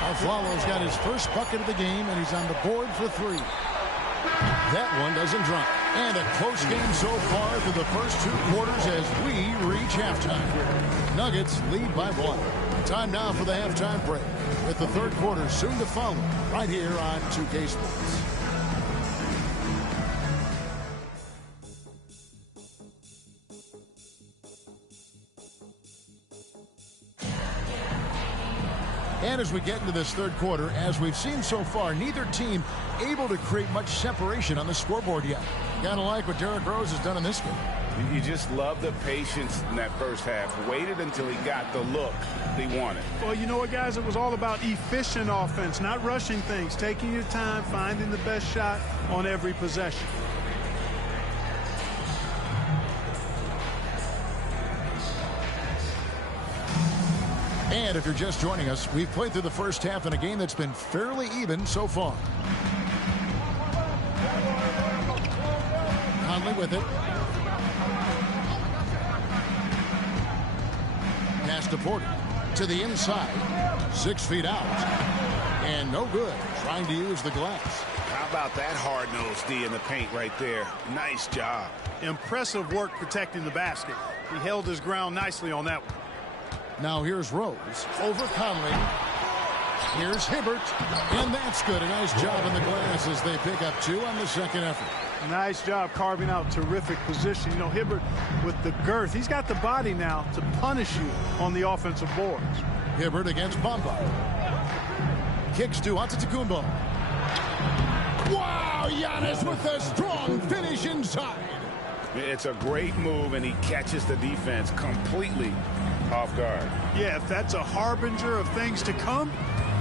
Aflalo's got his first bucket of the game, and he's on the board for 3. That one doesn't drop. And a close game so far through the first 2 quarters as we reach halftime. Nuggets lead by 1. Time now for the halftime break, with the third quarter soon to follow right here on 2K Sports. And as we get into this third quarter, as we've seen so far, neither team able to create much separation on the scoreboard yet. Gotta like what Derrick Rose has done in this game. You just love the patience in that first half. Waited until he got the look he wanted. Well, you know what, guys? It was all about efficient offense, not rushing things, taking your time, finding the best shot on every possession. And if you're just joining us, we've played through the first half in a game that's been fairly even so far. Conley with it. Pass to Porter. To the inside. 6 feet out. And no good. Trying to use the glass. How about that hard-nosed D in the paint right there? Nice job. Impressive work protecting the basket. He held his ground nicely on that one. Now here's Rose over Conley. Here's Hibbert, and that's good. A nice job in the glass as they pick up 2 on the second effort. Nice job carving out terrific position. You know, Hibbert with the girth, he's got the body now to punish you on the offensive boards. Hibbert against Bamba. Kicks to Antetokounmpo. Wow, Giannis with a strong finish inside. It's a great move, and he catches the defense completely off guard. Yeah, if that's a harbinger of things to come,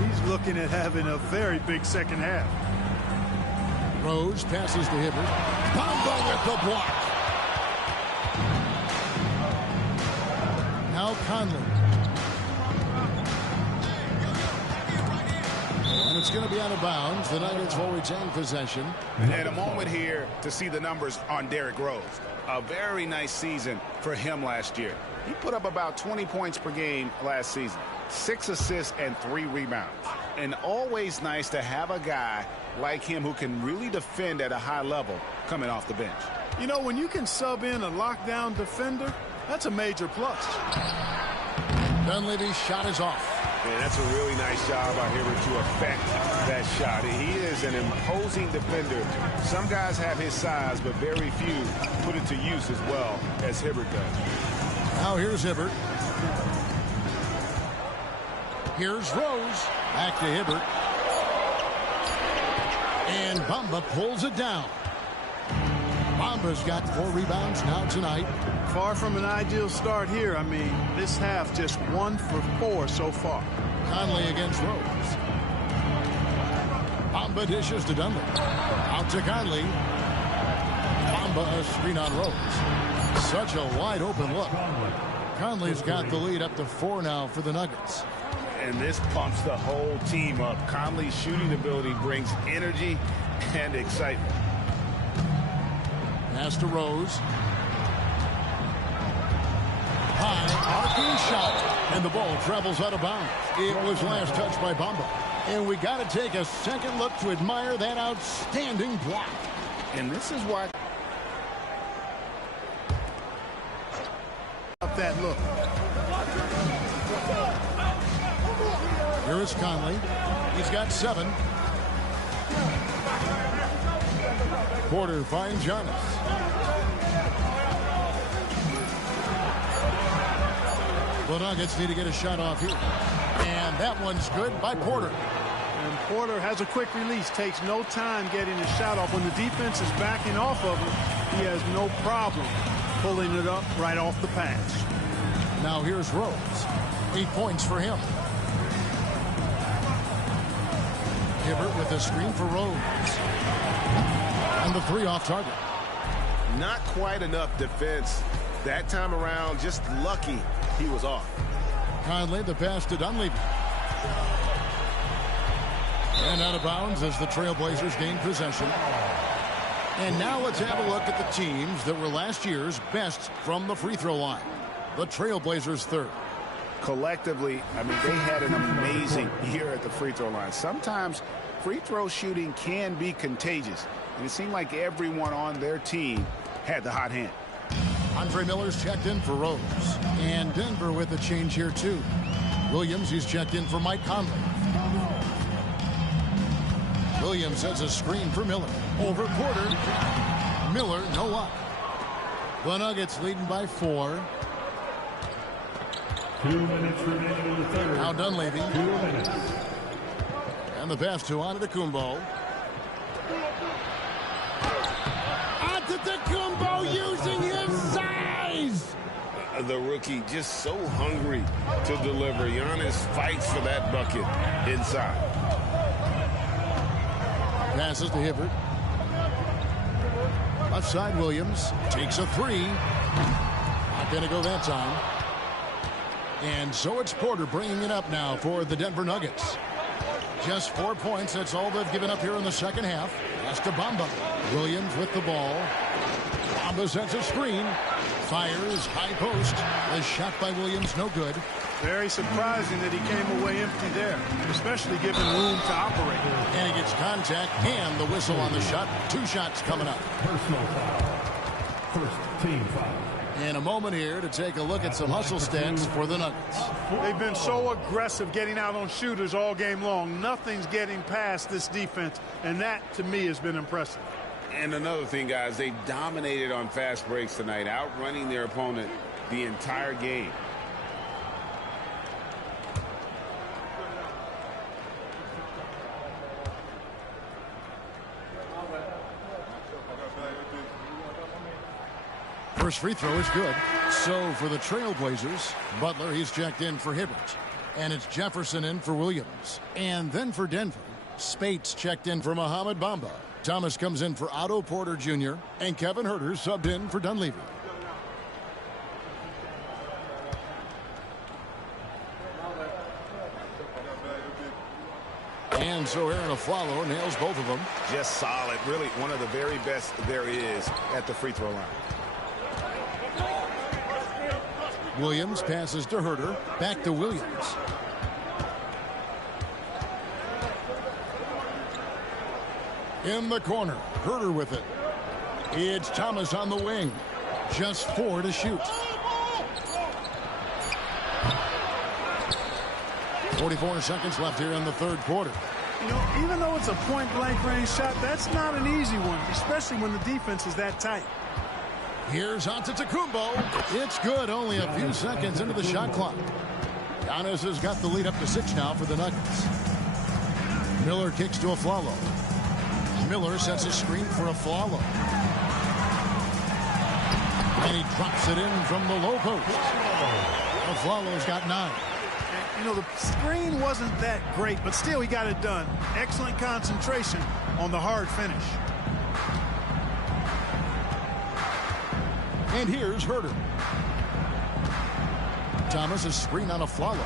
he's looking at having a very big second half. Rose passes to Hibbert. Bamba with the block. Now Conley. And it's going to be out of bounds. The Nuggets will retain possession. And a moment here to see the numbers on Derrick Rose. A very nice season for him last year. He put up about 20 points per game last season. 6 assists and 3 rebounds. And always nice to have a guy like him who can really defend at a high level coming off the bench. You know, when you can sub in a lockdown defender, that's a major plus. Dunleavy's shot is off. And that's a really nice job out here to affect that shot. He is an imposing defender. Some guys have his size, but very few put it to use as well as Hibbert does. Now here's Hibbert. Here's Rose. Back to Hibbert. And Bamba pulls it down. Bamba's got 4 rebounds now tonight. Far from an ideal start here. I mean, this half just 1 for 4 so far. Conley against Rose. Bamba dishes to Dunleavy. Out to Conley. Bamba a screen on Rose. Such a wide open look. Conley's got the lead up to 4 now for the Nuggets. And this pumps the whole team up. Conley's shooting ability brings energy and excitement. Pass to Rose. High, arcing shot, and the ball travels out of bounds. It was last touched by Bamba. And we got to take a second look to admire that outstanding block. And this is why... Up that look. Here is Conley. He's got 7. Porter finds Giannis. The Nuggets need to get a shot off here. And that one's good by Porter. And Porter has a quick release, takes no time getting his shot off. When the defense is backing off of him, he has no problem pulling it up right off the pass. Now here's Rose. 8 points for him. Hibbert with a screen for Rose. And the 3 off target. Not quite enough defense that time around. Just lucky he was off. Conley, the pass to Dunleavy. And out of bounds as the Trailblazers gain possession. And now let's have a look at the teams that were last year's best from the free throw line. The Trailblazers third. Collectively, I mean, they had an amazing year at the free throw line. Sometimes free throw shooting can be contagious. And it seemed like everyone on their team had the hot hand. Andre Miller's checked in for Rose. And Denver with a change here, too. Williams, he's checked in for Mike Conley. Williams has a screen for Miller. Over quarter. Miller, no luck. The Nuggets leading by 4. 2 minutes remaining in the third. Now Dunleavy. 2 minutes. And the pass to Antetokounmpo. Antetokounmpo using his size. The rookie just so hungry to deliver. Giannis fights for that bucket inside. Passes to Hibbert. Left side, Williams takes a 3. Not going to go that time. And so it's Porter bringing it up now for the Denver Nuggets. Just 4 points. That's all they've given up here in the second half. That's to Bamba. Williams with the ball. Bamba sets a screen. Fires high post. A shot by Williams, no good. Very surprising that he came away empty there, especially given room to operate. And he gets contact and the whistle on the shot. 2 shots coming up. Personal foul. First team foul. In a moment here to take a look at some hustle stats for the Nuggets. They've been so aggressive getting out on shooters all game long. Nothing's getting past this defense, and that, to me, has been impressive. And another thing, guys, they dominated on fast breaks tonight, outrunning their opponent the entire game. First free throw is good. So for the Trailblazers, Butler, he's checked in for Hibbert. And it's Jefferson in for Williams. And then for Denver, Spates checked in for Mohamed Bamba. Thomas comes in for Otto Porter Jr. And Kevin Huerter subbed in for Dunleavy. And so Aaron Aflalo nails both of them. Just solid. Really one of the very best there is at the free throw line. Williams passes to Huerter. Back to Williams. In the corner. Huerter with it. It's Thomas on the wing. Just 4 to shoot. 44 seconds left here in the third quarter. You know, even though it's a point-blank range shot, that's not an easy one, especially when the defense is that tight. Here's Antetokounmpo. It's good. Only a few seconds into the shot clock. Giannis has got the lead up to 6 now for the Nuggets. Miller kicks to Aflalo. Miller sets a screen for Aflalo. And he drops it in from the low post. Aflalo's got 9. You know, the screen wasn't that great, but still he got it done. Excellent concentration on the hard finish. And here's Huerter. Thomas is screen on Aflalo.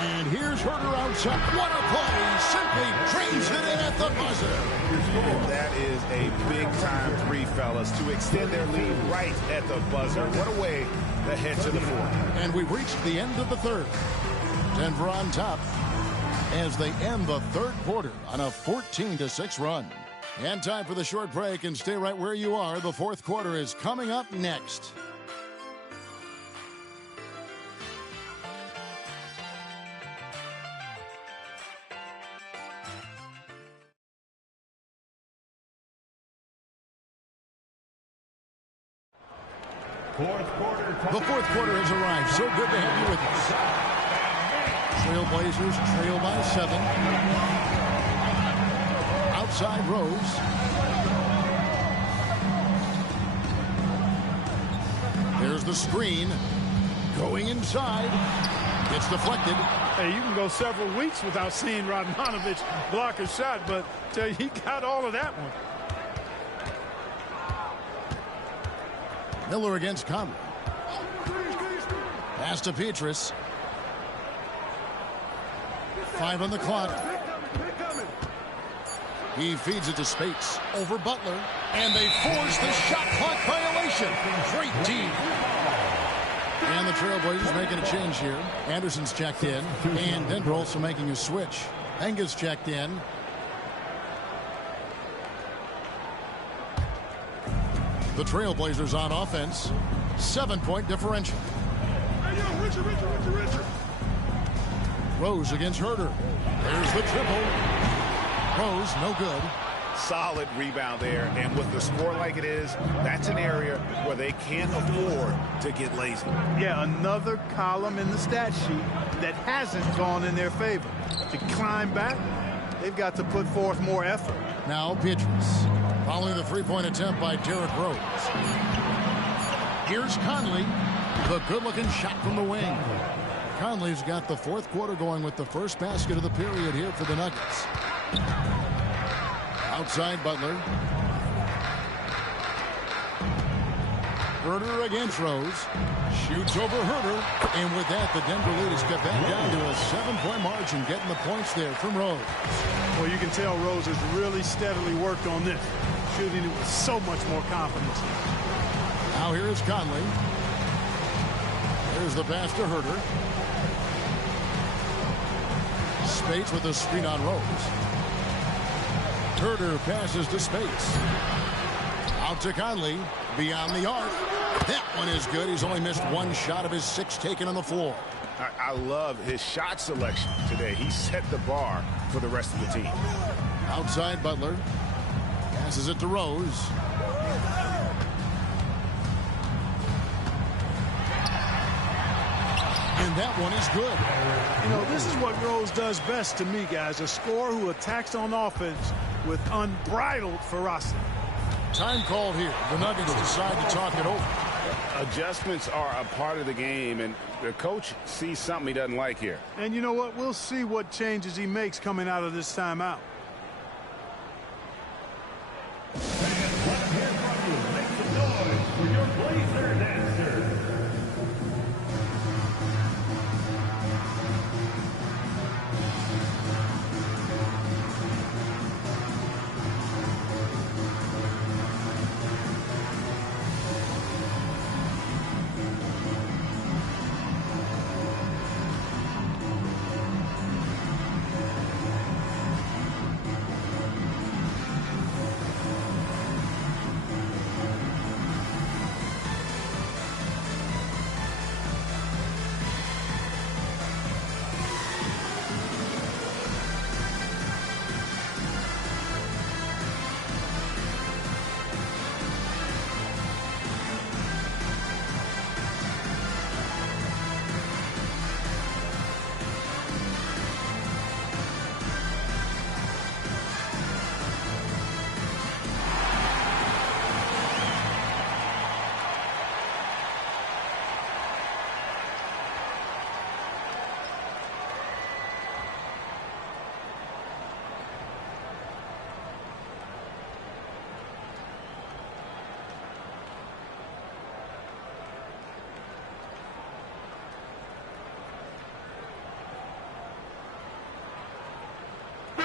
And here's Huerter outside. What a play! Simply drains it in at the buzzer. And that is a big-time 3, fellas, to extend their lead right at the buzzer. What a way to head to the 4th. And we've reached the end of the third. Denver on top as they end the third quarter on a 14-6 run. And time for the short break, and stay right where you are. The fourth quarter is coming up next. The fourth quarter has arrived. So good to have you with us. Trailblazers trail by 7. Outside Rose. There's the screen. Going inside. It's deflected. Hey, you can go several weeks without seeing Radmanovich block a shot, but tell you, he got all of that one. Miller against Conley. Pass to Petrus. 5 on the clock. He feeds it to Spates. Over Butler. And they force the shot clock violation. Great team. And the Trailblazers making a change here. Anderson's checked in. And Denver also making a switch. Enga's checked in. The Trailblazers on offense. 7-point differential. Richard. Rose against Herter. There's the triple. Rose, no good. Solid rebound there, and with the score like it is, that's an area where they can't afford to get lazy. Yeah, another column in the stat sheet that hasn't gone in their favor. To climb back, they've got to put forth more effort. Now Petrus, following the three-point attempt by Derrick Rose. Here's Conley, the good-looking shot from the wing. Conley's got the fourth quarter going with the first basket of the period here for the Nuggets. Outside Butler. Herter against Rose. Shoots over Herter. And with that, the Denver lead is cut back down to a 7-point margin, getting the points there from Rose. Well, you can tell Rose has really steadily worked on this, shooting it with so much more confidence. Now here is Conley. There's the pass to Herter. Spates with a screen on Rose. Herter passes to Spates. Out to Conley. Beyond the arc. That one is good. He's only missed one shot of his 6 taken on the floor. I love his shot selection today. He set the bar for the rest of the team. Outside Butler. Passes it to Rose. And that one is good. You know, this is what Rose does best to me, guys. A scorer who attacks on offense with unbridled ferocity. Time called here. The Nuggets decide to talk it over. Adjustments are a part of the game, and the coach sees something he doesn't like here. And you know what? We'll see what changes he makes coming out of this timeout. Let's hear from you. Make some noise for your Blazer dancer.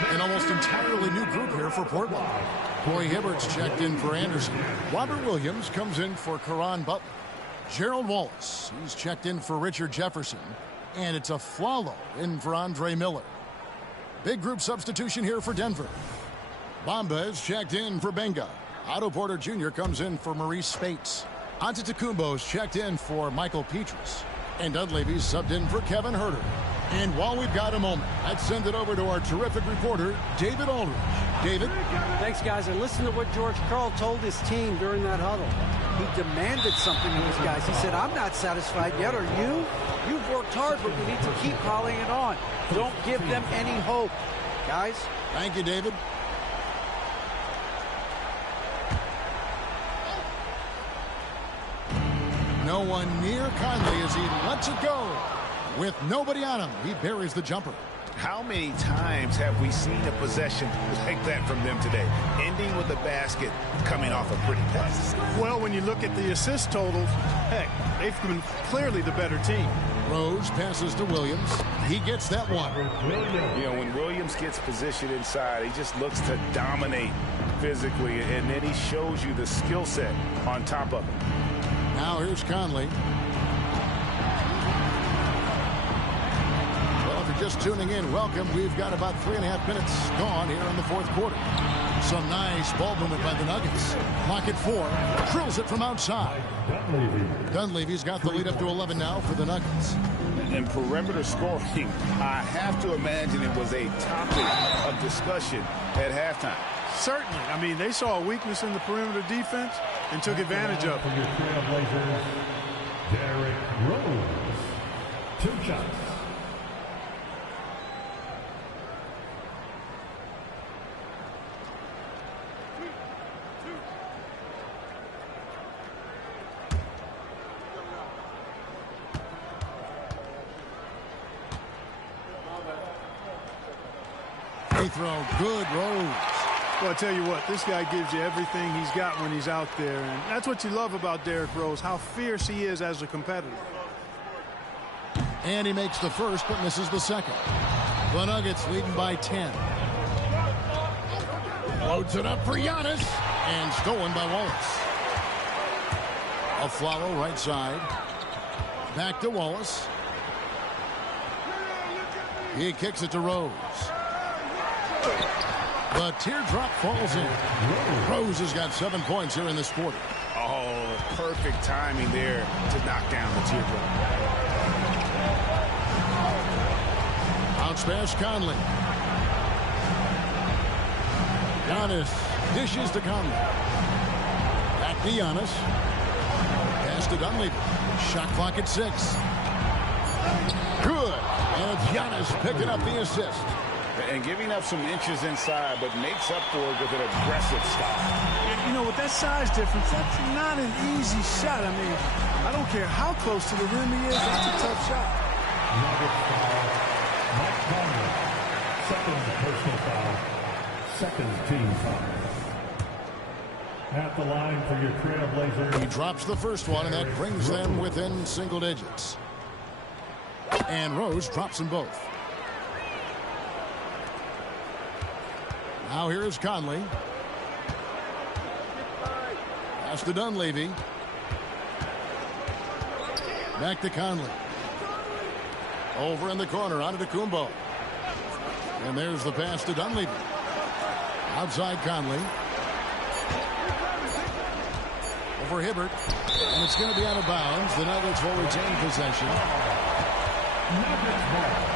An almost entirely new group here for Portland. Roy Hibbert's checked in for Anderson. Robert Williams comes in for Caron Butler. Gerald Wallace, he's checked in for Richard Jefferson. And it's a Flalo in for Andre Miller. Big group substitution here for Denver. Bamba is checked in for Benga. Otto Porter Jr. comes in for Maurice Spates. Antetokounmpo's checked in for Michael Petrus. And Dunleavy's subbed in for Kevin Herter. And while we've got a moment, let's send it over to our terrific reporter, David Aldridge. David? Thanks, guys. And listen to what George Karl told his team during that huddle. He demanded something of his guys. He said, I'm not satisfied yet. Are you? You've worked hard, but we need to keep piling it on. Don't give them any hope. Guys? Thank you, David. No one near Conley as he lets it go. With nobody on him, he buries the jumper. How many times have we seen a possession like that from them today, ending with a basket coming off a pretty pass? Well, when you look at the assist totals, heck, they've been clearly the better team. Rose passes to Williams. He gets that one. You know, when Williams gets positioned inside, he just looks to dominate physically, and then he shows you the skill set on top of it. Now here's Conley. Well, if you're just tuning in, welcome. We've got about 3.5 minutes gone here in the fourth quarter. Some nice ball movement by the Nuggets. Clock at 4. Drills it from outside. Dunleavy's got the lead up to 11 now for the Nuggets. And perimeter scoring, I have to imagine it was a topic of discussion at halftime. Certainly. I mean, they saw a weakness in the perimeter defense and took advantage of it. For your Trailblazers, Derrick Rose. 2 shots. Free throw. Good. Rose. Well, I tell you what, this guy gives you everything he's got when he's out there. And that's what you love about Derrick Rose, how fierce he is as a competitor. And he makes the first, but misses the second. The Nuggets leading by 10. Loads it up for Giannis. And stolen by Wallace. A follow right side. Back to Wallace. He kicks it to Rose. The teardrop falls in. Rose has got 7 points here in this quarter. Oh, perfect timing there to knock down the teardrop. Bounce pass Conley. Giannis dishes to Conley. Back to Giannis. Pass to Dunleavy. Shot clock at 6. Good. And Giannis picking up the assist. And giving up some inches inside, but makes up for it with an aggressive stop. You know, with that size difference, that's not an easy shot. I mean, I don't care how close to the rim he is, that's a tough shot. Nuggets foul. Mike Conley. Second personal foul. Second team foul. At the line for your Trailblazers. He drops the first one, and that brings them within single digits. And Rose drops them both. Now here's Conley. Pass to Dunleavy. Back to Conley. Over in the corner, on to Kumbo. And there's the pass to Dunleavy. Outside Conley. Over Hibbert. And it's going to be out of bounds. The Nuggets will retain possession. Nuggets ball.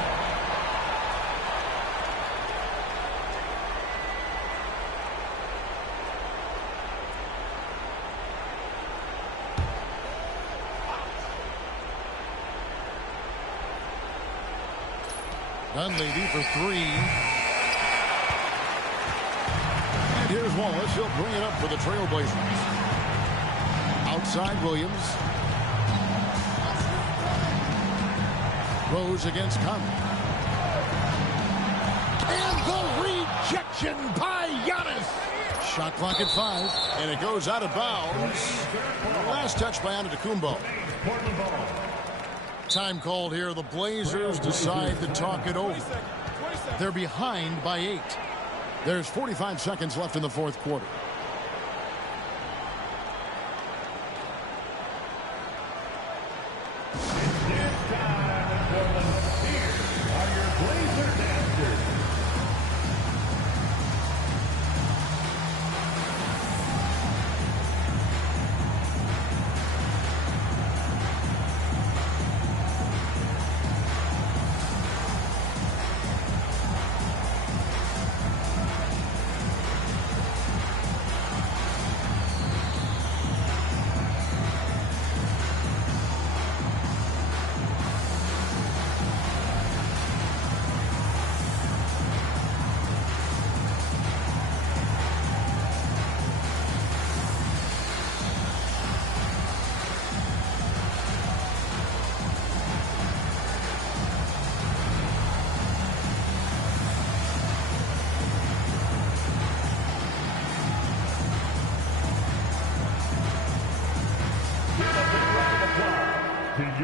Dunleavy for 3. And here's Wallace. He'll bring it up for the Trailblazers. Outside Williams. Rose against Conley. And the rejection by Giannis. Shot clock at 5. And it goes out of bounds. Last touch by Antetokounmpo. Time called here. The Blazers decide to talk it over. They're behind by 8. There's 45 seconds left in the fourth quarter.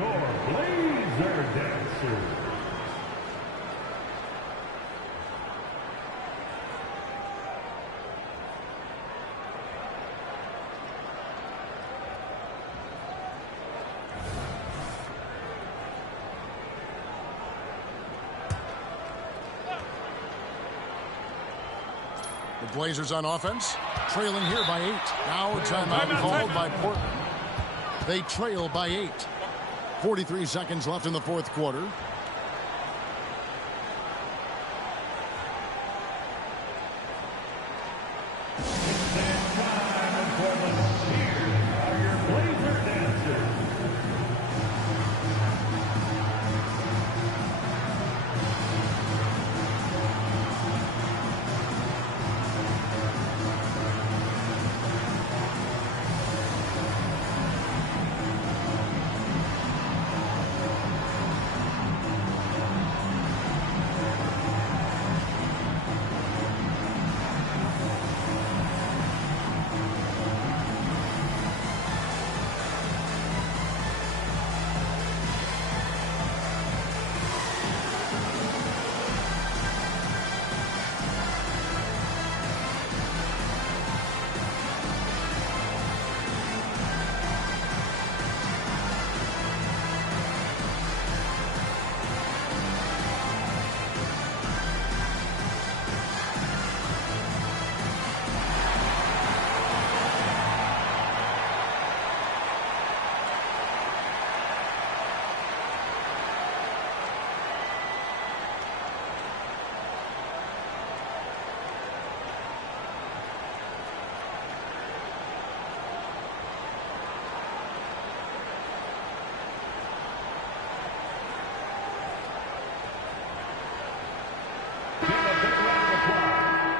your Blazer dancers. The Blazers on offense, trailing here by 8. Now a timeout called by Portland. They trail by 8. 43 seconds left in the fourth quarter.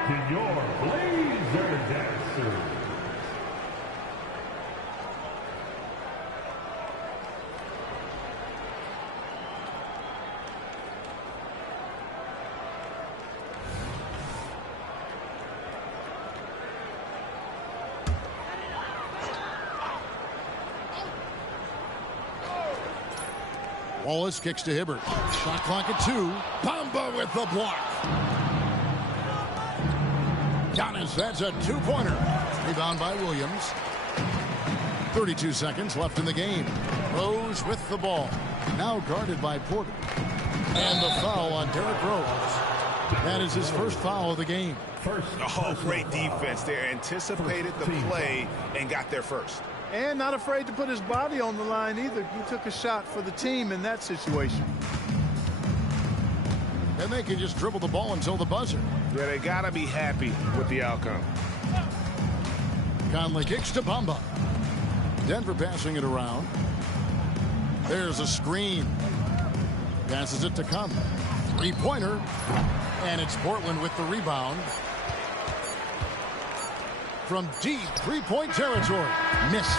To your Blazer dancers. Wallace kicks to Hibbert. Shot clock at 2. Bamba with the block. Giannis, that's a 2-pointer. Rebound by Williams. 32 seconds left in the game. Rose with the ball. Now guarded by Porter. And the foul on Derrick Rose. That is his first foul of the game. Oh, great defense there. Anticipated the play and got there first. And not afraid to put his body on the line either. He took a shot for the team in that situation. And they can just dribble the ball until the buzzer. Yeah, they got to be happy with the outcome. Conley kicks to Bamba. Denver passing it around. There's a screen. Passes it to Conley. 3-pointer. And it's Portland with the rebound. From deep 3-point territory. Missed.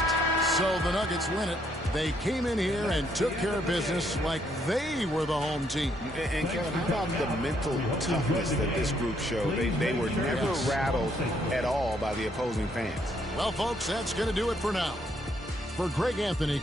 So the Nuggets win it. They came in here and took care of business like they were the home team. And Kevin, how about the mental toughness that this group showed? They were never rattled at all by the opposing fans. Well, folks, that's going to do it for now. For Greg Anthony.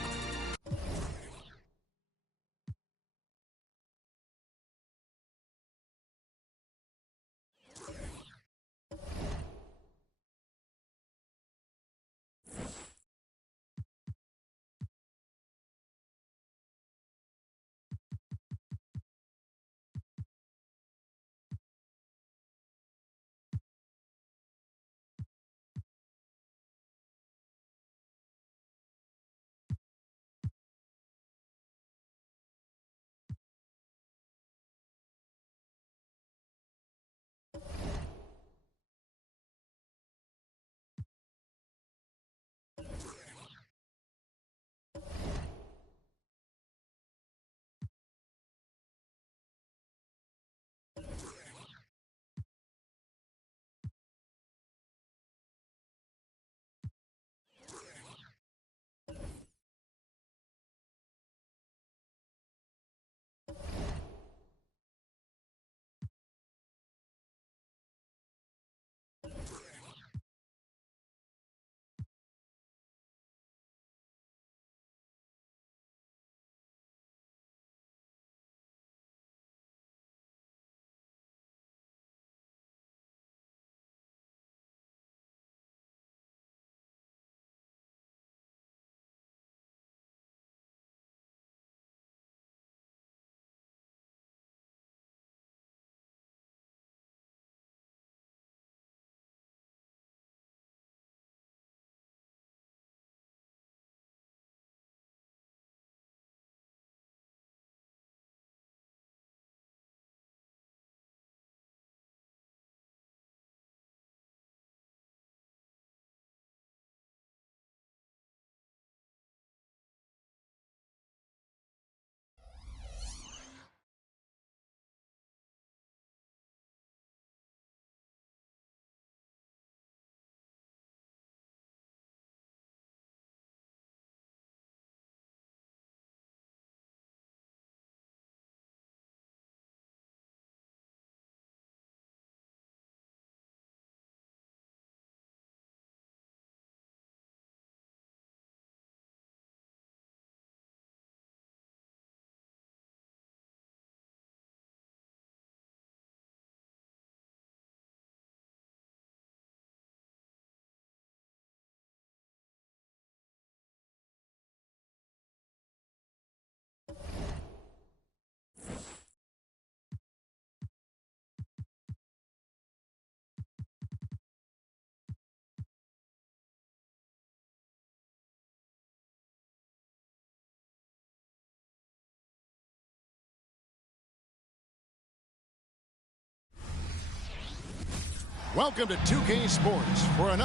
Welcome to 2K Sports for another